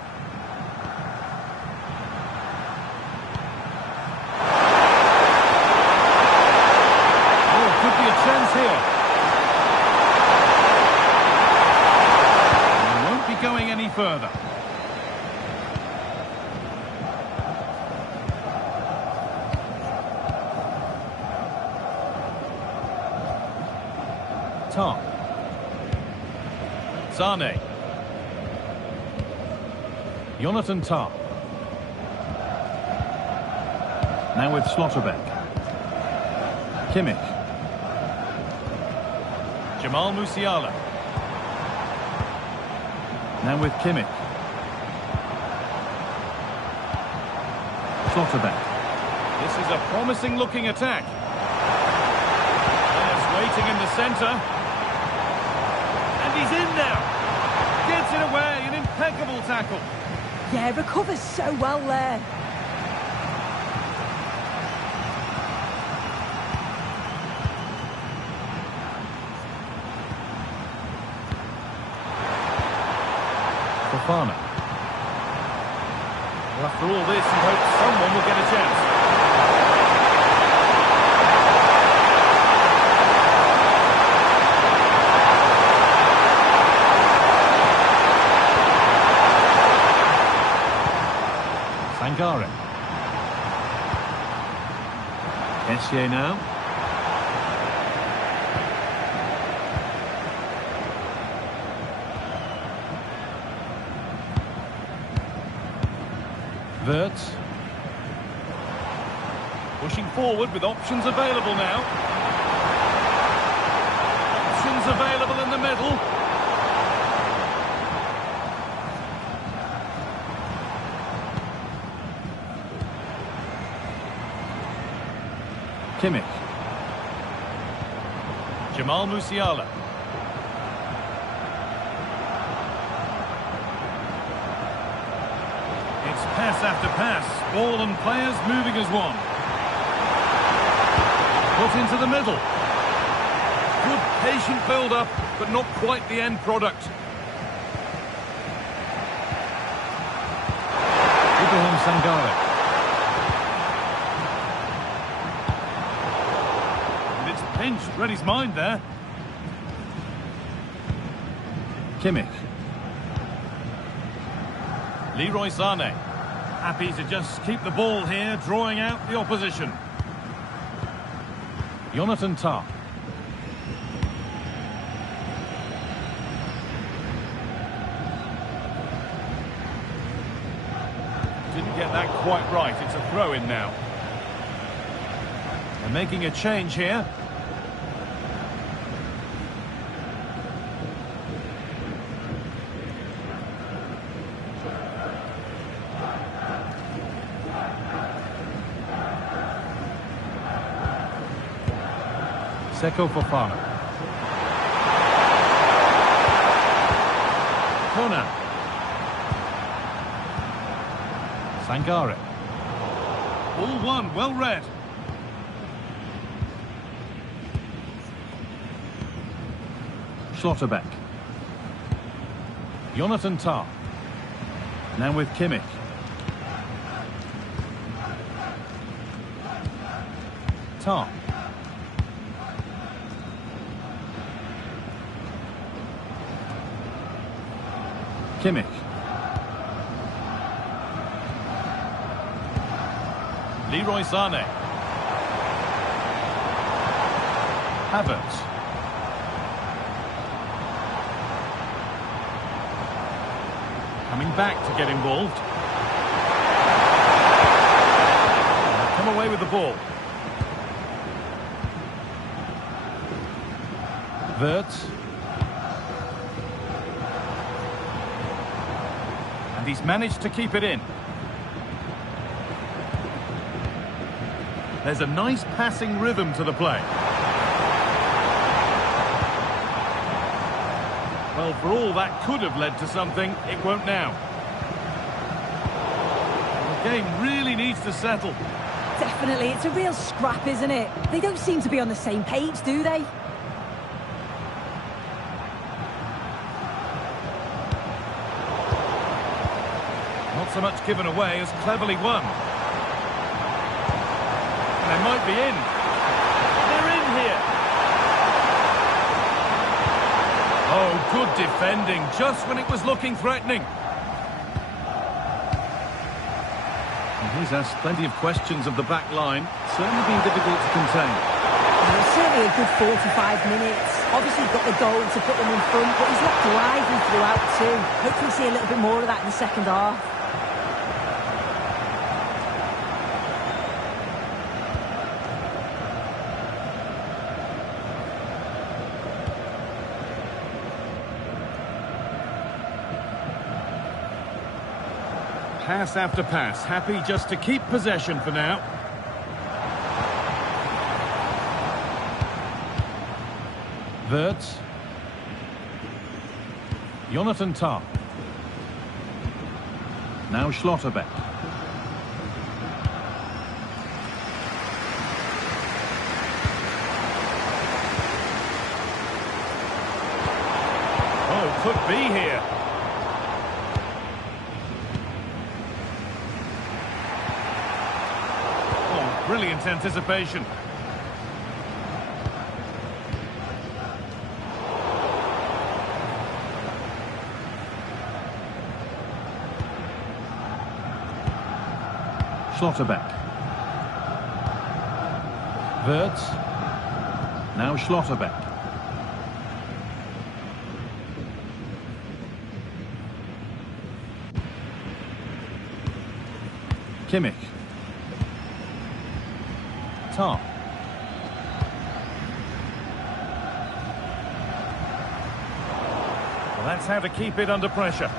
Oh, could be a chance here. And they won't be going any further. Tar. Sane. Jonathan Tah. Now with Schlotterbeck. Kimmich. Jamal Musiala. Now with Kimmich. Schlotterbeck. This is a promising looking attack. Players waiting in the centre. He's in now. Gets it away. An impeccable tackle. Yeah, recovers so well there. Fofana. Well, after all this, he hopes someone will get a chance. Sangare. Essier now. Wirtz. Pushing forward with options available now. Options available in the middle. Kimmich. Jamal Musiala. It's pass after pass. Ball and players moving as one. Put into the middle. Good patient build-up, but not quite the end product. Ibrahim Sangare. Pinched, read his mind there. Kimmich. Leroy Sané. Happy to just keep the ball here, drawing out the opposition. Jonathan Tah. Didn't get that quite right. It's a throw-in now. They're making a change here. Seko Fofana. Conan. Sangare. All one, well read. Schlotterbeck. Jonathan Tah. Now with Kimmich. Tah. Kimmich. Leroy Sané. Havertz. Coming back to get involved. Come away with the ball. Wirtz. And he's managed to keep it in. There's a nice passing rhythm to the play. Well, for all that could have led to something, it won't now. The game really needs to settle. Definitely, it's a real scrap, isn't it? They don't seem to be on the same page, do they? Not so much given away as cleverly won. And they might be in. They're in here. Oh, good defending, just when it was looking threatening. And he's asked plenty of questions of the back line. Certainly been difficult to contain. Well, it's certainly a good 45 minutes. Obviously got the goal to put them in front, but he's looked lively throughout too. Hopefully see a little bit more of that in the second half. Pass after pass, happy just to keep possession for now. Wirtz. Jonathan Tah. Now Schlotterbeck. Oh, could be here. Brilliant anticipation. Schlotterbeck. Wirtz. Now Schlotterbeck. Kimmich. Tah. Well, that's how to keep it under pressure.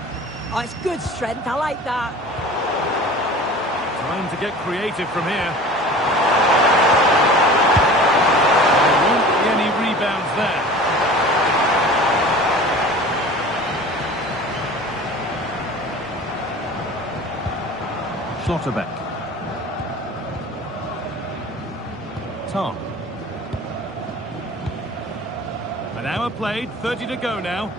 Oh, it's good strength, I like that. Time to get creative from here. There won't be any rebounds there. Schlotterbeck. Tah. An hour played, 30 to go now.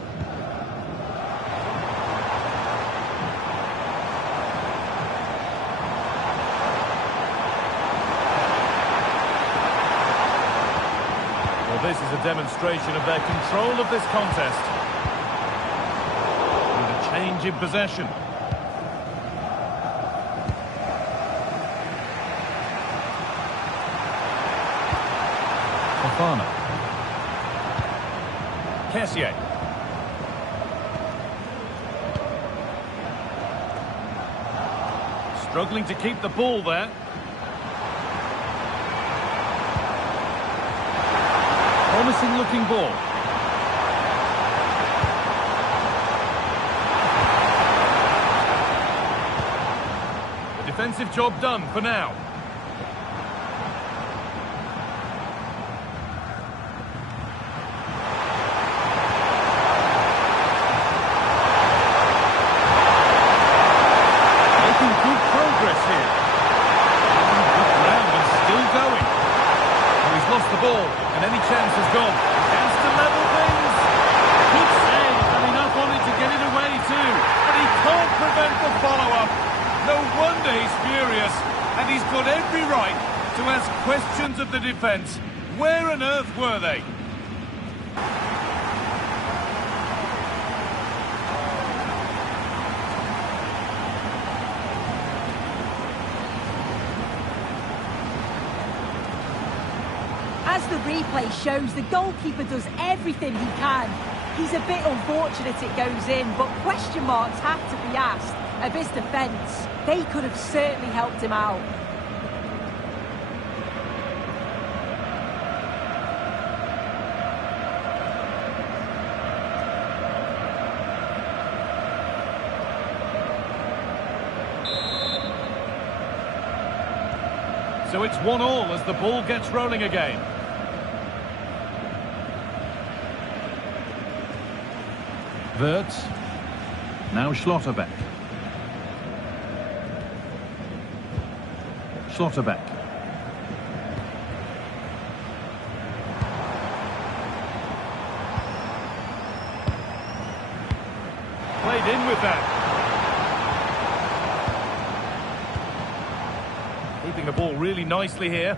Well, this is a demonstration of their control of this contest. And a change in possession. Fofana. Kessié. Struggling to keep the ball there. Promising looking ball. The defensive job done for now. The ball, and any chance is gone. Chance to level things. Good save, and enough on it to get it away too. But he can't prevent the follow-up. No wonder he's furious, and he's got every right to ask questions of the defence. Where on earth were they? As the replay shows, the goalkeeper does everything he can. He's a bit unfortunate it goes in, but question marks have to be asked of his defence. They could have certainly helped him out. So it's 1-1 as the ball gets rolling again. Wirtz. Now Schlotterbeck. Schlotterbeck. Played in with that. Keeping the ball really nicely here.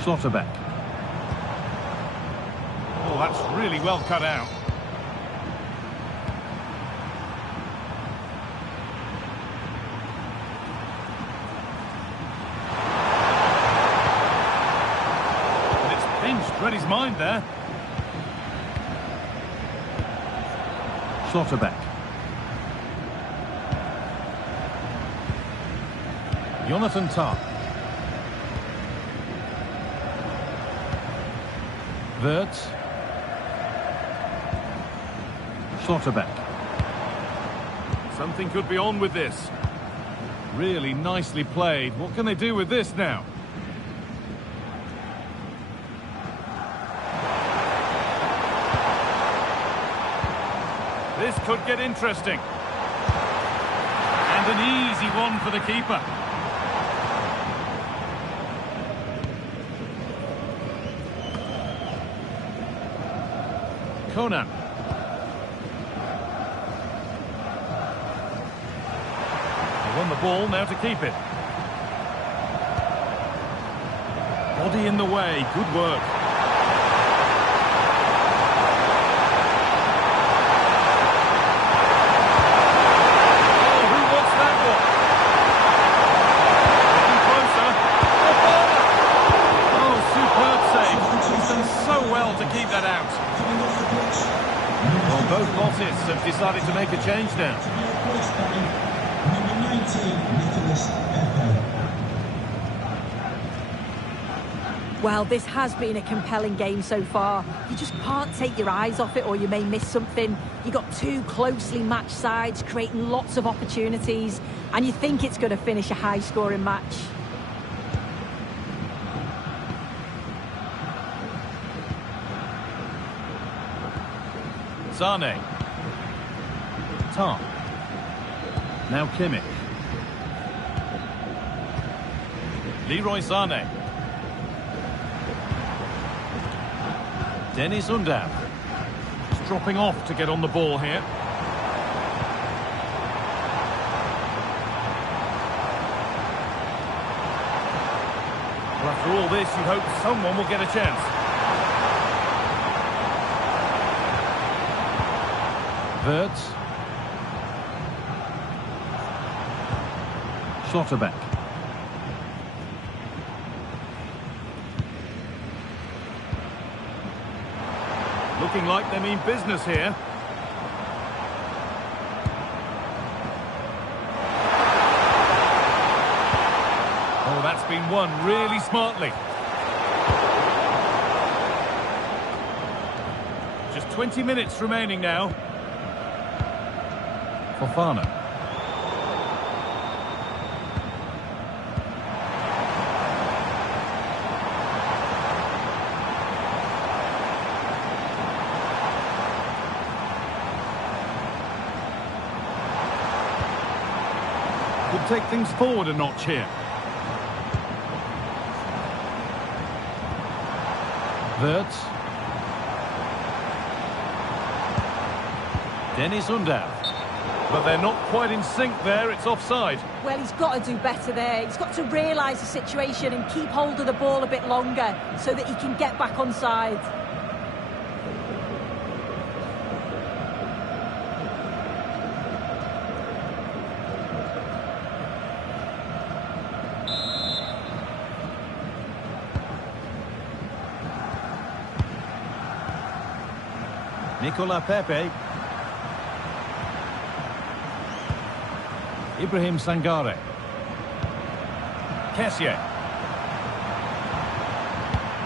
Schlotterbeck. Oh, that's really well cut out. And it's pinched, read his mind there. Schlotterbeck. Jonathan Tah. Wirtz. Schlotterbeck. Something could be on with this. Really nicely played. What can they do with this now? This could get interesting. And an easy one for the keeper. Conan. They won the ball, now to keep it. Body in the way, good work. Oh, who wants that one? Getting closer. Oh, superb save. He's done so well to keep that out. Well, both bosses have decided to make a change now. Number 19, Nicholas Pepe. Well, this has been a compelling game so far. You just can't take your eyes off it or you may miss something. You've got two closely matched sides creating lots of opportunities and you think it's going to finish a high-scoring match. Sane. Tah. Now Kimmich. Leroy Sane. Dennis Undav. Just dropping off to get on the ball here. Well, after all this, you hope someone will get a chance. Wirtz. Schlotterbeck. Looking like they mean business here. Oh, that's been won really smartly. Just 20 minutes remaining now. Fofana. Could take things forward a notch here. Wirtz. Dennis Undav. But they're not quite in sync there, it's offside. Well, he's got to do better there. He's got to realise the situation and keep hold of the ball a bit longer so that he can get back onside. Nicola Pepe. Ibrahim Sangare. Kessié.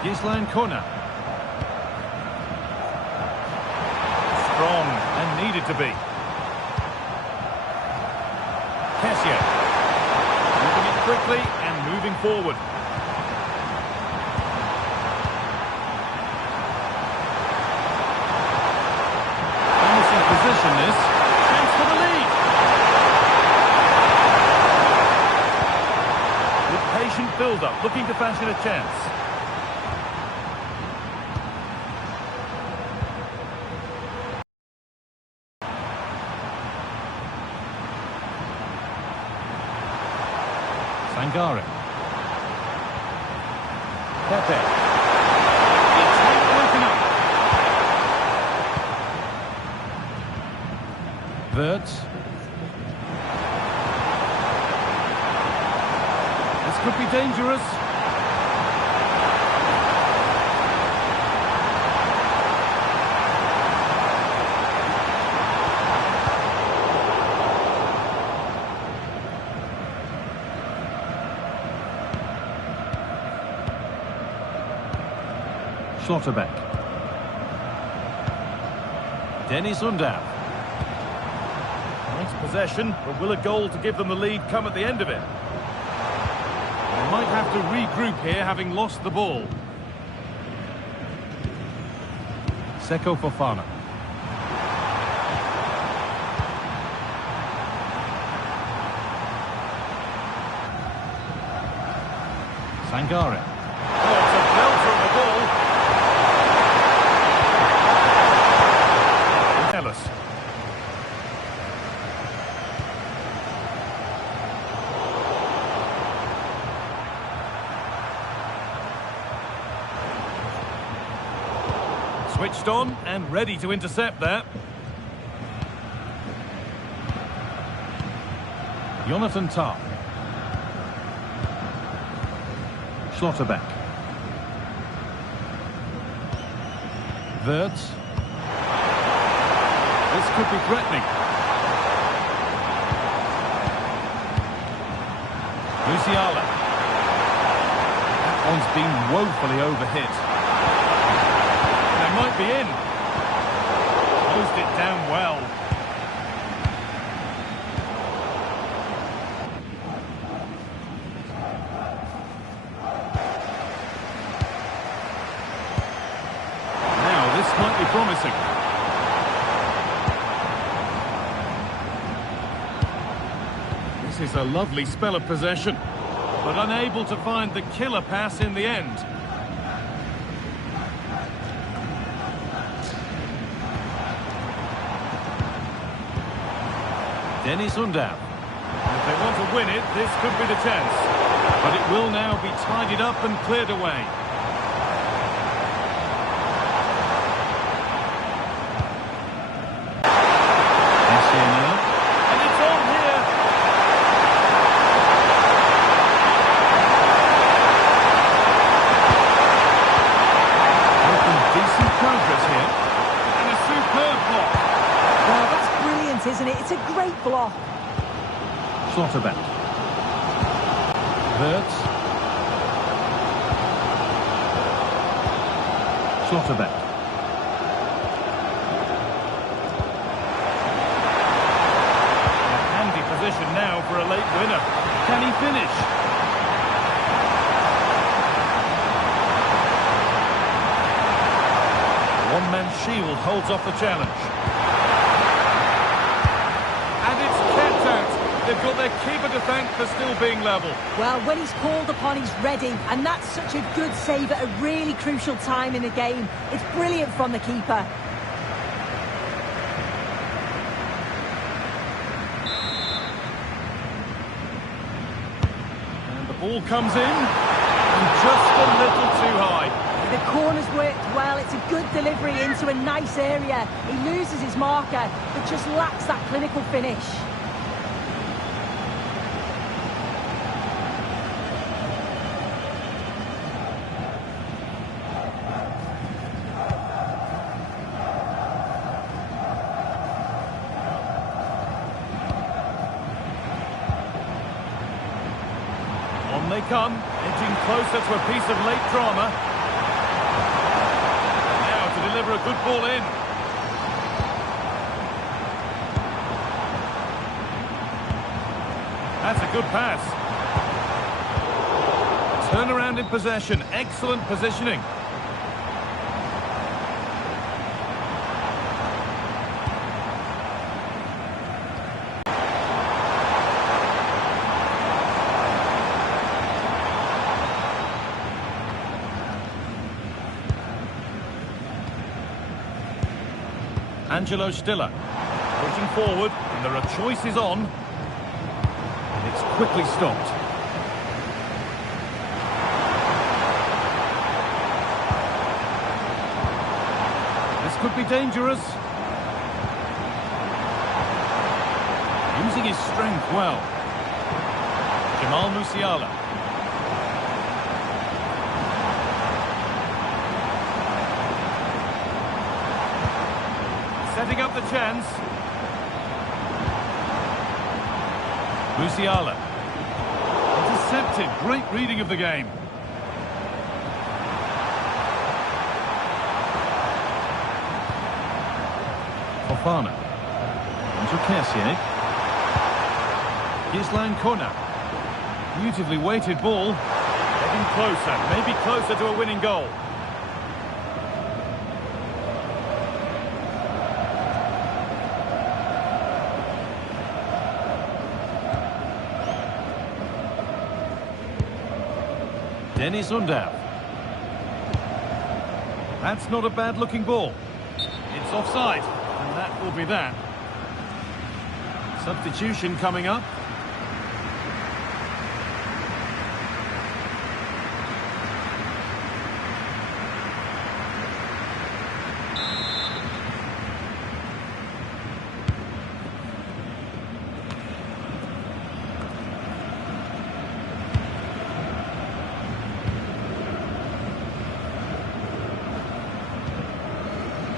Gislan Kona. Strong and needed to be. Kessié. Moving it quickly and moving forward. Promising position this. Chance for the lead. With patient build-up, looking to fashion a chance. Sangare. Pepe. It's broken up. Wirtz. This could be dangerous. Schlotterbeck. Dennis Undav. Nice possession, but will a goal to give them the lead come at the end of it? They might have to regroup here, having lost the ball. Seko Fofana. Sangare. Oh, it's a belter of the ball. Ellis. Switched on and ready to intercept that. Jonathan Tah. Schlotterbeck. Wirtz. This could be threatening. Musiala. That one's been woefully overhit. They might be in. Closed it down well. Now this might be promising. This is a lovely spell of possession, but unable to find the killer pass in the end. Dennis Undav. If they want to win it, this could be the chance. But it will now be tidied up and cleared away. And it's on here. Making decent progress here. And a superb block. Well, that's brilliant, isn't it? It's a great block. Schlotterbeck. Wirtz. Schlotterbeck. A handy position now for a late winner. Can he finish? One-man shield holds off the challenge. And it's kept out. They've got their keeper to thank for still being level. Well, when he's called upon, he's ready. And that's such a good save at a really crucial time in the game. It's brilliant from the keeper. And the ball comes in. And just a little too high. The corner's worked well. It's a good delivery into a nice area. He loses his marker, but just lacks that clinical finish. they come, edging closer to a piece of late drama. Now to deliver a good ball in. That's a good pass. Turnaround in possession. Excellent positioning. Angelo Stiller pushing forward, and there are choices on. It's quickly stopped. This could be dangerous. Using his strength well. Jamal Musiala. Setting up the chance. Musiala. Intercepted. Great reading of the game. Fofana. Onto Kessié. Islan Kona. Beautifully weighted ball. Getting closer. Maybe closer to a winning goal. Dennis Undav. That's not a bad-looking ball. It's offside, and that will be that. Substitution coming up.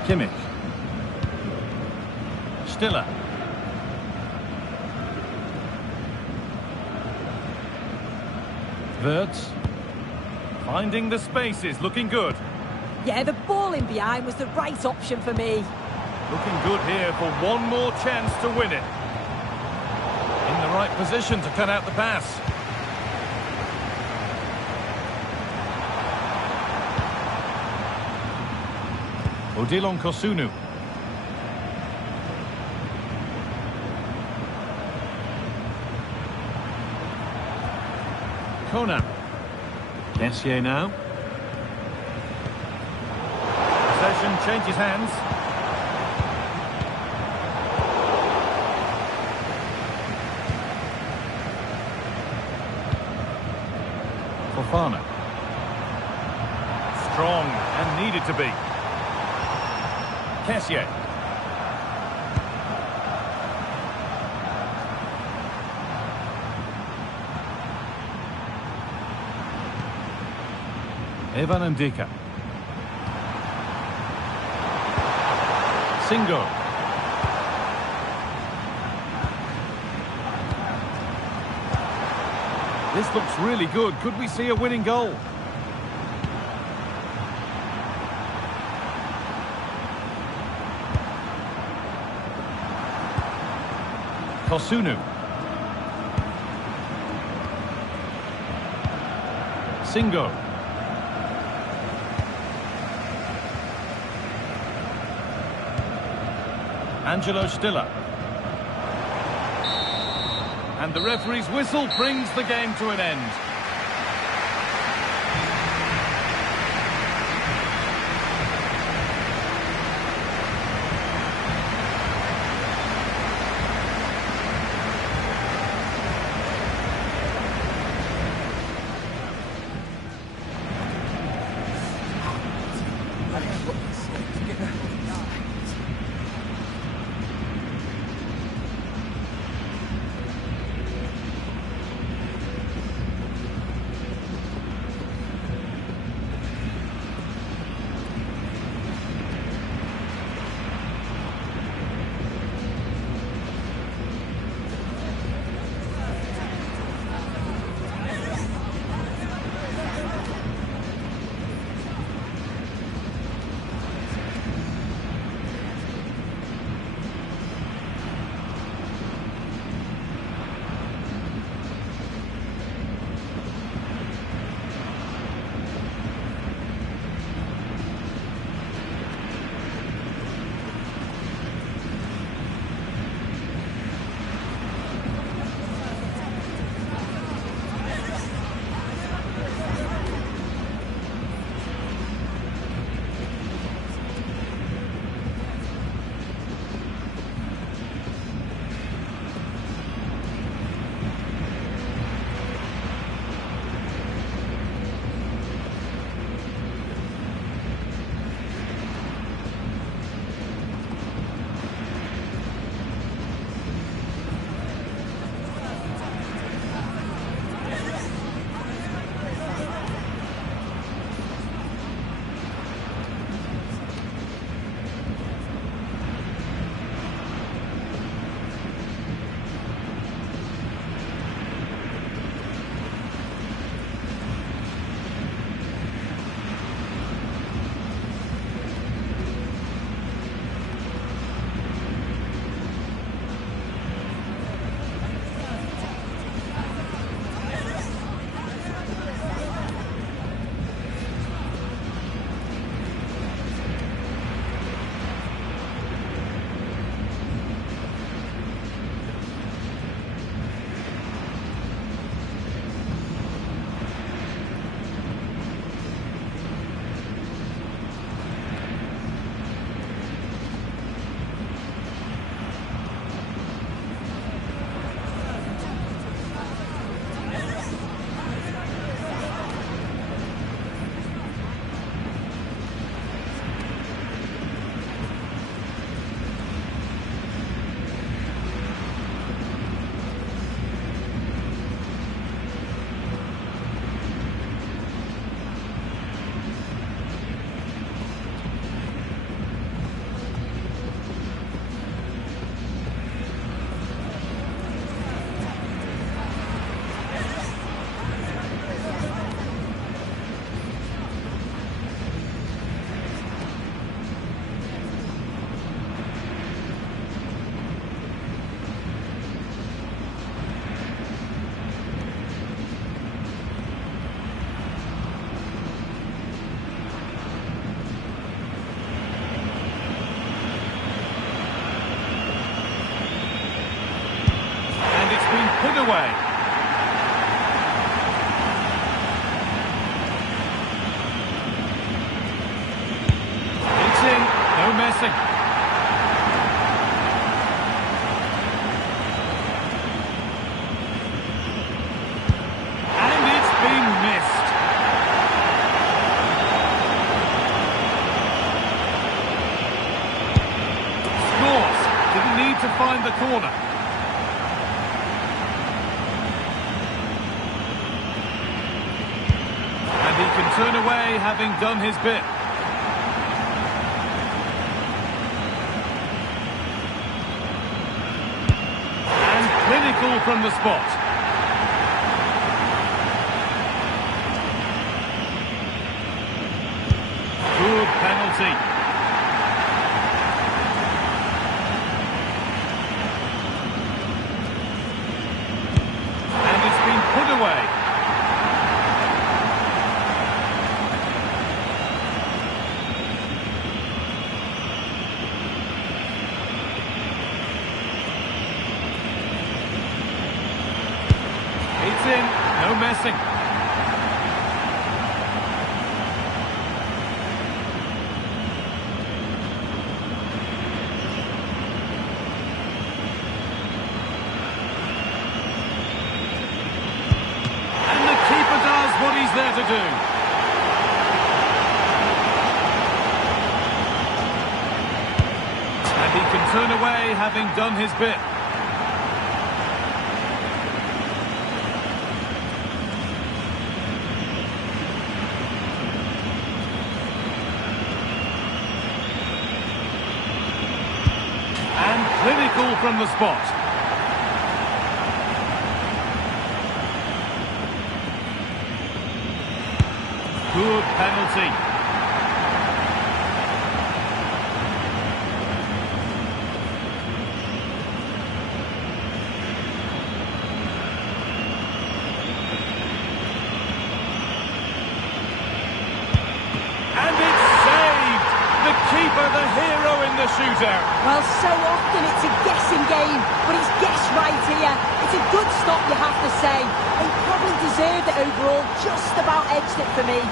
Kimmich. Stiller. Wirtz. Finding the spaces, looking good. Yeah, the ball in behind was the right option for me. Looking good here for one more chance to win it. In the right position to cut out the pass. Odilon Kosunu. Kona. Kessié now. Possession changes hands. Fofana. Strong and needed to be. Kessié. Evan Ndika. Singo. This looks really good. Could we see a winning goal? Kosunu. Singo. Angelo Stiller. And the referee's whistle brings the game to an end. away. It's in, no messing. And it's been missed. Scores. Didn't need to find the corner. And he can turn away having done his bit. And clinical from the spot. Good penalty. And it's been put away. It's in, no messing. What he's there to do. And he can turn away having done his bit. And clinical from the spot. Good penalty. And it's saved! The keeper, the hero in the shootout. Well, so often it's a guessing game, but he's guessed right here. It's a good stop, you have to say. He probably deserved it overall, just about edged it for me.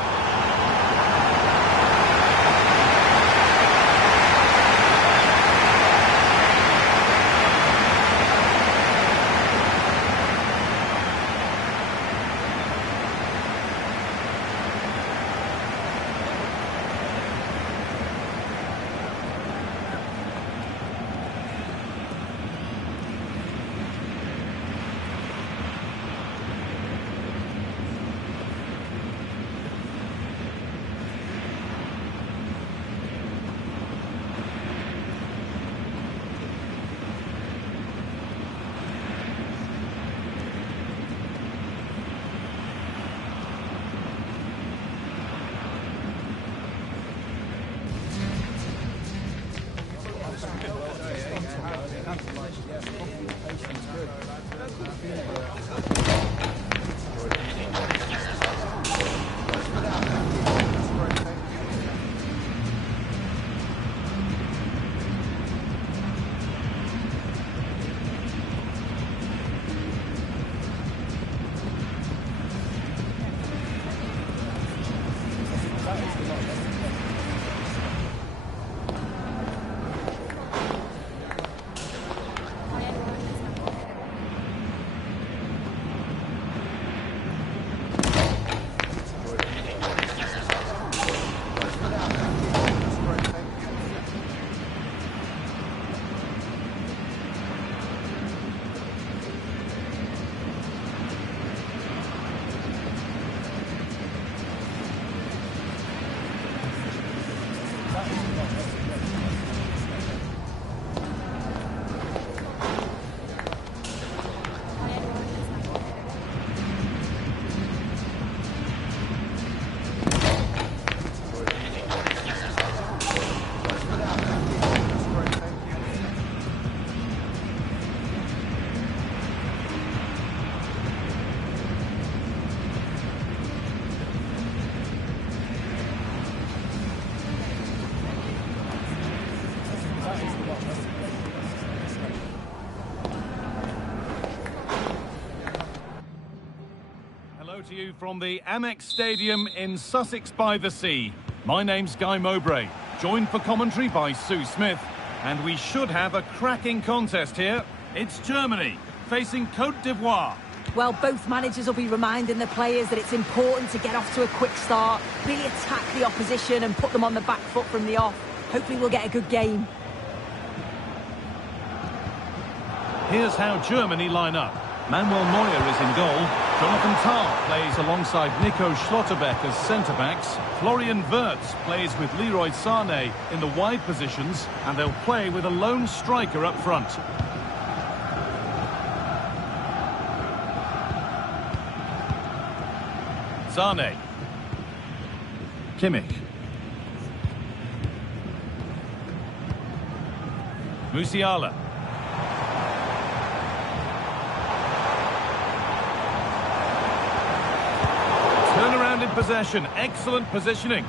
to you from the Amex Stadium in Sussex by the Sea. My name's Guy Mowbray, joined for commentary by Sue Smith, and we should have a cracking contest here. It's Germany facing Côte d'Ivoire. Well, both managers will be reminding the players that it's important to get off to a quick start, really attack the opposition and put them on the back foot from the off. Hopefully we'll get a good game. Here's how Germany line up. Manuel Neuer is in goal. Jonathan Tah plays alongside Nico Schlotterbeck as centre-backs. Florian Wirtz plays with Leroy Sané in the wide positions, and they'll play with a lone striker up front. Sané. Kimmich. Musiala. Turnaround in possession. Excellent positioning.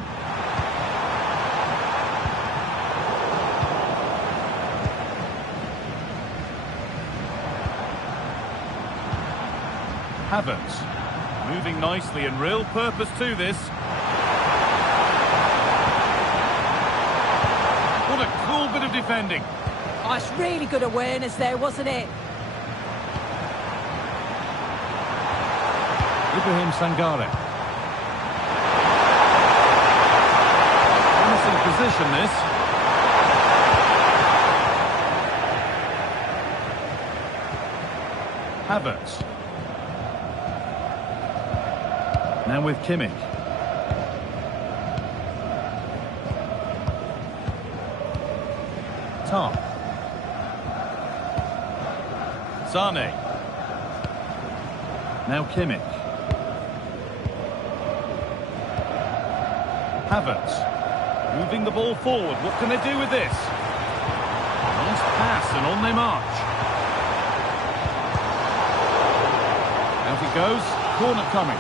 Havertz. Moving nicely and real purpose to this. What a cool bit of defending. Oh, it's really good awareness there, wasn't it? Ibrahim Sangare. Promising position, this. Havertz. Now with Kimmich. Tah. Sané. Now Kimmich. Havertz. Moving the ball forward. What can they do with this? Nice pass and on they march. Out it goes. Corner coming.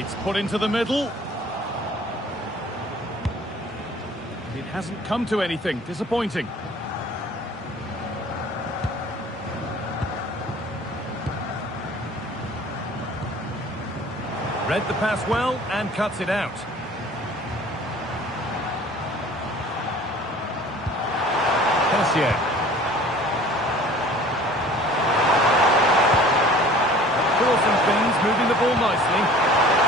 It's put into the middle. It hasn't come to anything. Disappointing. Read the pass well and cuts it out. Kessier. Crossing things, moving the ball nicely.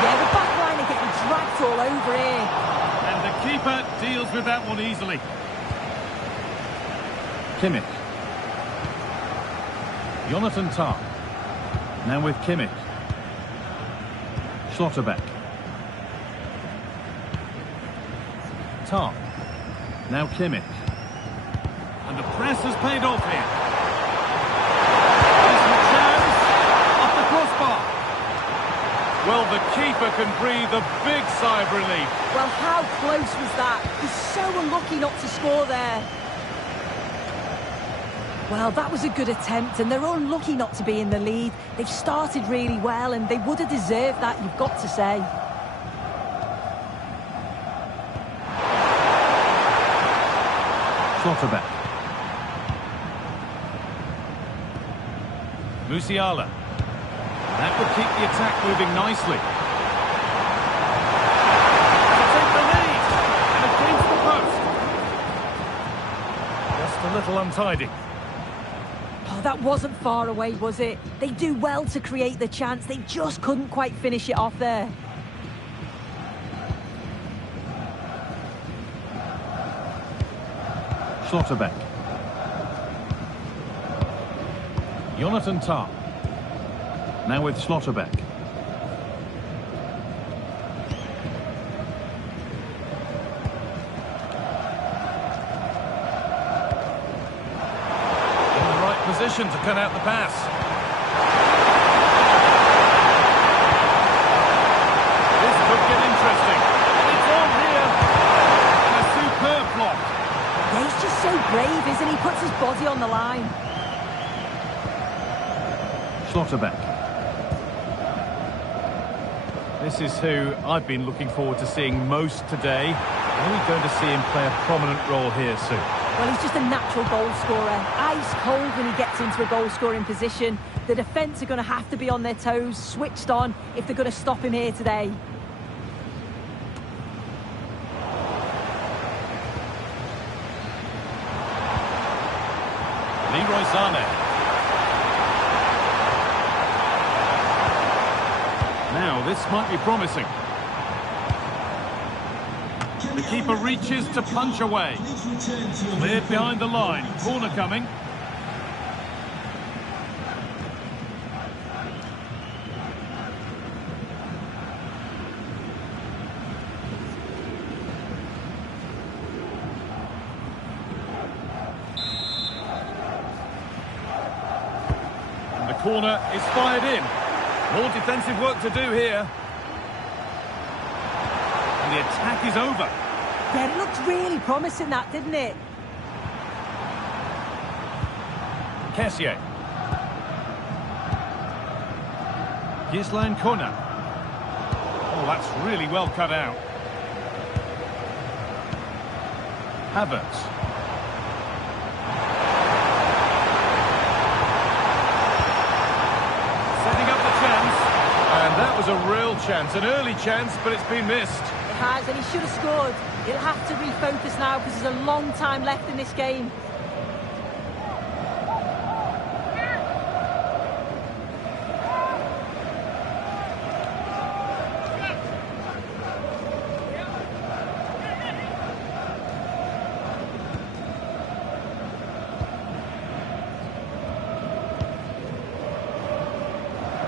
Yeah, the back line are getting dragged all over here. And the keeper deals with that one easily. Kimmich. Jonathan Tah. Now with Kimmich. Schlotterbeck. Tah. Now Kimmich. And the press has paid off here. Decent chance. Off the crossbar. Well, the keeper can breathe a big sigh of relief. Well, how close was that? He's so unlucky not to score there. Well, that was a good attempt, and they're unlucky not to be in the lead. They've started really well, and they would have deserved that, you've got to say. Schlotterbeck. Musiala. That would keep the attack moving nicely. To take the lead. And against the post. Just a little untidy. Oh, that wasn't far away, was it? They do well to create the chance. They just couldn't quite finish it off there. Schlotterbeck. Jonathan Tah. Now with Schlotterbeck. In the right position to cut out the pass. This could get interesting. It's on here. And a superb block. Yeah, he's just so brave, isn't he? Puts his body on the line. Schlotterbeck. This is who I've been looking forward to seeing most today. Are we going to see him play a prominent role here soon? Well, he's just a natural goal scorer. Ice cold when he gets into a goal-scoring position. The defence are going to have to be on their toes, switched on, if they're going to stop him here today. Leroy Sané. Now, this might be promising. The keeper reaches to punch away. Cleared behind the line. Corner coming. And the corner is fired in. More defensive work to do here. And the attack is over. Yeah, it looked really promising, that, didn't it? Kessié. Gislan Kona. Oh, that's really well cut out. Havertz. Setting up the chance. And that was a real chance, an early chance, but it's been missed. It has, and he should have scored. He'll have to refocus now because there's a long time left in this game.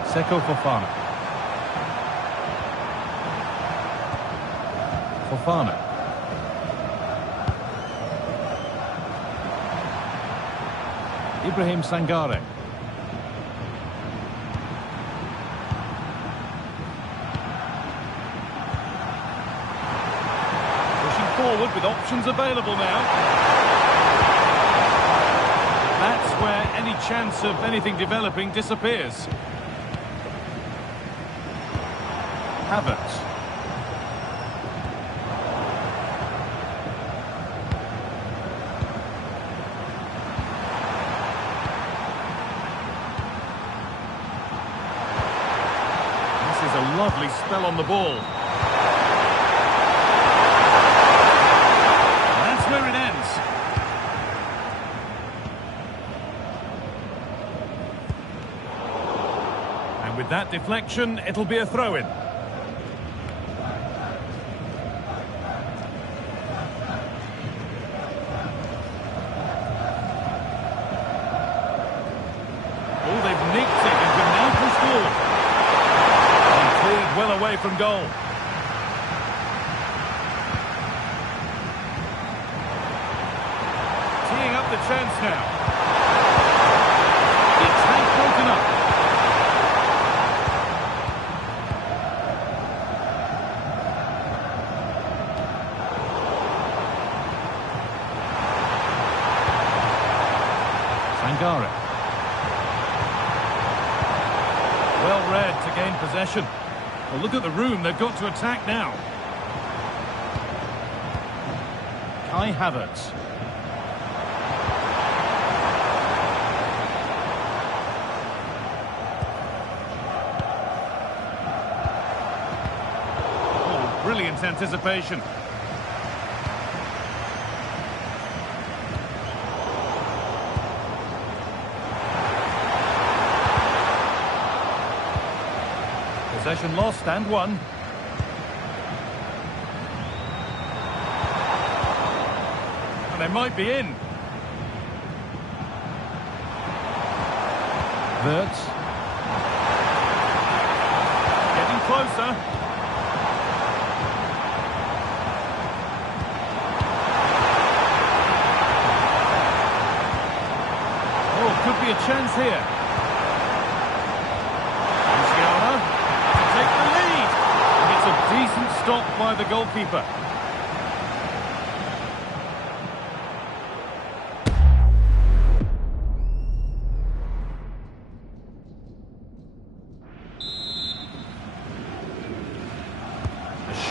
Seko Fofana. Fofana. Ibrahim Sangare. Pushing forward with options available now. That's where any chance of anything developing disappears. Havertz. This is a lovely spell on the ball. And that's where it ends. And with that deflection, it'll be a throw-in. From goal. Teeing up the chance now. The attack broken up. Sangare. Well read to gain possession. Well, look at the room, they've got to attack now. Kai Havertz. Oh, brilliant anticipation. Possession lost and won. And they might be in. Wirtz. Getting closer. Oh, could be a chance here. Decent stop by the goalkeeper.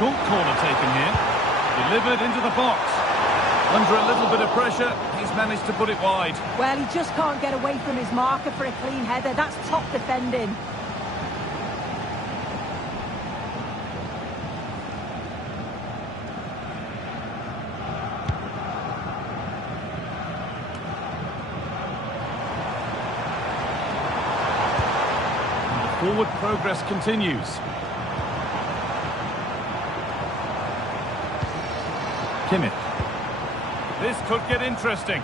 short corner taken here. Delivered into the box. Under a little bit of pressure, he's managed to put it wide. Well, he just can't get away from his marker for a clean header. That's top defending. Forward progress continues. Kimmich. This could get interesting.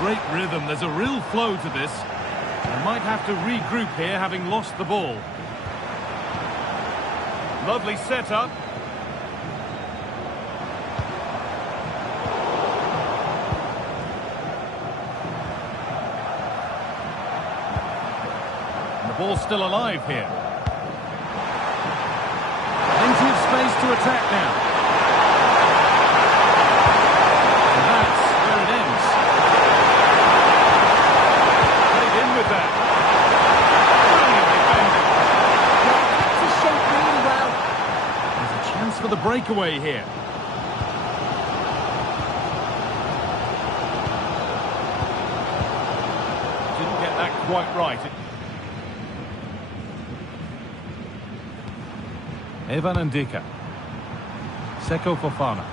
Great rhythm. There's a real flow to this. They might have to regroup here, having lost the ball. Lovely setup. Ball's still alive here. Plenty of space to attack now. And that's where it ends. Played in with that. Brilliant defending. Yeah, kept his shape really well. There's a chance for the breakaway here. Didn't get that quite right. Evan Ndika. Seko Fofana.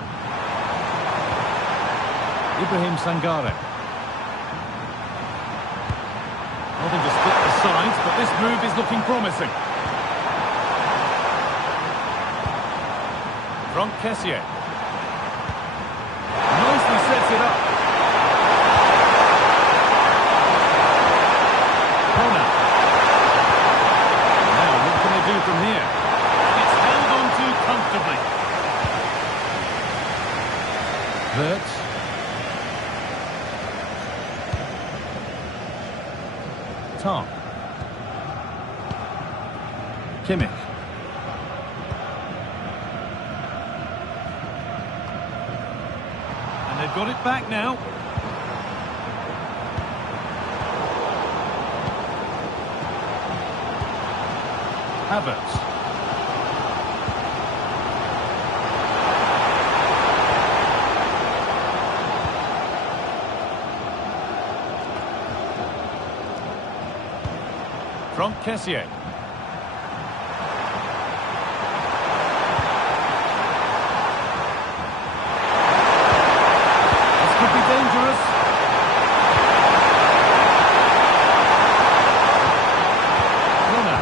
Ibrahim Sangare. Nothing to split the sides, but this move is looking promising. Franck Kessié. Nicely sets it up. Kona. Now, what can they do from here? Comfortably. Wirtz. Tom. Kimmich. And they've got it back now. Havertz. Franck Kessié. This could be dangerous. Kona.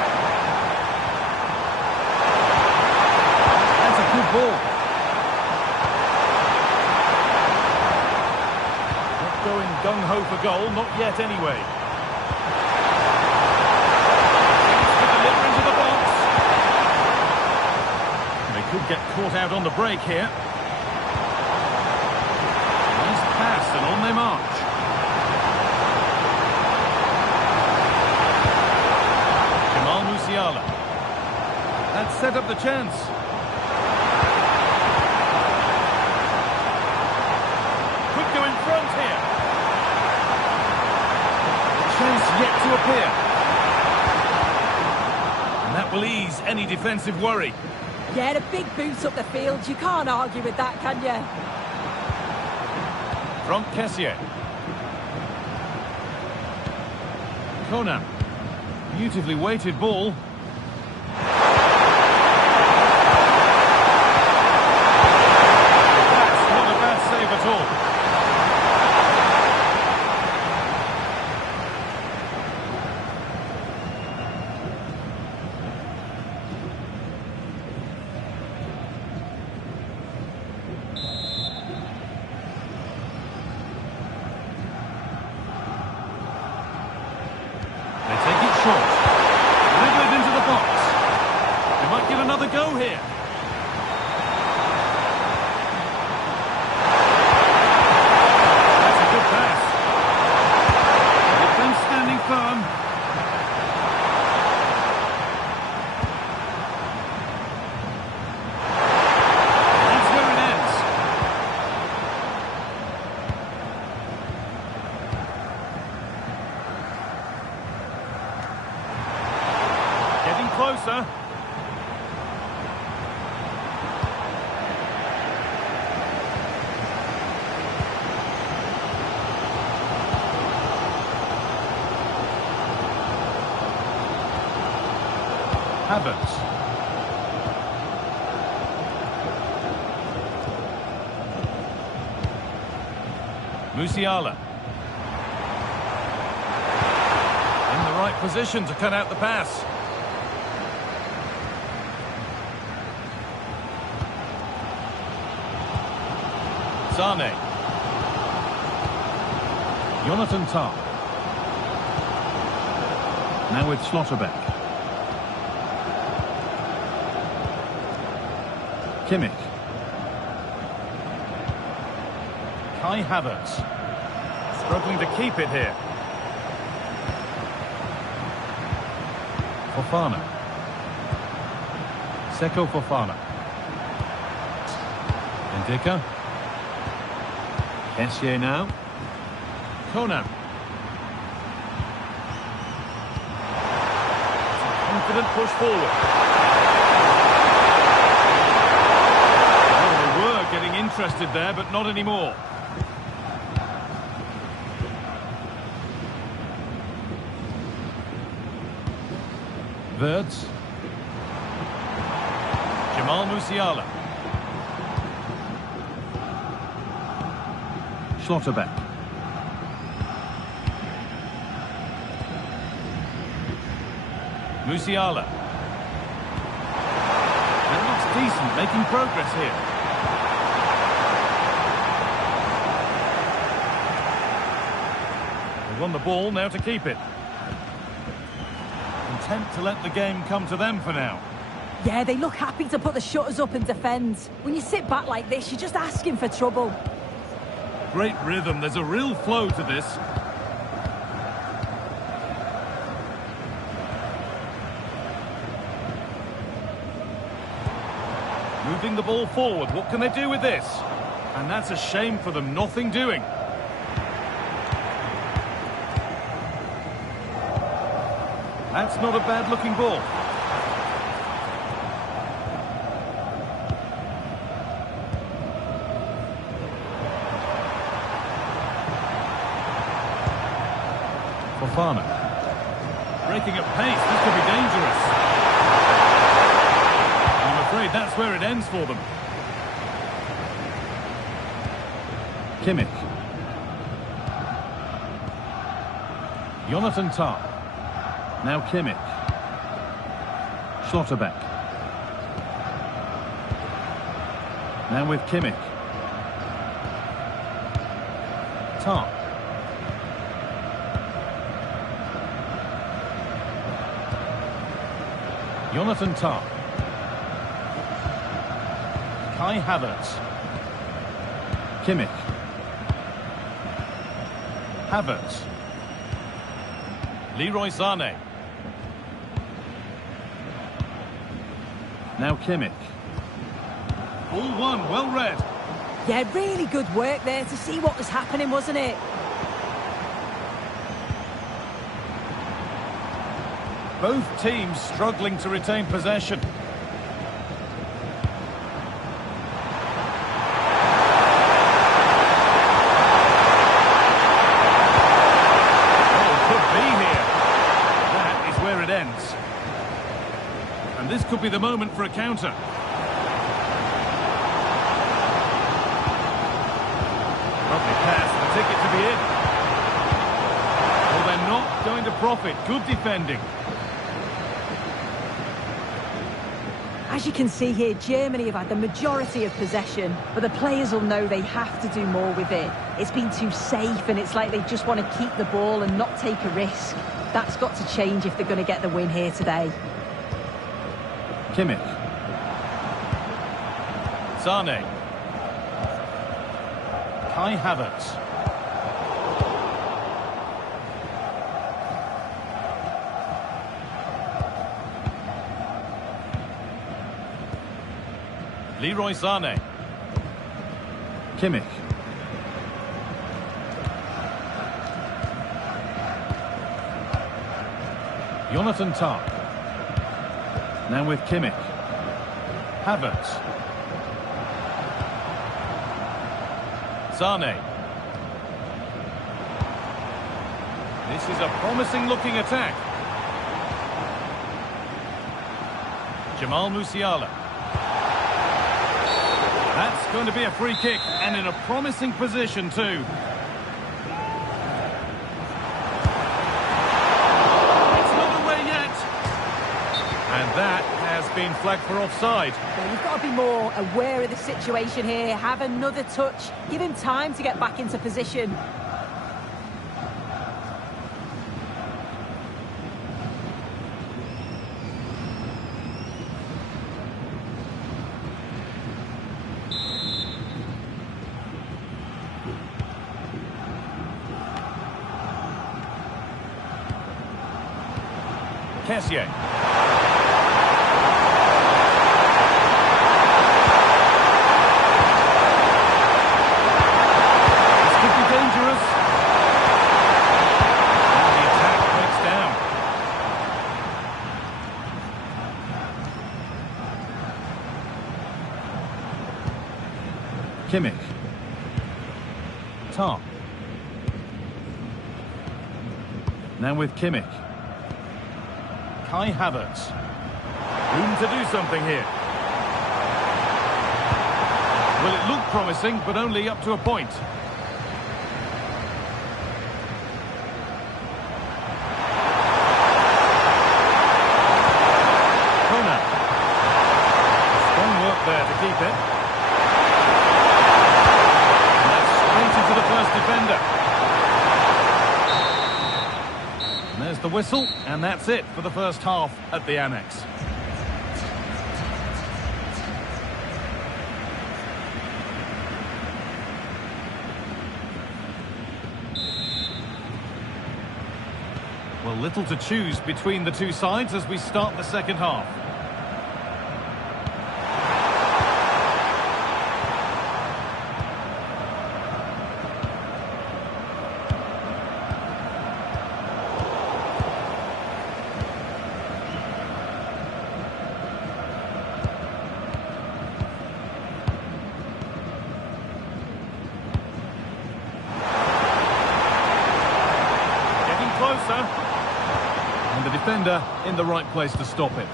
That's a good ball. Not going gung-ho for goal, not yet anyway. Could get caught out on the break here. Nice pass and on they march. Jamal Musiala. That set up the chance. Could go in front here. The chance yet to appear. And that will ease any defensive worry. Yeah, a big boot up the field. You can't argue with that, can you? Franck Kessié. Kona. Beautifully weighted ball. That's not a bad save at all. They take it short. Dribble it into closer. Havertz. Musiala. In the right position to cut out the pass. Sane. Jonathan Tah. Now with Schlotterbeck. Kimmich. Kai Havertz. Struggling to keep it here. Fofana. Seko Fofana. Ndika. Essier now. Conan. Confident push forward. Oh, they were getting interested there, but not anymore. Wirtz. Jamal Musiala. Schlotterbeck. Musiala. That looks decent, making progress here. They won the ball, now to keep it. Content to let the game come to them for now. Yeah, they look happy to put the shutters up and defend. When you sit back like this, you're just asking for trouble. Great rhythm, there's a real flow to this. Moving the ball forward, what can they do with this? And that's a shame for them, nothing doing. That's not a bad looking ball. Fofana. Breaking at pace, this could be dangerous. I'm afraid that's where it ends for them. Kimmich. Jonathan Tah. Now Kimmich. Schlotterbeck. Now with Kimmich. Tah. Jonathan Tah. Kai Havertz. Kimmich. Havertz. Leroy Sané. Now Kimmich. Ball one, well read. Yeah, really good work there to see what was happening, wasn't it? Both teams struggling to retain possession. Oh, could be here. That is where it ends. And this could be the moment for a counter. Lovely pass, the ticket to be in. Well, they're not going to profit. Good defending. As you can see here, Germany have had the majority of possession, but the players will know they have to do more with it. It's been too safe, and it's like they just want to keep the ball and not take a risk. That's got to change if they're going to get the win here today. Kimmich. Sane. Kai Havertz. Leroy Sané. Kimmich. Jonathan Tah. Now with Kimmich. Havertz. Sane. This is a promising looking attack. Jamal Musiala. That's going to be a free kick, and in a promising position too. It's not away yet. And that has been flagged for offside. Yeah, you've got to be more aware of the situation here. Have another touch. Give him time to get back into position. Kessié. This could be dangerous. And the attack breaks down. Kimmich. Tom. Now with Kimmich. Kai Havertz. Room to do something here. Well, it looked promising, but only up to a point. Kona. Strong work there to keep it. And that's straight into the first defender. There's the whistle, and that's it for the first half at the Amex. Well, little to choose between the two sides as we start the second half. Closer. And the defender in the right place to stop it.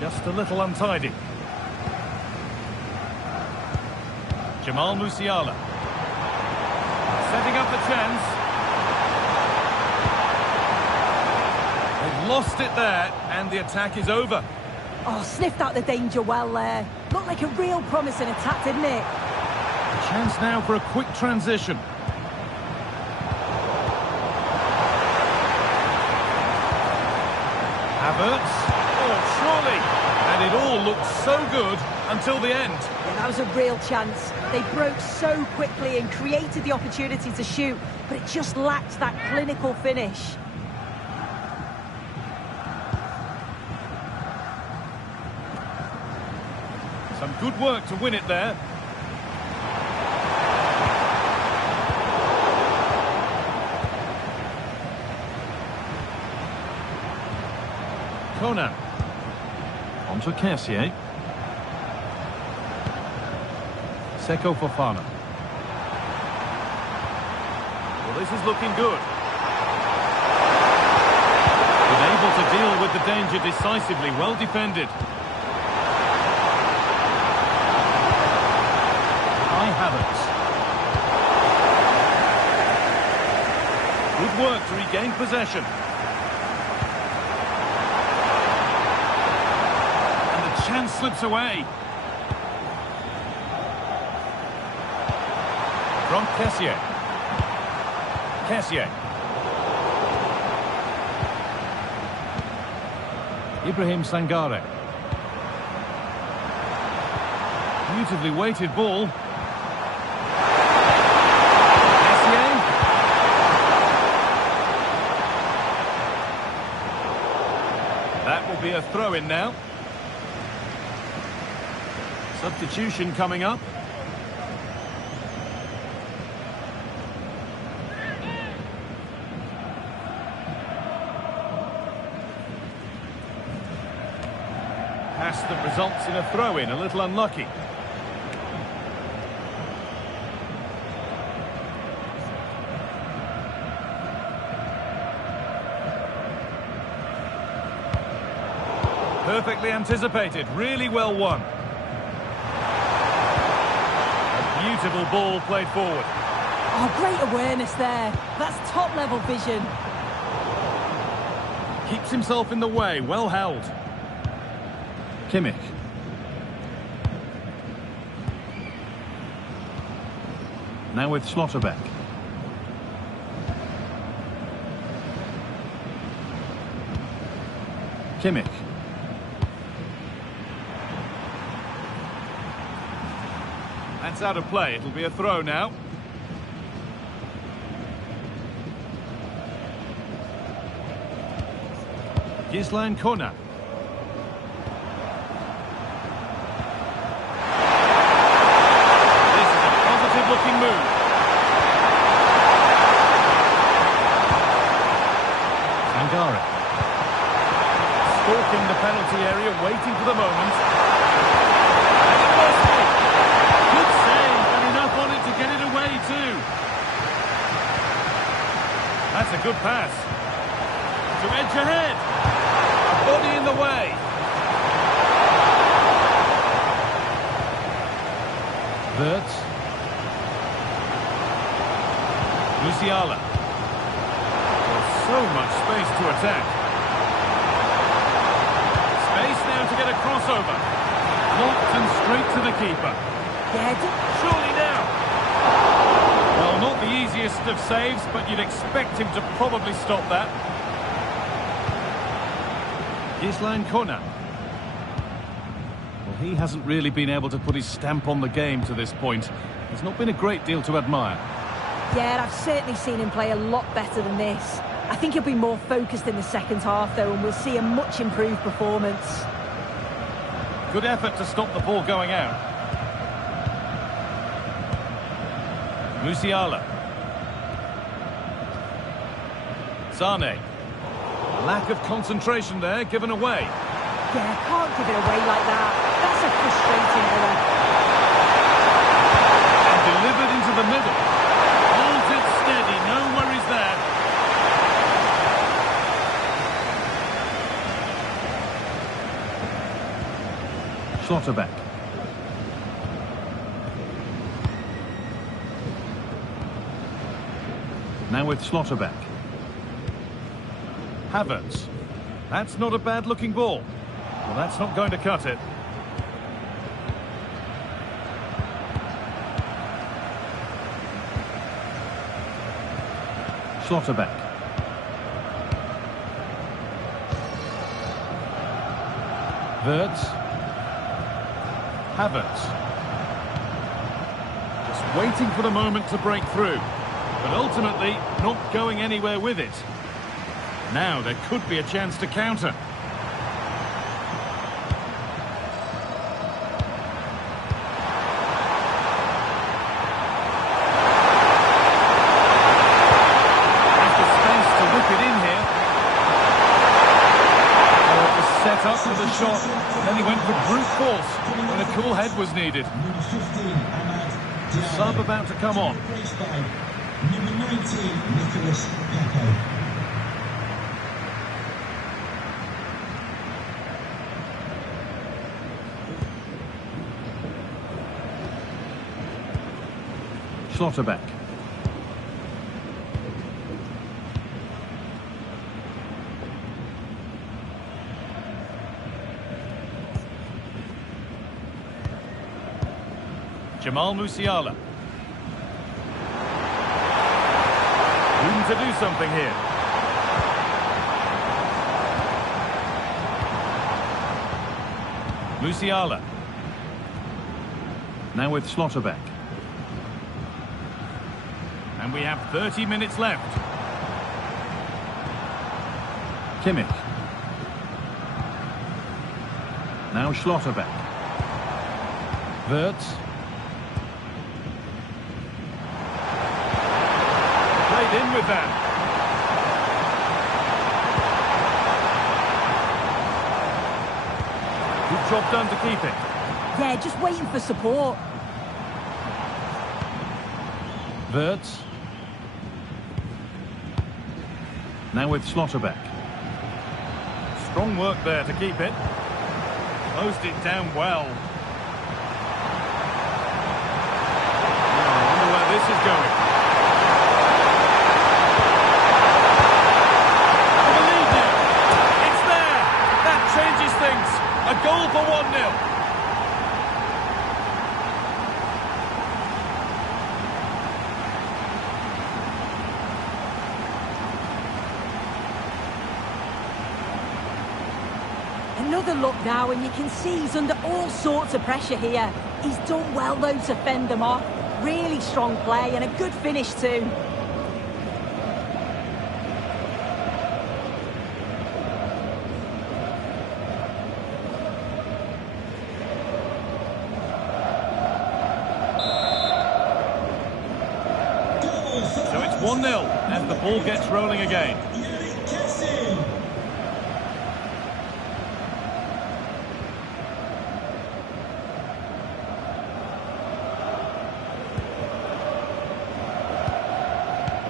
Just a little untidy. Jamal Musiala. Setting up the chance. Lost it there, and the attack is over. Oh, sniffed out the danger well there. Looked like a real promising attack, didn't it? A chance now for a quick transition. Havertz. Oh, surely. And it all looked so good until the end. Yeah, that was a real chance. They broke so quickly and created the opportunity to shoot, but it just lacked that clinical finish. Some good work to win it there. Kona. On to Kessié. Seko Fofana. Well, this is looking good. Been able to deal with the danger decisively. Well defended. Havertz. Good work to regain possession. And the chance slips away. From Kessié. Kessié. Ibrahim Sangare. Beautifully weighted ball. That will be a throw-in now. Substitution coming up. Pass that results in a throw-in, a little unlucky. Perfectly anticipated, really well won. A beautiful ball played forward. Oh, great awareness there. That's top-level vision. Keeps himself in the way, well held. Kimmich. Now with Schlotterbeck. Kimmich. That's out of play. It'll be a throw now. Gislan Kona. This is a positive-looking move. Sangare. Stalking the penalty area, waiting for the moment. Good save, and enough on it to get it away too. That's a good pass. To edge ahead. A body in the way. Wirtz. Musiala. There's so much space to attack. Space now to get a crossover. Locked and straight to the keeper. Yeah, Surely now. Well, not the easiest of saves, but you'd expect him to probably stop that. Gislan Kona. Well, he hasn't really been able to put his stamp on the game to this point. There's not been a great deal to admire. Yeah, I've certainly seen him play a lot better than this. I think he'll be more focused in the second half, though, and we'll see a much improved performance. Good effort to stop the ball going out. Musiala. Sane. Lack of concentration there, given away. Yeah, can't give it away like that. That's a frustrating error. And delivered into the middle. Holds it steady, no worries there. Schlotterbeck. Now with Schlotterbeck. Havertz. That's not a bad-looking ball. Well, that's not going to cut it. Schlotterbeck. Wirtz. Havertz. Just waiting for the moment to break through. But ultimately, not going anywhere with it. Now there could be a chance to counter. Has the space to whip it in here. Oh, it was set up for the shot. Then he went for brute force when a cool head was needed. Number 15, Ahmad. Sub about to come on. Replaced by number 19, Nicholas Pepe. Schlotterbeck. Jamal Musiala. Room to do something here. Musiala. Now with Schlotterbeck. And we have 30 minutes left. Kimmich. Now Schlotterbeck. Wirtz. Played in with that. Good job done to keep it. Yeah, just waiting for support. Wirtz. Now with Schlotterbeck. Strong work there to keep it. Closed it down well. I wonder where this is going. I believe it. It's there. That changes things. A goal for 1-0. Another look now, and you can see he's under all sorts of pressure here. He's done well, though, to fend them off. Really strong play and a good finish, too. So it's 1-0 as the ball gets rolling again.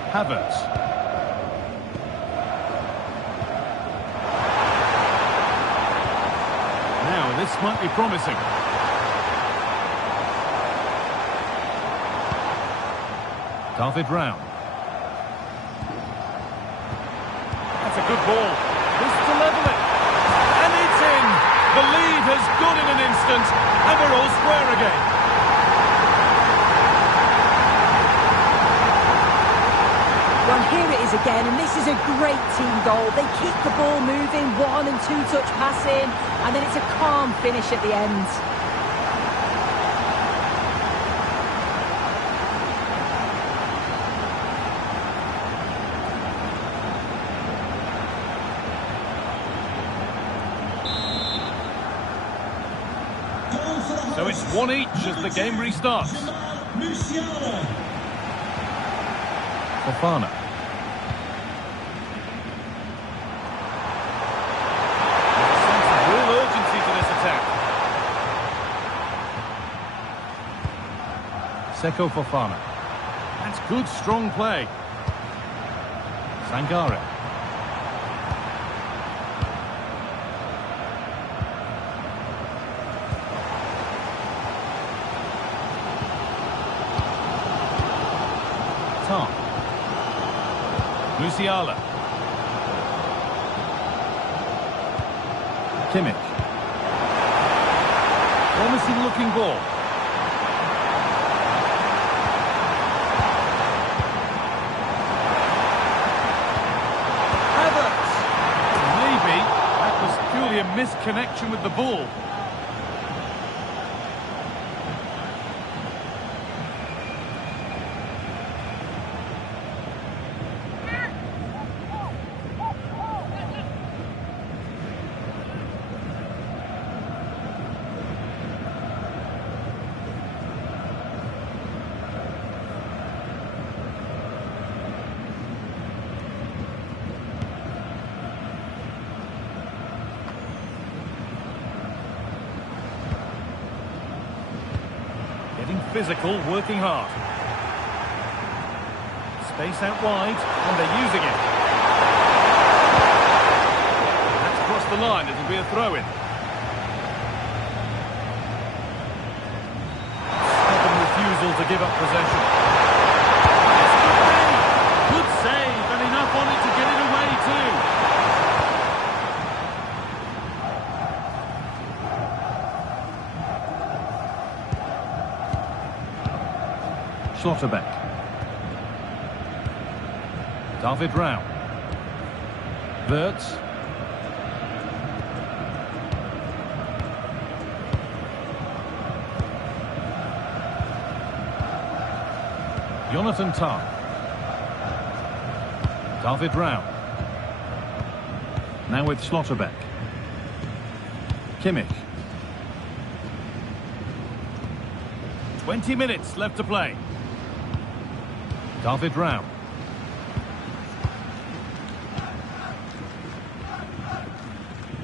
Havertz. Now this might be promising. David Round. That's a good ball. This to level it. And it's in. The lead has gone in an instant, and we're all square again. Well, here it is again, and this is a great team goal. They keep the ball moving, 1- and 2-touch passing, and then it's a calm finish at the end. So it's 1 each as the game restarts. Fofana. Real urgency to this attack. Seko Fofana. That's good, strong play. Sangare. Tom. Musiala. Kimmich. Promising looking ball. Havertz. Maybe that was purely a misconnection with the ball. Physical, working hard. Space out wide, and they're using it. That's crossed the line, it'll be a throw-in. Stubborn refusal to give up possession. This could be. Good save, and enough on it to get it away too. Schlotterbeck. David Round. Wirtz. Jonathan Tah. David Round. Now with Schlotterbeck. Kimmich. 20 minutes left to play. David Rao.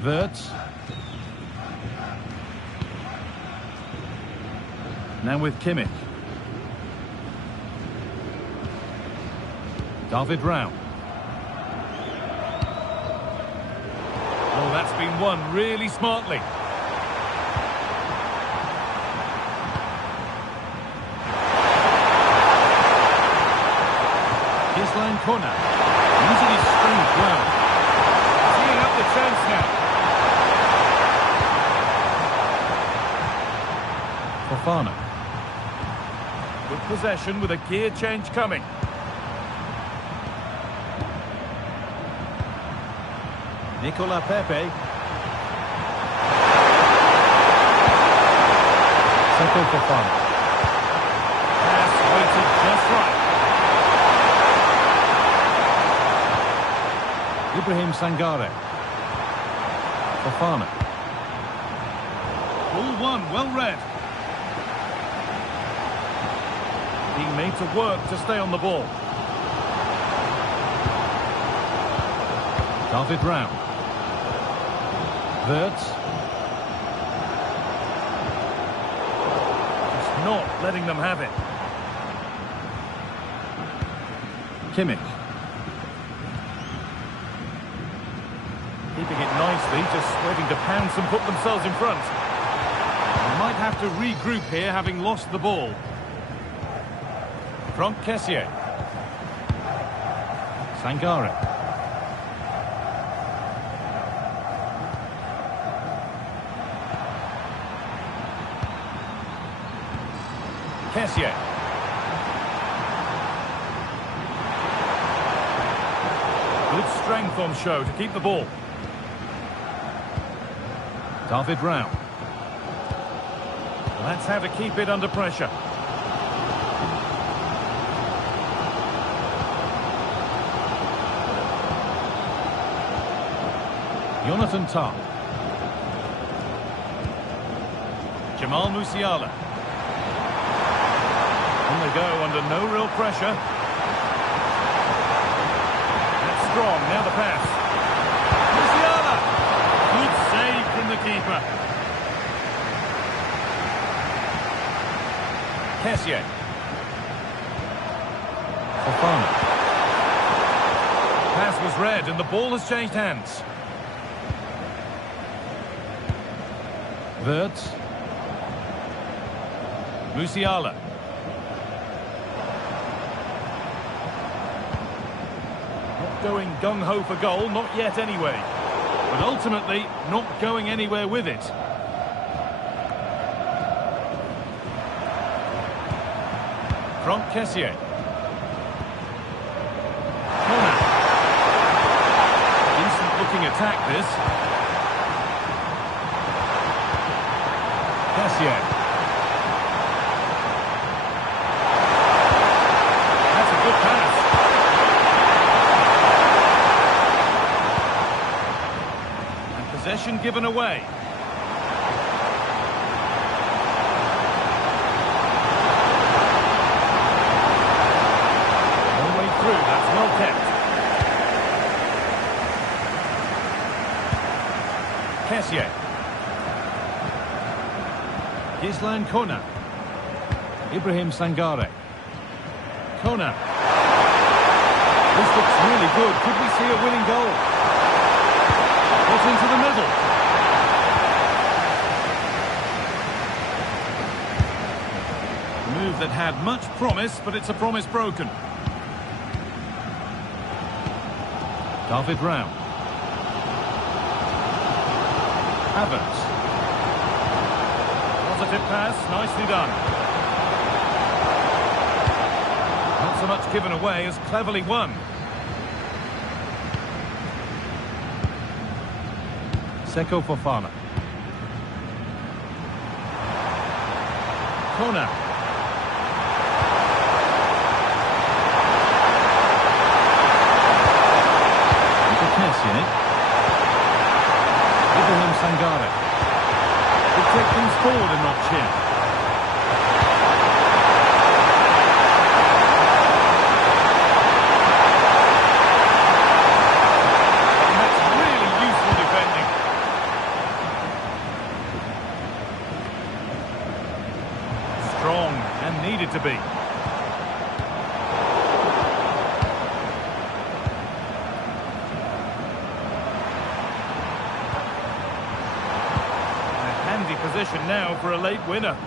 Wirtz. Now with Kimmich. David Rao. Oh, that's been won really smartly. Gisline Kona, using his strength well. Teeing up the chance now. Fofana. Good possession with a gear change coming. Nicola Pepe. Seko Fofana. Pass weighted just right. Ibrahim Sangare. Fofana. Ball one, well read. Being made to work to stay on the ball. David Rao. Wirtz. Just not letting them have it. Kimmich. Keeping it nicely, just waiting to pounce and put themselves in front. They might have to regroup here, having lost the ball. Franck Kessié. Sangare. Kessié. Good strength on show to keep the ball. David Rao. That's how to keep it under pressure. Jonathan Tah. Jamal Musiala. On they go under no real pressure. That's strong, now the pass. Musiala! Good save from the keeper. Kessié. Fofana. Pass was read and the ball has changed hands. Wirtz. Musiala. Not going gung-ho for goal, not yet anyway. But ultimately, not going anywhere with it. Franck Kessié. Corner. Decent-looking attack, this. Kessié. That's a good pass. And possession given away. All the way through, that's well kept. Kessié. Gisline Kona. Ibrahim Sangare. Kona. This looks really good. Could we see a winning goal? Put into the middle. A move that had much promise, but it's a promise broken. David Rao. Havertz. Positive pass, nicely done. Not so much given away as cleverly won. Seko Fofana. Kona. Kessié. Ibrahim Sangare. Could take things forward a notch here. to be. A handy position now for a late winner.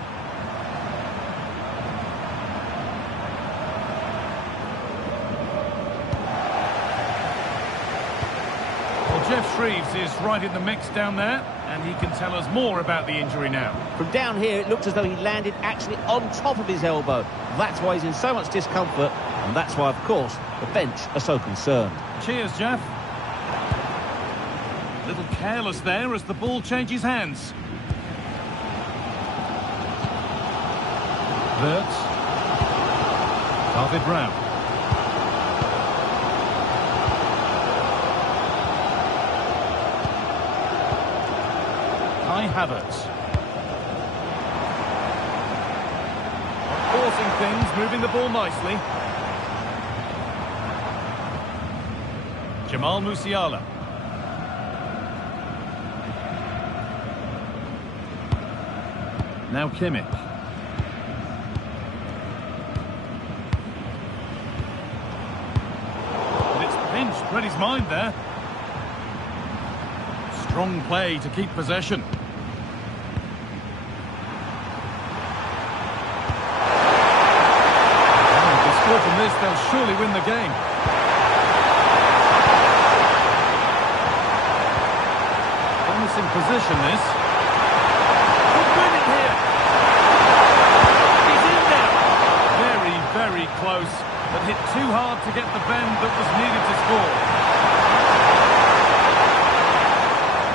Jeff Shreves is right in the mix down there, and he can tell us more about the injury now. From down here, it looks as though he landed actually on top of his elbow. That's why he's in so much discomfort, and that's why, of course, the bench are so concerned. Cheers, Jeff. A little careless there as the ball changes hands. Wirtz. David Brown. Havertz. Forcing things, moving the ball nicely. Jamal Musiala. Now Kimmich. But it's pinched Freddie's mind there. Strong play to keep possession. From this, they'll surely win the game. Promising position, this. Could win it here. He's in there. Very, very close, but hit too hard to get the bend that was needed to score.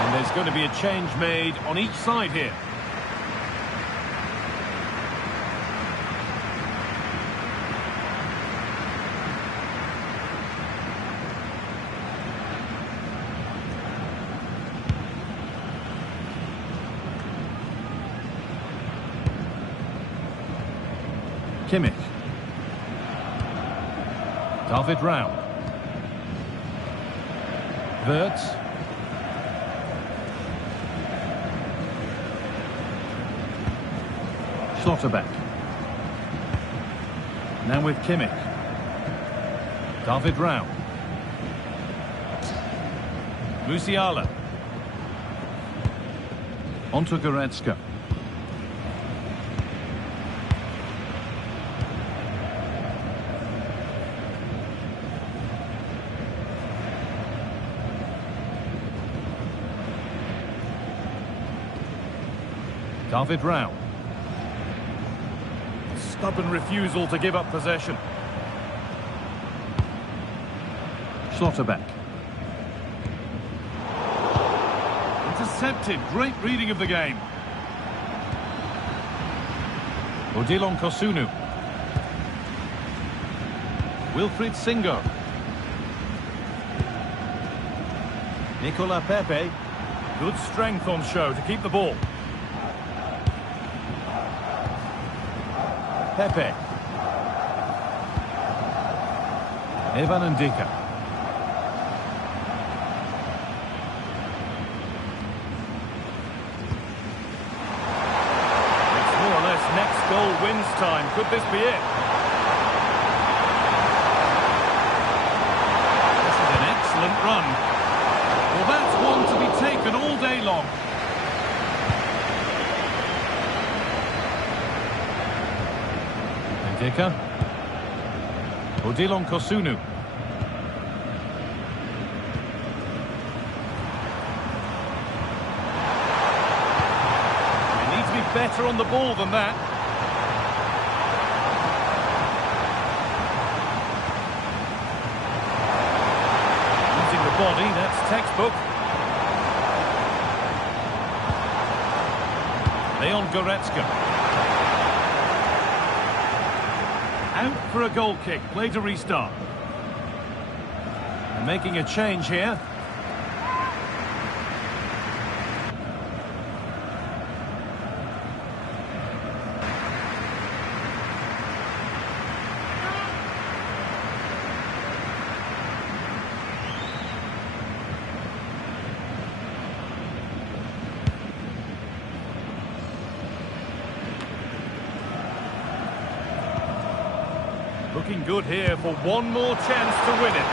And there's going to be a change made on each side here. Kimmich. David Raum. Wirtz. Schlotterbeck. Now with Kimmich. David Raum. Musiala. On to Goretzka. David Raum. Stubborn refusal to give up possession. Schlotterbeck. Intercepted. Great reading of the game. Odilon Kosunu. Wilfried Singo. Nicola Pepe. Good strength on show to keep the ball. Pepe. Evan Ndika. It's more or less next goal wins time. Could this be it? This is an excellent run. Well, that's one to be taken all day long. Ndika. Odilon Kosunu. They need to be better on the ball than that. Using the body, that's textbook. Leon Goretzka. Out for a goal kick, play to restart. And making a change here. Looking good here for one more chance to win it.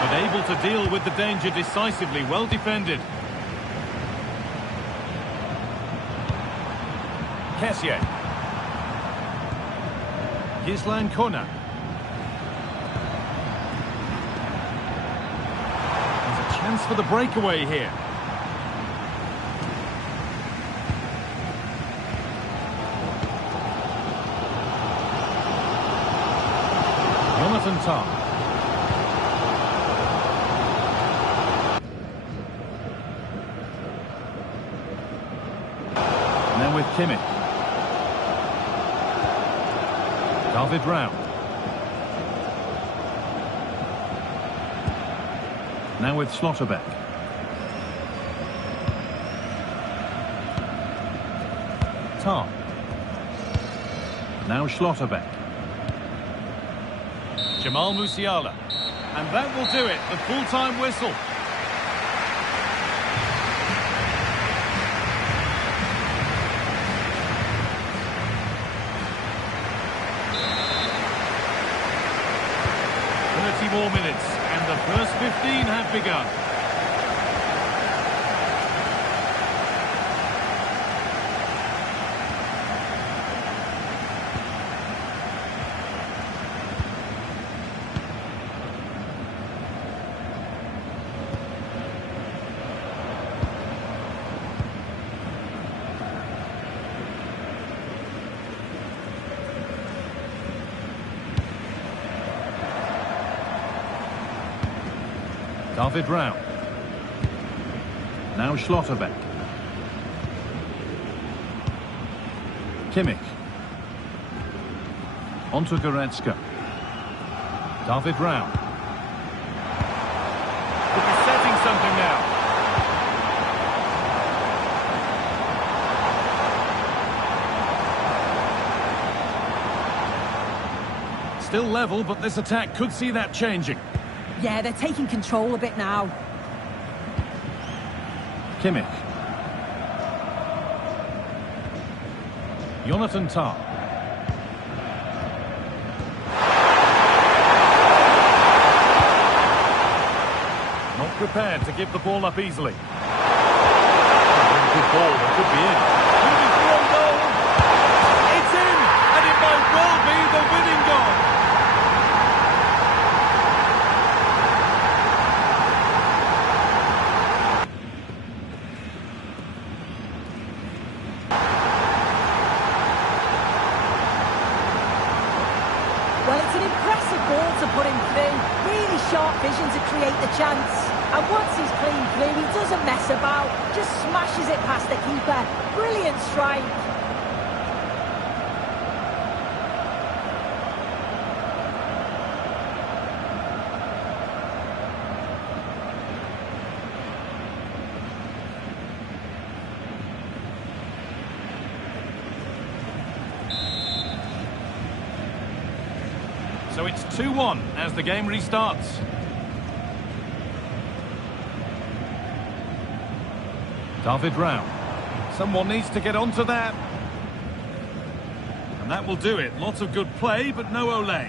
But able to deal with the danger decisively. Well defended. Kessié. Gislan Kona. There's a chance for the breakaway here. Jonathan Tah. Now with Kimmich. David Rao. Now with Schlotterbeck. Tah. Now Schlotterbeck. Jamal Musiala. And that will do it, the full-time whistle. More minutes, and the first 15 have begun. David Rao. Now Schlotterbeck. Kimmich. On to Goretzka. David Rao. Could be setting something now. Still level, but this attack could see that changing. Yeah, they're taking control a bit now. Kimmich. Jonathan Tah. Not prepared to give the ball up easily. Good ball, that could be in. Moving through on goal. It's in, and it might well be the winning goal. Well, it's an impressive ball to put him through. Really sharp vision to create the chance. And once he's clean through, he doesn't mess about. Just smashes it past the keeper. Brilliant strike. So it's 2-1 as the game restarts. David Rao. Someone needs to get onto that. And that will do it. Lots of good play, but no Ole.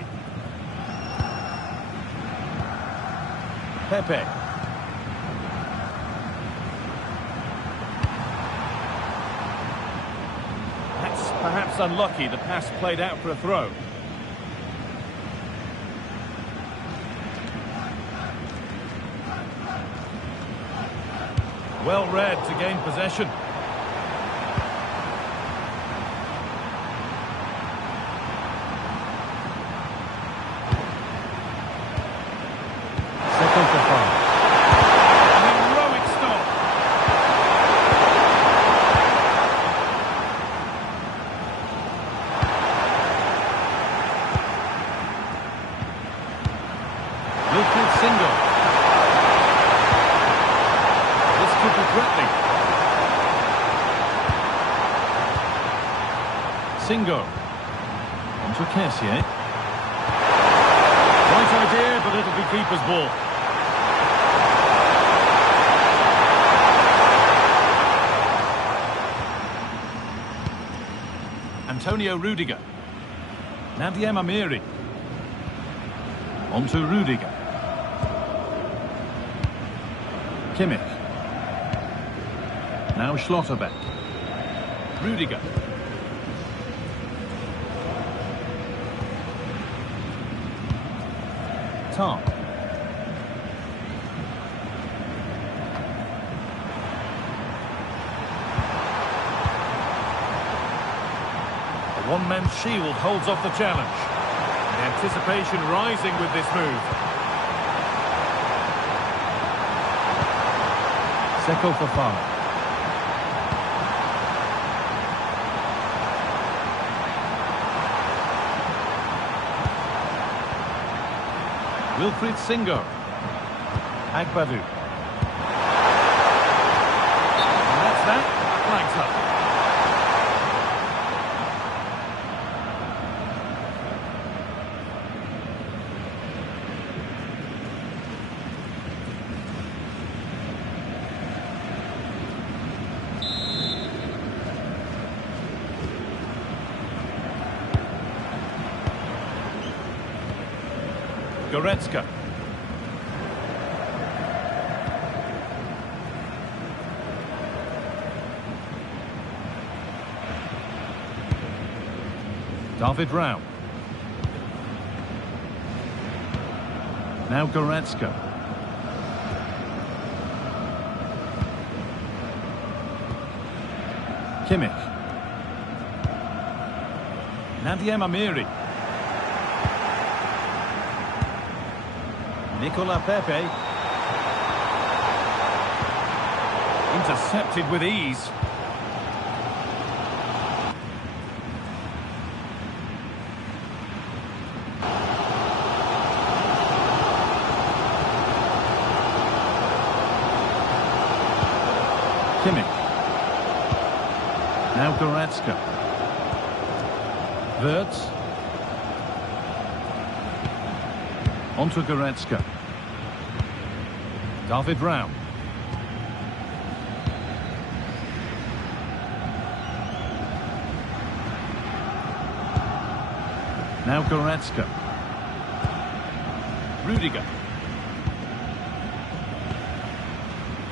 Pepe. That's perhaps unlucky. The pass played out for a throw. Well read to gain possession. Second to five. An heroic stop. Wilfried Singo. Could be threatening. Singo. On to Kessié. Right idea, but it'll be keeper's ball. Antonio Rudiger. Nadia Amiri. On to Rudiger. Kimmich. Now Schlotterbeck. Rudiger. Tarp. A one-man shield holds off the challenge. The anticipation rising with this move. Seko Fofana. Wilfried Singo. Agbadu. And that's that. Flags up. Goretzka. David Rao. Now Goretzka. Kimmich. Nadia Amiri. Nicola Pepe. Intercepted with ease. Kimmich. Now Goretzka. Wirtz. On to Goretzka. David Rao. Now Goretzka. Rudiger.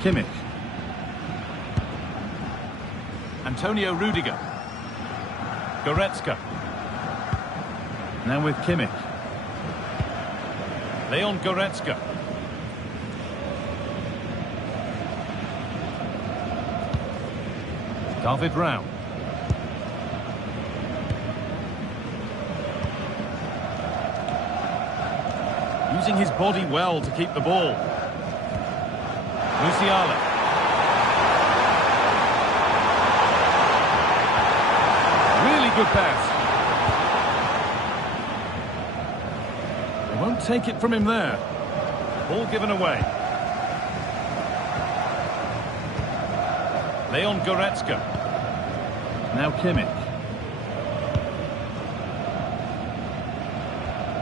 Kimmich. Antonio Rudiger. Goretzka. Now with Kimmich. Leon Goretzka. David Rao. Using his body well to keep the ball. Musiala. Really good pass. They won't take it from him there. Ball given away. Leon Goretzka. Now Kimmich.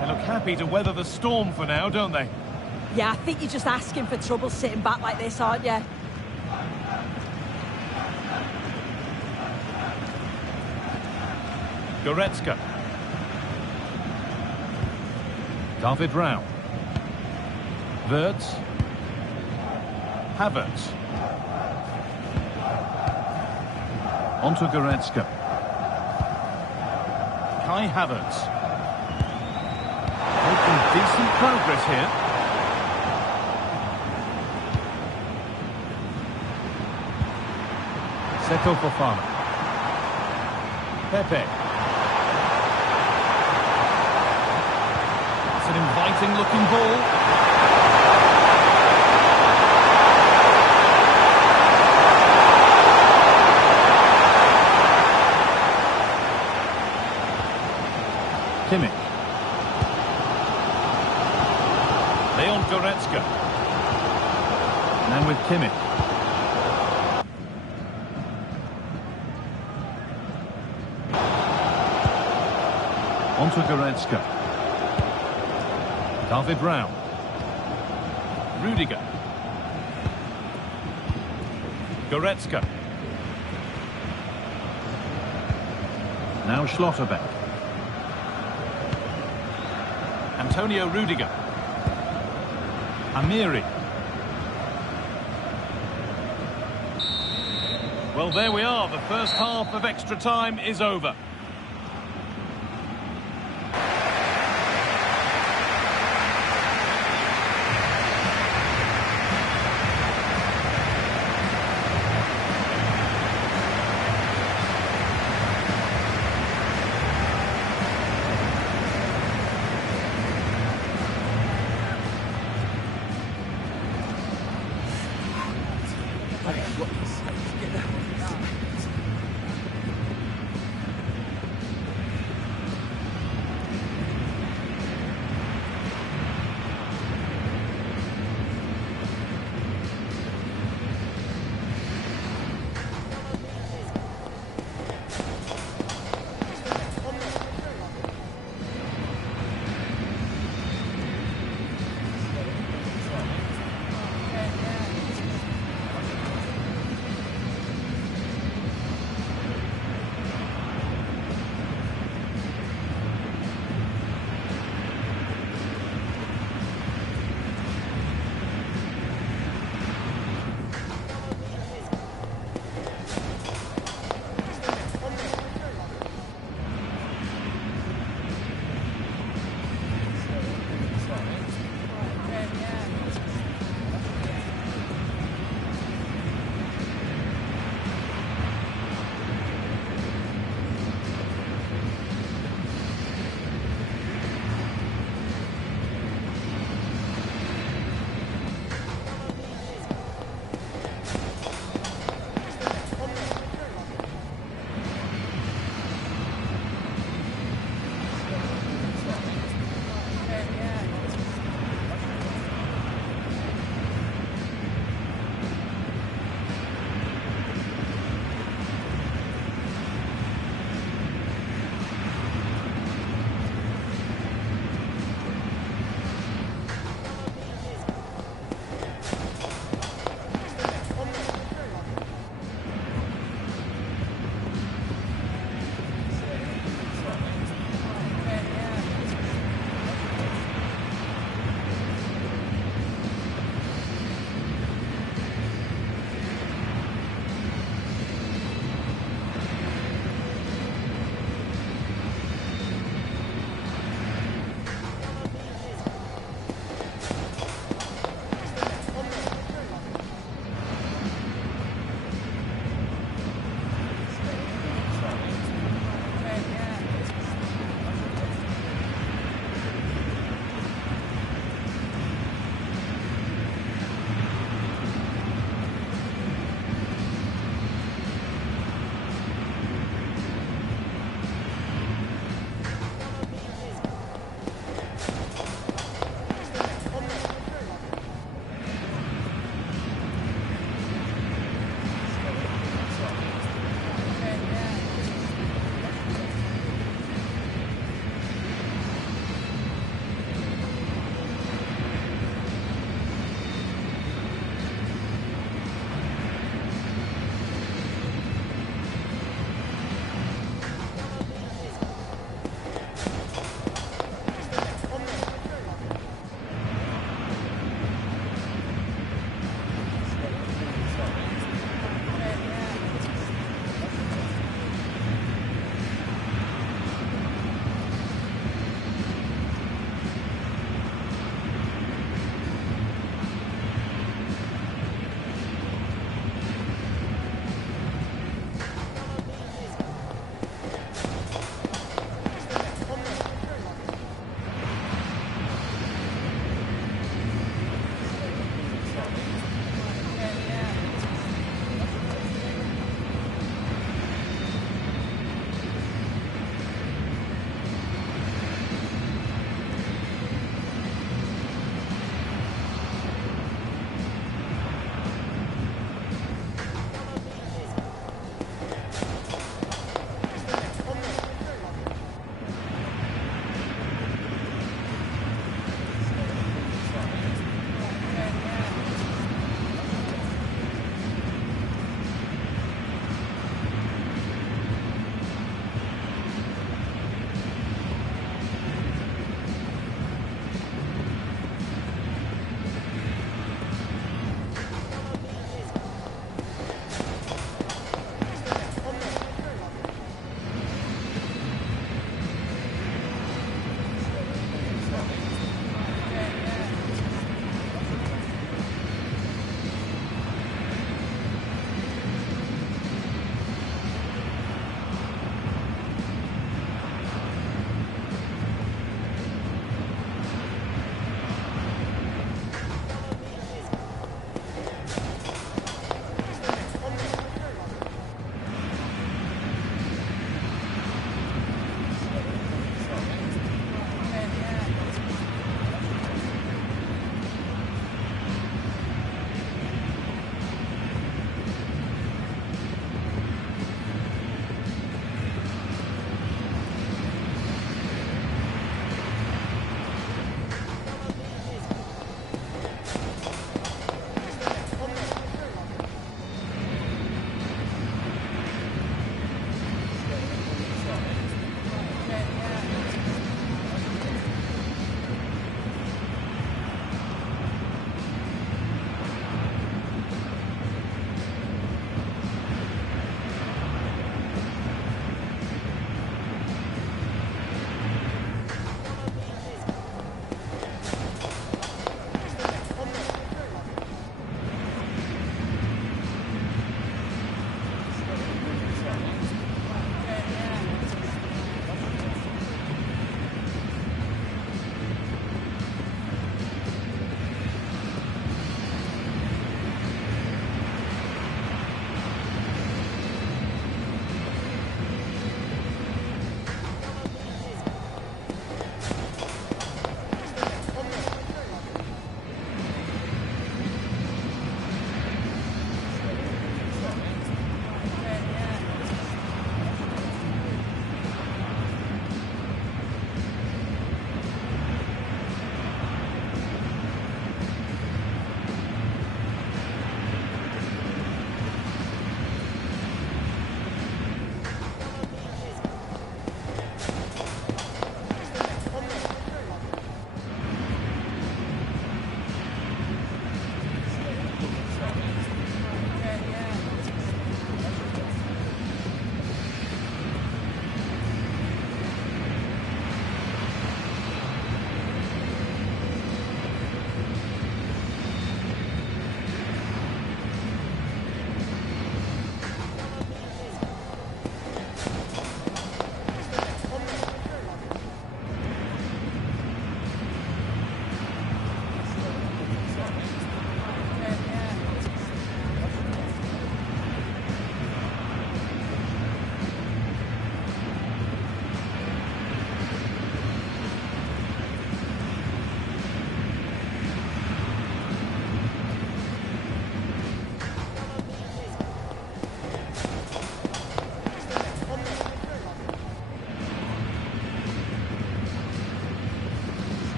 They look happy to weather the storm for now, don't they? Yeah, I think you're just asking for trouble sitting back like this, aren't you? Goretzka. David Rao. Wirtz. Havertz. On to Goretzka. Kai Havertz. Making decent progress here. Seko Fofana. Pepe. It's an inviting looking ball. Kimmich. Leon Goretzka. Now with Kimmich. On to Goretzka. David Rao. Rudiger. Goretzka. Now Schlotterbeck. Antonio Rudiger. Amiri. Well, there we are. The first half of extra time is over.